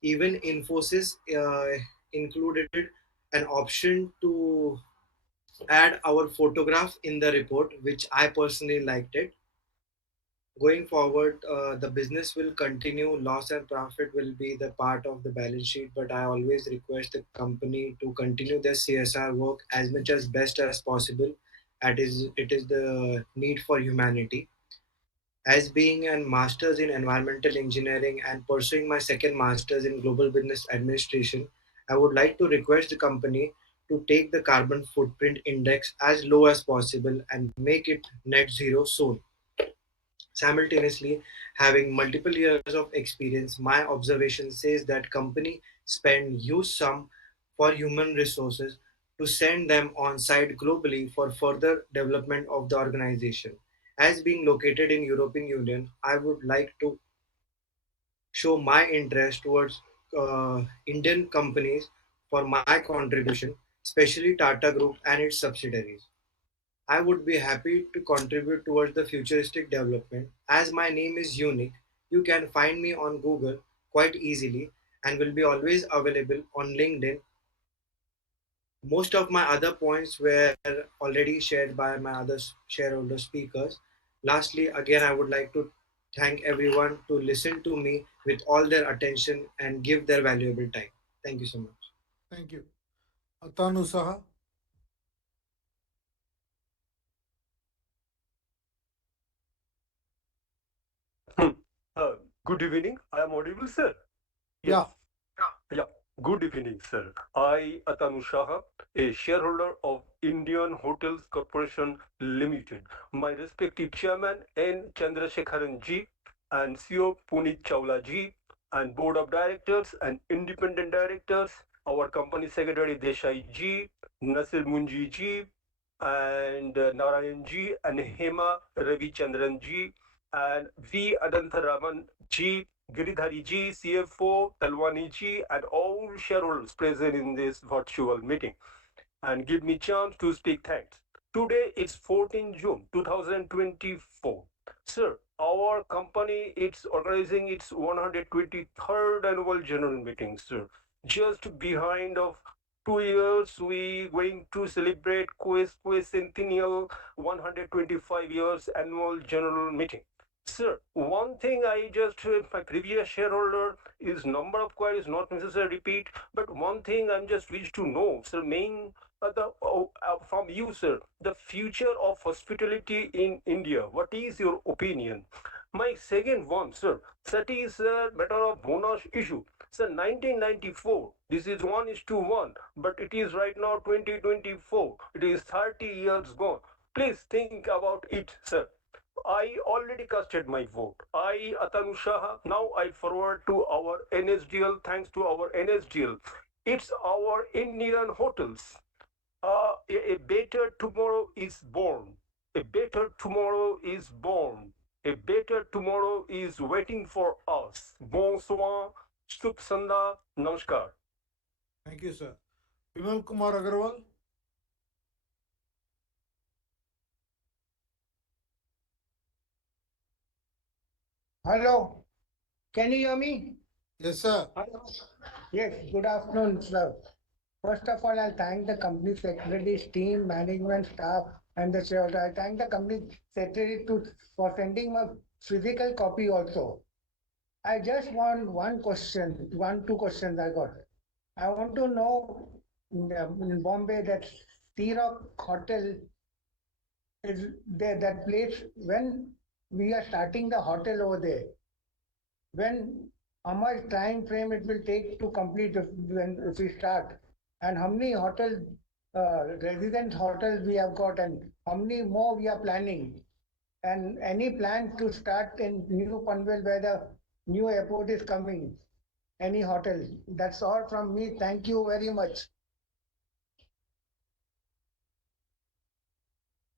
Even Infosys included an option to add our photograph in the report, which I personally liked it. Going forward, the business will continue. Loss and profit will be the part of the balance sheet, but I always request the company to continue their CSR work as much as best as possible. It is the need for humanity. As being a master's in environmental engineering and pursuing my second master's in global business administration, I would like to request the company to take the carbon footprint index as low as possible and make it net zero soon. Simultaneously, having multiple years of experience, my observation says that company spend huge sum for human resources to send them on site globally for further development of the organization. As being located in European Union, I would like to show my interest towards Indian companies for my contribution, especially Tata Group and its subsidiaries. I would be happy to contribute towards the futuristic development. As my name is unique, you can find me on Google quite easily and will be always available on LinkedIn. Most of my other points were already shared by my other shareholder speakers. Lastly, again, I would like to thank everyone to listen to me with all their attention and give their valuable time. Thank you so much. Thank you. Atanu Saha. Good evening. I am audible, sir. Yeah. Yeah. Good evening, sir. I, Atanu Shah, a shareholder of Indian Hotels Corporation Limited. My respected chairman N. Chandrasekharan ji and CEO Puneet Chawla ji and board of directors and independent directors, our company secretary Desai ji, Nasir Munji ji, and Narayan ji and Hema Ravi Chandran ji and V. Adantaraman ji, Giridhari ji, CFO Talwani ji, and all shareholders present in this virtual meeting and give me chance to speak thanks. Today is 14 June 2024. Sir, our company is organizing its 123rd annual general meeting, sir. Just behind of 2 years, we going to celebrate Centennial 125 years annual general meeting. Sir, one thing I just, my previous shareholder is number of queries not necessary repeat, but one thing I'm just wish to know, sir, from you, sir, the future of hospitality in India. What is your opinion? My second one, sir, that is a matter of bonus issue. Sir, 1994, this is 1:1, but it is right now 2024. It is 30 years gone. Please think about it, sir. I already casted my vote. I, Atanu Shah, now I forward to our NSDL. Thanks to our NSDL. It's our Indian hotels. A better tomorrow is born. A better tomorrow is born. A better tomorrow is waiting for us. Bonsoir, Shubh Sandha, Namaskar. Thank you, sir. Vimal Kumar Agarwal. Hello, can you hear me? Yes, sir. Hello. Yes, good afternoon, sir. First of all, I'll thank the company secretary's team, management staff, and the shareholder. I thank the company secretary for sending my physical copy also. I just want two questions I got. I want to know in Bombay that Sea Rock Hotel is there, that place, when we are starting the hotel over there, when how much time frame it will take to complete if we start, and how many resident hotels we have got, and how many more we are planning, and any plan to start in New Panvel where the new airport is coming, any hotel. That's all from me. Thank you very much.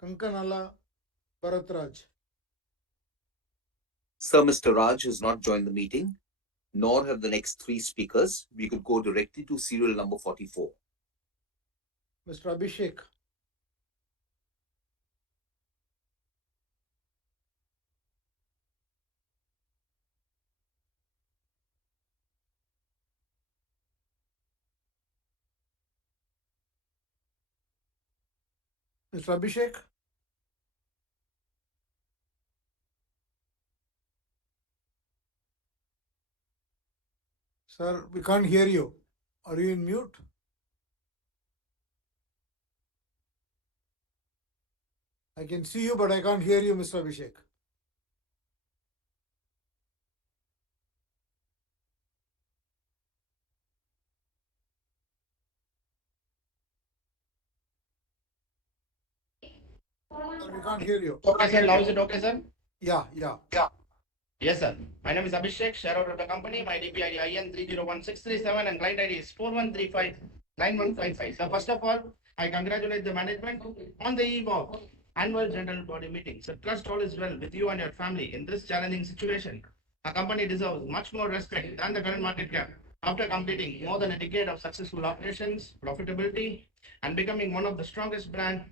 Kankanala Bharatraj. Sir, Mr. Raj has not joined the meeting, nor have the next three speakers. We could go directly to serial number 44. Mr. Abhishek. Mr. Abhishek. Sir, we can't hear you. Are you in mute? I can see you, but I can't hear you, Mr. Abhishek. Sir, we can't hear you. Okay, sir. Now is it okay, sir? Yeah, yeah. Yes, sir. My name is Abhishek, shareholder of the company. My DPID IN 301637 and client ID is 41359155. So first of all, I congratulate the management on the eve of annual general body meeting. So trust all is well with you and your family in this challenging situation. Our company deserves much more respect than the current market cap. After completing more than a decade of successful operations, profitability, and becoming one of the strongest brand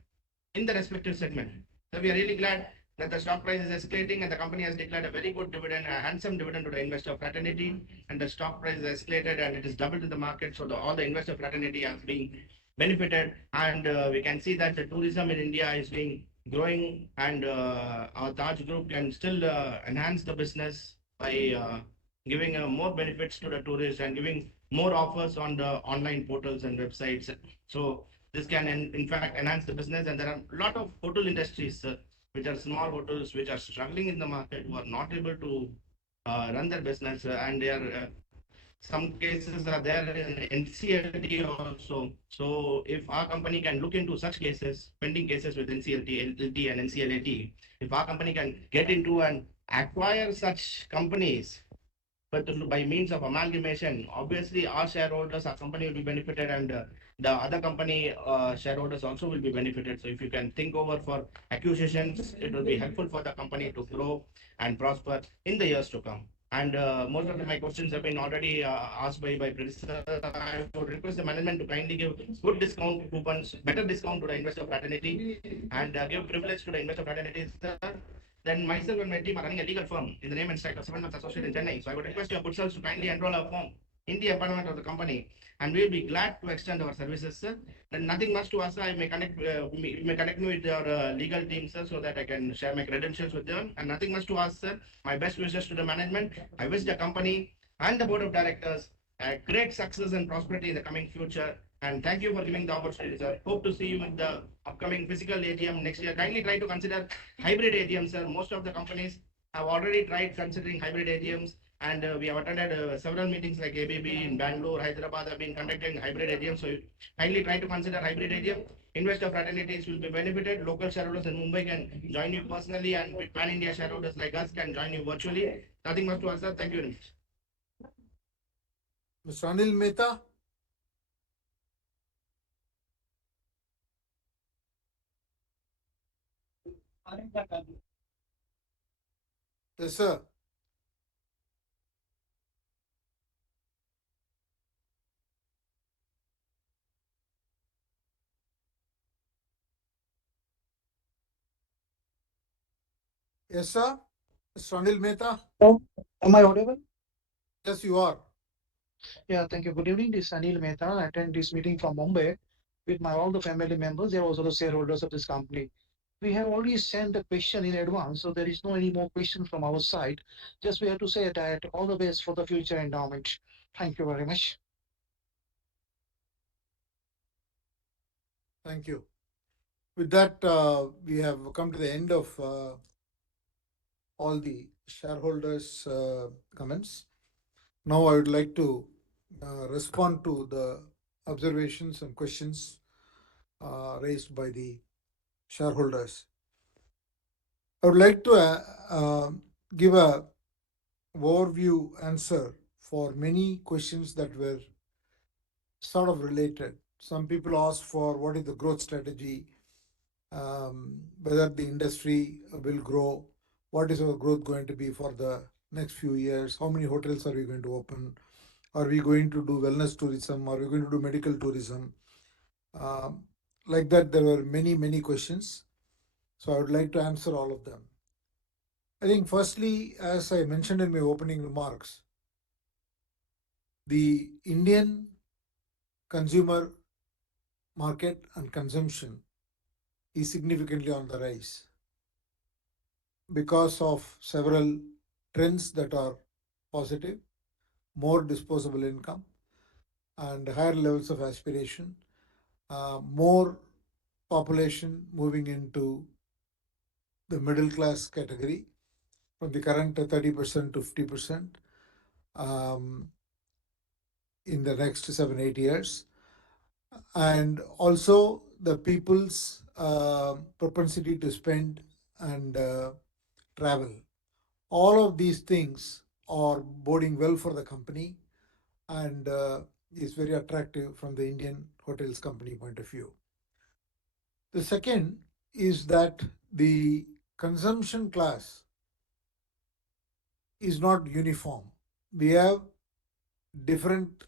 in the respective segment. So we are really glad that the stock price is escalating and the company has declared a very good dividend, a handsome dividend to the investor fraternity, and the stock price is escalated and it is doubled in the market. So all the investor fraternity has been benefited, and we can see that the tourism in India is being growing, and our Taj Group can still enhance the business by giving more benefits to the tourists and giving more offers on the online portals and websites. So this can in fact enhance the business, and there are a lot of hotel industries which are small hotels which are struggling in the market, who are not able to run their business, and they are some cases are there in NCLT also. So if our company can look into such cases, pending cases with NCLT, LLT and NCLAT, if our company can get into and acquire such companies, but by means of amalgamation, obviously our shareholders, our company will be benefited, and the other company shareholders also will be benefited. So if you can think over for acquisitions, it will be helpful for the company to grow and prosper in the years to come. And most of my questions have been already asked by predecessor. I would request the management to kindly give good discount coupons, better discount to the investor fraternity, and give privilege to the investor fraternity. Then myself and my team are running a legal firm in the name and style of 7 months associate in Chennai. So I would request your good selves to kindly enroll our firm in the empowerment of the company, and we will be glad to extend our services, sir. Then nothing much to us. I may connect, may connect me with your legal team, sir, so that I can share my credentials with them. And nothing much to us, sir. My best wishes to the management. I wish the company and the board of directors great success and prosperity in the coming future. And thank you for giving the opportunity, sir. Hope to see you in the upcoming physical AGM next year. Kindly try to consider hybrid AGM, sir. Most of the companies have already tried considering hybrid AGMs, and we have attended several meetings like ABB in Bangalore, Hyderabad have been conducting hybrid AGM. So kindly try to consider hybrid AGM. Investor fraternities will be benefited. Local shareholders in Mumbai can join you personally, and pan India shareholders like us can join you virtually. Nothing much to us, sir. Thank you very much. Mr. Anil Mehta. Yes, sir. Yes, sir. Mr. Anil Mehta. Hello, am I audible? Yes, you are. Yeah, thank you. Good evening. This is Anil Mehta. I attend this meeting from Mumbai with my all the family members. They are also the shareholders of this company. We have already sent the question in advance, so there is no any more question from our side. Just we have to say that all the best for the future endowment. Thank you very much. Thank you. With that, we have come to the end of all the shareholders' comments. Now I would like to respond to the observations and questions raised by the shareholders. I would like to give a overview answer for many questions that were sort of related. Some people asked for what is the growth strategy, whether the industry will grow, what is our growth going to be for the next few years, how many hotels are we going to open, are we going to do wellness tourism, are we going to do medical tourism? Like that, there were many questions. So I would like to answer all of them. I think firstly, as I mentioned in my opening remarks, the Indian consumer market and consumption is significantly on the rise because of several trends that are positive, more disposable income and higher levels of aspiration, more population moving into the middle class category from the current 30% to 50% in the next 7-8 years. And also the people's propensity to spend and travel. All of these things are boding well for the company and is very attractive from the Indian hotels company point of view. The second is that the consumption class is not uniform. We have different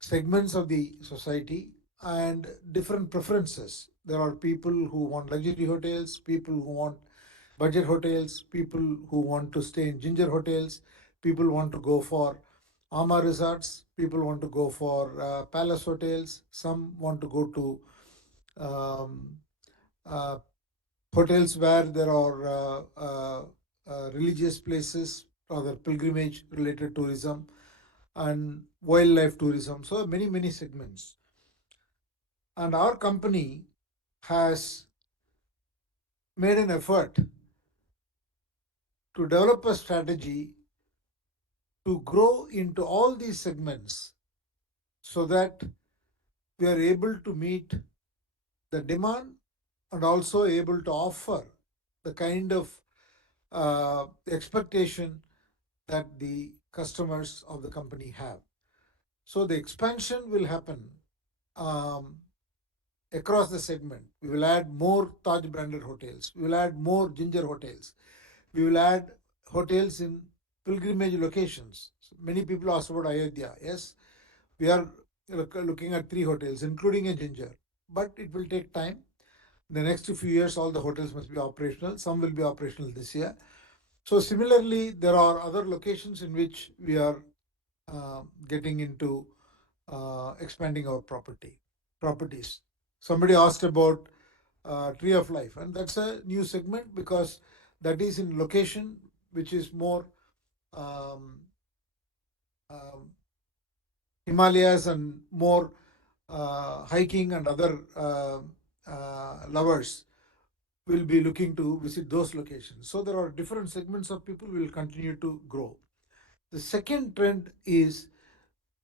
segments of the society and different preferences. There are people who want luxury hotels, people who want budget hotels, people who want to stay in ginger hotels, people want to go for Ama resorts, people want to go for palace hotels, some want to go to um, uh, hotels where there are religious places, rather pilgrimage related tourism and wildlife tourism. So many segments. And our company has made an effort to develop a strategy to grow into all these segments so that we are able to meet the demand and also able to offer the kind of expectation that the customers of the company have. So the expansion will happen across the segment. We will add more Taj branded hotels. We will add more Ginger hotels. We will add hotels in pilgrimage locations. So many people ask about Ayodhya. Yes, we are looking at 3 hotels, including a Ginger, but it will take time. In the next few years, all the hotels must be operational. Some will be operational this year. So similarly, there are other locations in which we are getting into expanding our properties. Somebody asked about Tree of Life, and that's a new segment because that is in location which is more um, Himalayas and more hiking and other lovers will be looking to visit those locations. So there are different segments of people will continue to grow. The second trend is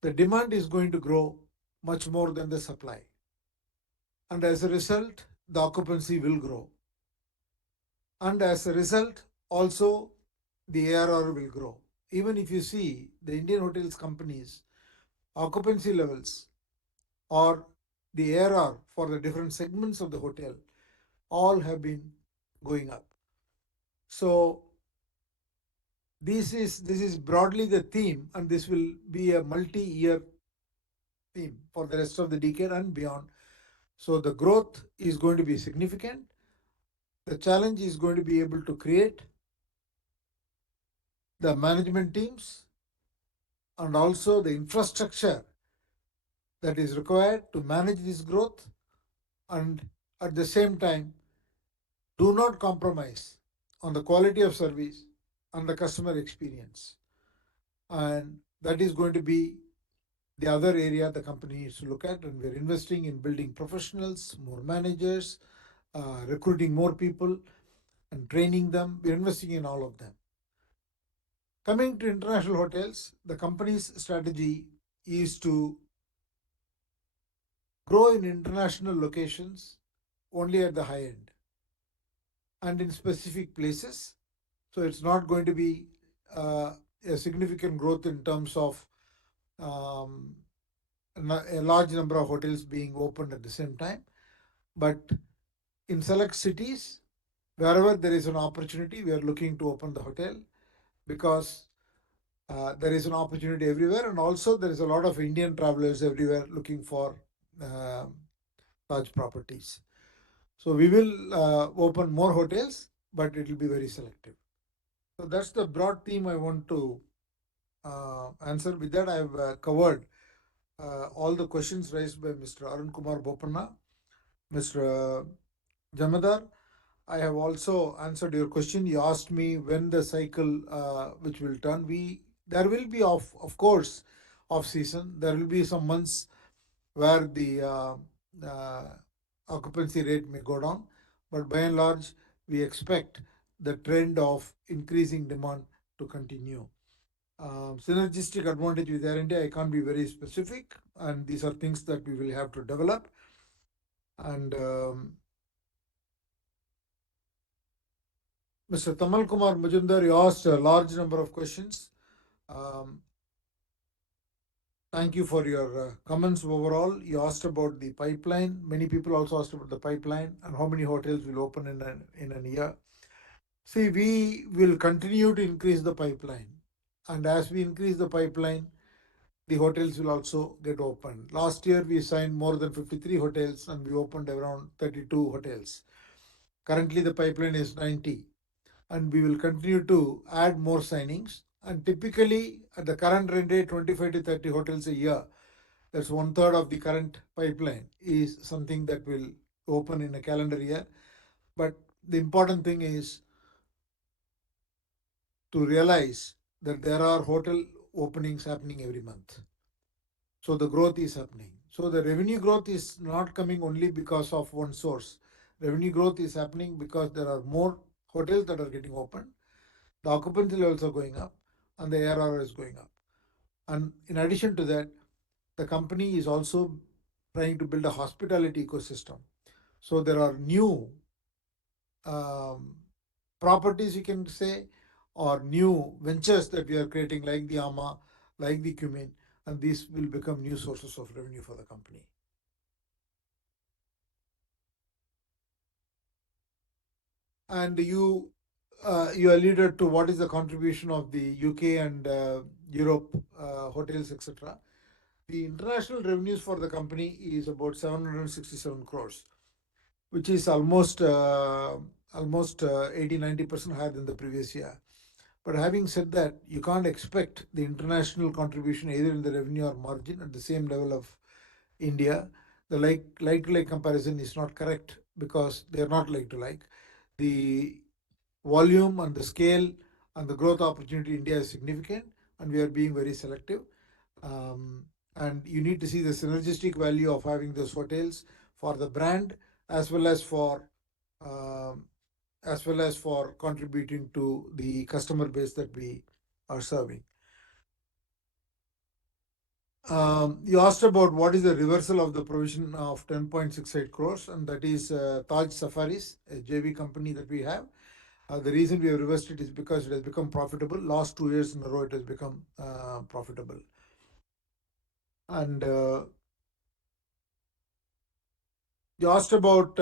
the demand is going to grow much more than the supply. And as a result, the occupancy will grow. And as a result, also the ARR will grow. Even if you see the Indian hotels companies, occupancy levels or the ARR for the different segments of the hotel all have been going up. So this is broadly the theme, and this will be a multi-year theme for the rest of the decade and beyond. So the growth is going to be significant. The challenge is going to be able to create the management teams and also the infrastructure that is required to manage this growth, and at the same time do not compromise on the quality of service and the customer experience. And that is going to be the other area the company needs to look at, and we're investing in building professionals, more managers, recruiting more people and training them. We're investing in all of them. Coming to international hotels, the company's strategy is to grow in international locations only at the high end and in specific places. So it's not going to be a significant growth in terms of um, a large number of hotels being opened at the same time, but in select cities, wherever there is an opportunity, we are looking to open the hotel because there is an opportunity everywhere, and also there is a lot of Indian travelers everywhere looking for Taj properties. So we will open more hotels, but it will be very selective. So that's the broad theme I want to answer. With that, I have covered all the questions raised by Mr. Arun Kumar Bopanna, Mr. Jamadar. I have also answered your question. You asked me when the cycle which will turn. There will be of course off season. There will be some months where the uh, occupancy rate may go down, but by and large, we expect the trend of increasing demand to continue. Synergistic advantage with Air India, I can't be very specific, and these are things that we will have to develop. And Mr. Tamal Kumar Majumdar, you asked a large number of questions. Thank you for your comments overall. You asked about the pipeline. Many people also asked about the pipeline and how many hotels will open in a year. See, we will continue to increase the pipeline. And as we increase the pipeline, the hotels will also get opened. Last year, we signed more than 53 hotels and we opened around 32 hotels. Currently, the pipeline is 90, and we will continue to add more signings. And typically, at the current rate rate, 25 to 30 hotels a year, that's one third of the current pipeline, is something that will open in a calendar year. But the important thing is to realize that there are hotel openings happening every month. So the growth is happening. So the revenue growth is not coming only because of one source. Revenue growth is happening because there are more hotels that are getting opened. The occupancy levels are going up and the ARR is going up. And in addition to that, the company is also trying to build a hospitality ecosystem. So there are new properties, you can say, or new ventures that we are creating, like the AMA, like the Cumin, and these will become new sources of revenue for the company. And you alluded to what is the contribution of the UK and Europe hotels, etc. The international revenues for the company is about 767 crores, which is almost 80-90% higher than the previous year. But having said that, you can't expect the international contribution either in the revenue or margin at the same level of India. The like-to-like comparison is not correct because they are not like-to-like. The volume and the scale and the growth opportunity in India is significant, and we are being very selective. And you need to see the synergistic value of having those hotels for the brand as well as for contributing to the customer base that we are serving. You asked about what is the reversal of the provision of 10.68 crores, and that is Taj Safaris, a JV company that we have. The reason we have reversed it is because it has become profitable. Last 2 years in a row, it has become profitable. And you asked about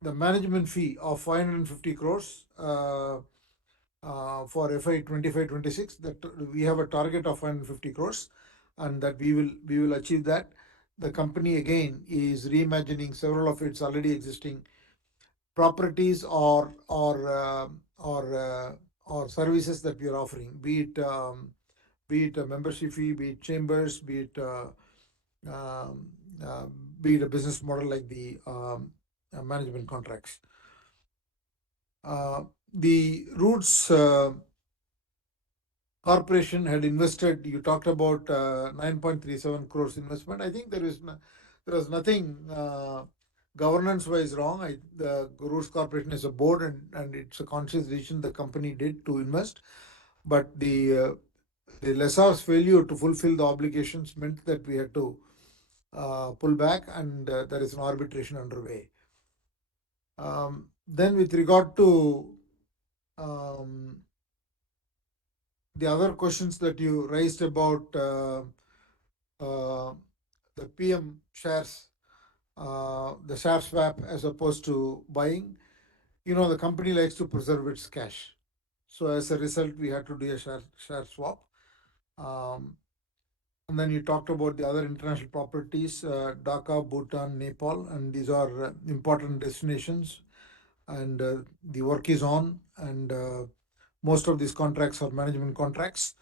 the management fee of 550 crores for FY 25-26. That we have a target of 550 crores, and that we will achieve that. The company again is reimagining several of its already existing properties or services that we are offering, be it a membership fee, be it chambers, um, be it a business model like the management contracts. The Roots Corporation had invested. You talked about 9.37 crores investment. I think there was nothing governance-wise wrong. The Roots Corporation is a board, and it's a conscious decision the company did to invest. But the lessor's failure to fulfill the obligations meant that we had to pull back, and there is an arbitration underway. Then with regard to the other questions that you raised about the PM shares, the share swap as opposed to buying. The company likes to preserve its cash. So as a result, we had to do a share swap. And then you talked about the other international properties, Dhaka, Bhutan, Nepal, and these are important destinations. And the work is on, and most of these contracts are management contracts.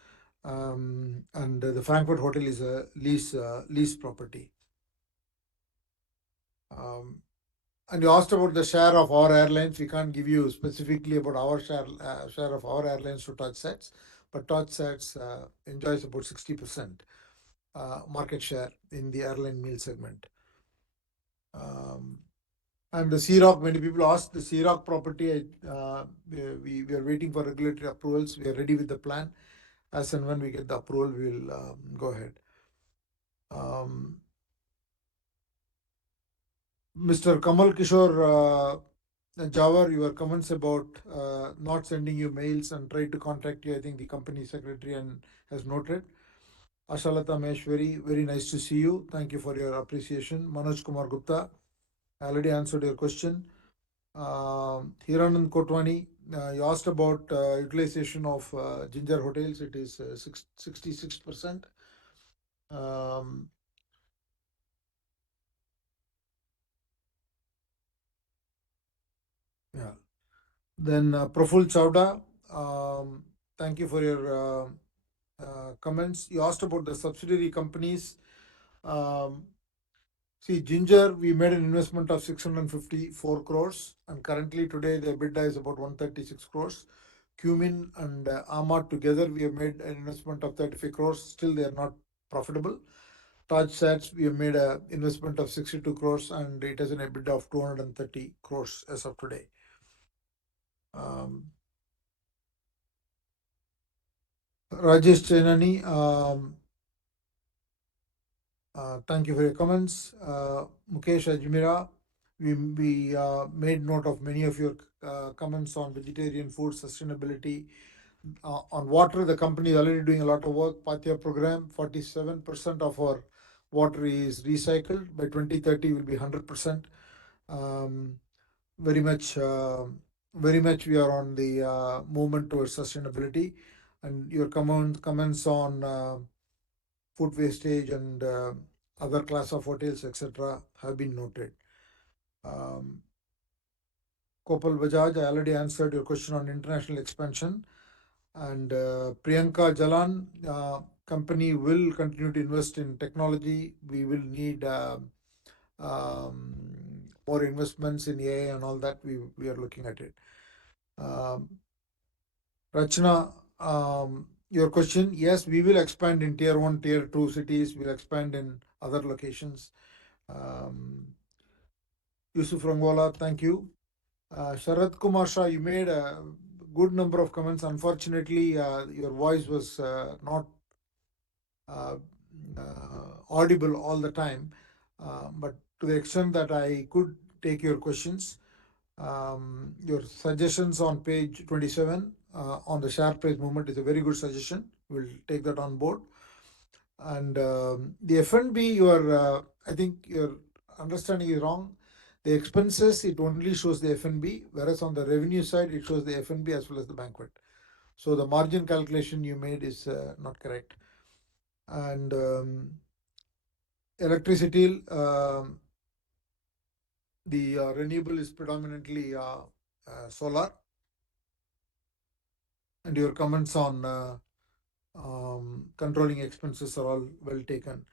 And the Frankfurt Hotel is a lease property. And you asked about the share of our airlines. We can't give you specifically about our share of our airlines to TouchSats, but TouchSats enjoys about 60% market share in the airline meal segment. And the Sea Rock, many people ask the Sea Rock property. We are waiting for regulatory approvals. We are ready with the plan. As and when we get the approval, we will go ahead. Mr. Kamal Kishore Jawar, your comments about not sending you mails and try to contact you, I think the company secretary and has noted. Ashalata Meshwari, very nice to see you. Thank you for your appreciation. Manoj Kumar Gupta, I already answered your question. Hiranand Kotwani, you asked about utilization of Ginger Hotels. It is 66%. Yeah. Then Praful Chawda, thank you for your comments. You asked about the subsidiary companies. See, Ginger, we made an investment of 654 crores, and currently today the EBITDA is about 136 crores. Cumin and Amar together, we have made an investment of 35 crores. Still, they are not profitable. TouchSats, we have made an investment of 62 crores, and it has an EBITDA of 230 crores as of today. Rajesh Chenani, thank you for your comments. Mukesh Ajmira, we made note of many of your comments on vegetarian food sustainability. On water, the company is already doing a lot of work. Pathya program, 47% of our water is recycled. By 2030, will be 100%. Very much we are on the movement towards sustainability. And your comments on food wastage and other class of hotels, etc., have been noted. Kopal Bajaj, I already answered your question on international expansion. And Priyanka Jalan, company will continue to invest in technology. We will need more investments in AI and all that. We are looking at it. Rachna, your question, yes, we will expand in tier 1, tier 2 cities. We'll expand in other locations. Yusuf Rangwala, thank you. Sharad Kumar Shah, you made a good number of comments. Unfortunately, your voice was not audible all the time. But to the extent that I could take your questions, your suggestions on page 27 on the share price movement is a very good suggestion. We'll take that on board. And the F&B, I think your understanding is wrong. The expenses, it only shows the F&B, whereas on the revenue side, it shows the F&B as well as the banquet. So the margin calculation you made is not correct. And electricity, the renewable is predominantly solar. And your comments on controlling expenses are all well taken.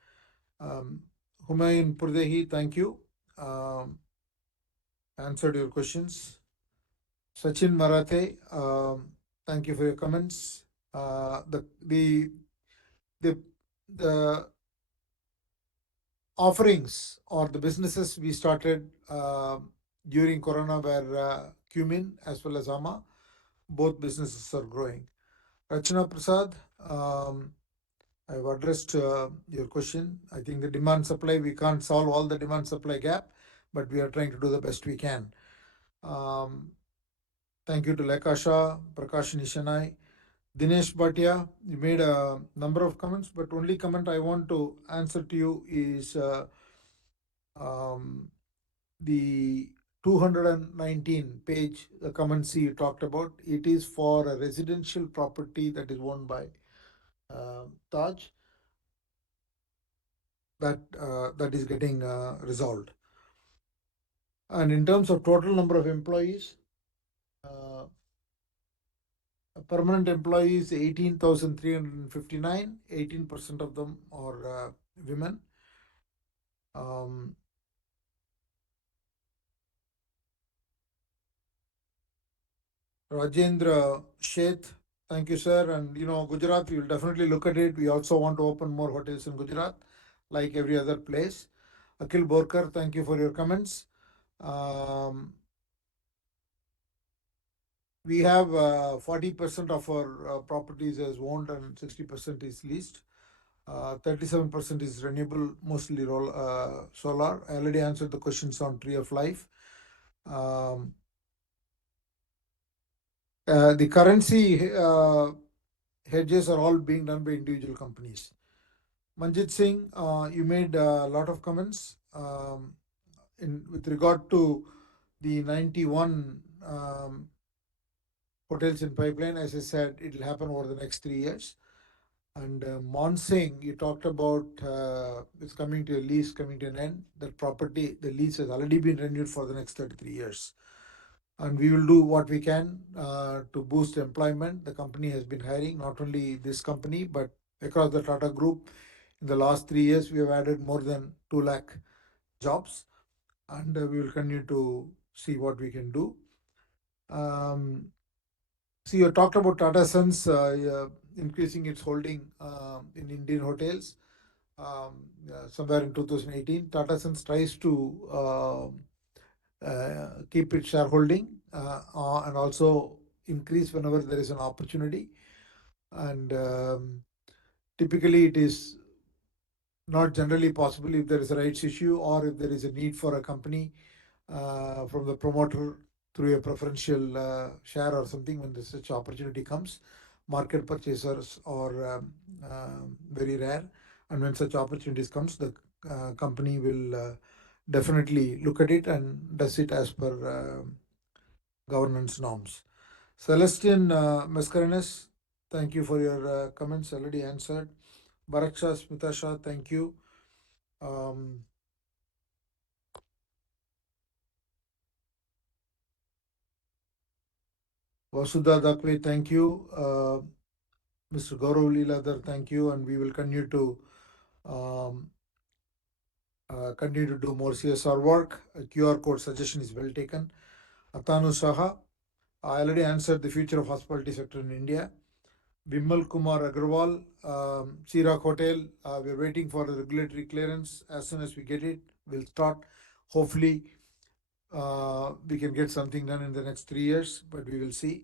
Humayun Purdehi, thank you. Answered your questions. Sachin Marathe, thank you for your comments. The offerings or the businesses we started during Corona were Cumin as well as Ama. Both businesses are growing. Rachna Prasad, I've addressed your question. I think the demand supply, we can't solve all the demand supply gap, but we are trying to do the best we can. Thank you to Lekasha, Prakash Nishanai. Dinesh Bhatia, you made a number of comments, but only comment I want to answer to you is the 219 page, the comments you talked about. It is for a residential property that is owned by Taj. That is getting resolved. And in terms of total number of employees, permanent employees 18,359. 18% of them are women. Rajendra Sheth, thank you, sir. And Gujarat, we will definitely look at it. We also want to open more hotels in Gujarat, like every other place. Akhil Borkar, thank you for your comments. We have 40% of our properties as owned and 60% is leased. 37% is renewable, mostly solar. I already answered the questions on Tree of Life. The currency hedges are all being done by individual companies. Manjit Singh, you made a lot of comments with regard to the 91 hotels in pipeline. As I said, it will happen over the next 3 years. And Monsing, you talked about it's coming to a lease, coming to an end. That property, the lease has already been renewed for the next 33 years. And we will do what we can to boost employment. The company has been hiring, not only this company, but across the Tata Group. In the last 3 years, we have added more than 2 lakh jobs. And we will continue to see what we can do. See, you talked about Tata Sons increasing its holding in Indian hotels. Somewhere in 2018, Tata Sons tries to keep its shareholding and also increase whenever there is an opportunity. And typically, it is not generally possible if there is a rights issue or if there is a need for a company from the promoter through a preferential share or something. When such opportunity comes, market purchasers are very rare, and when such opportunities comes, the company will definitely look at it and does it as per governance norms. Celestine Mascarenes, thank you for your comments, already answered. Baraksha Smita Shah, thank you. Vasudha Dakwe, thank you. Mr. Gaurav Leeladhar, thank you. And we will continue to do more CSR work. A QR code suggestion is well taken. Atanu Saha, I already answered the future of hospitality sector in India. Vimal Kumar Agarwal, Sirak Hotel, we're waiting for the regulatory clearance. As soon as we get it, we'll start. Hopefully, we can get something done in the next 3 years, but we will see.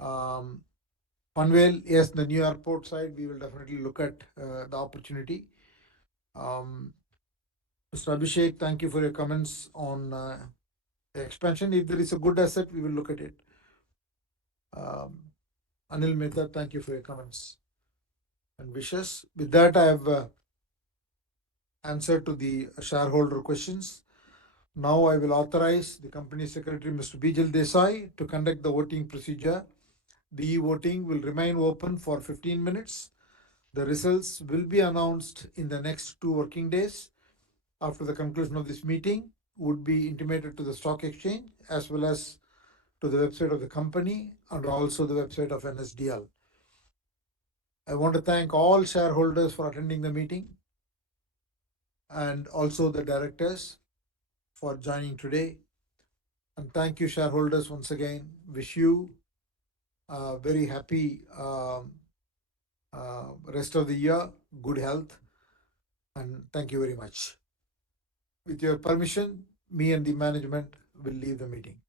Panvel, yes, the new airport side, we will definitely look at the opportunity. Mr. Abhishek, thank you for your comments on the expansion. If there is a good asset, we will look at it. Anil Mehta, thank you for your comments and wishes. With that, I have answered to the shareholder questions. Now I will authorize the company secretary, Mr. Bijal Desai, to conduct the voting procedure. The e-voting will remain open for 15 minutes. The results will be announced in the next 2 working days. After the conclusion of this meeting, would be intimated to the stock exchange as well as to the website of the company and also the website of NSDL. I want to thank all shareholders for attending the meeting and also the directors for joining today. And thank you, shareholders, once again. Wish you a very happy rest of the year, good health, and thank you very much. With your permission, me and the management will leave the meeting.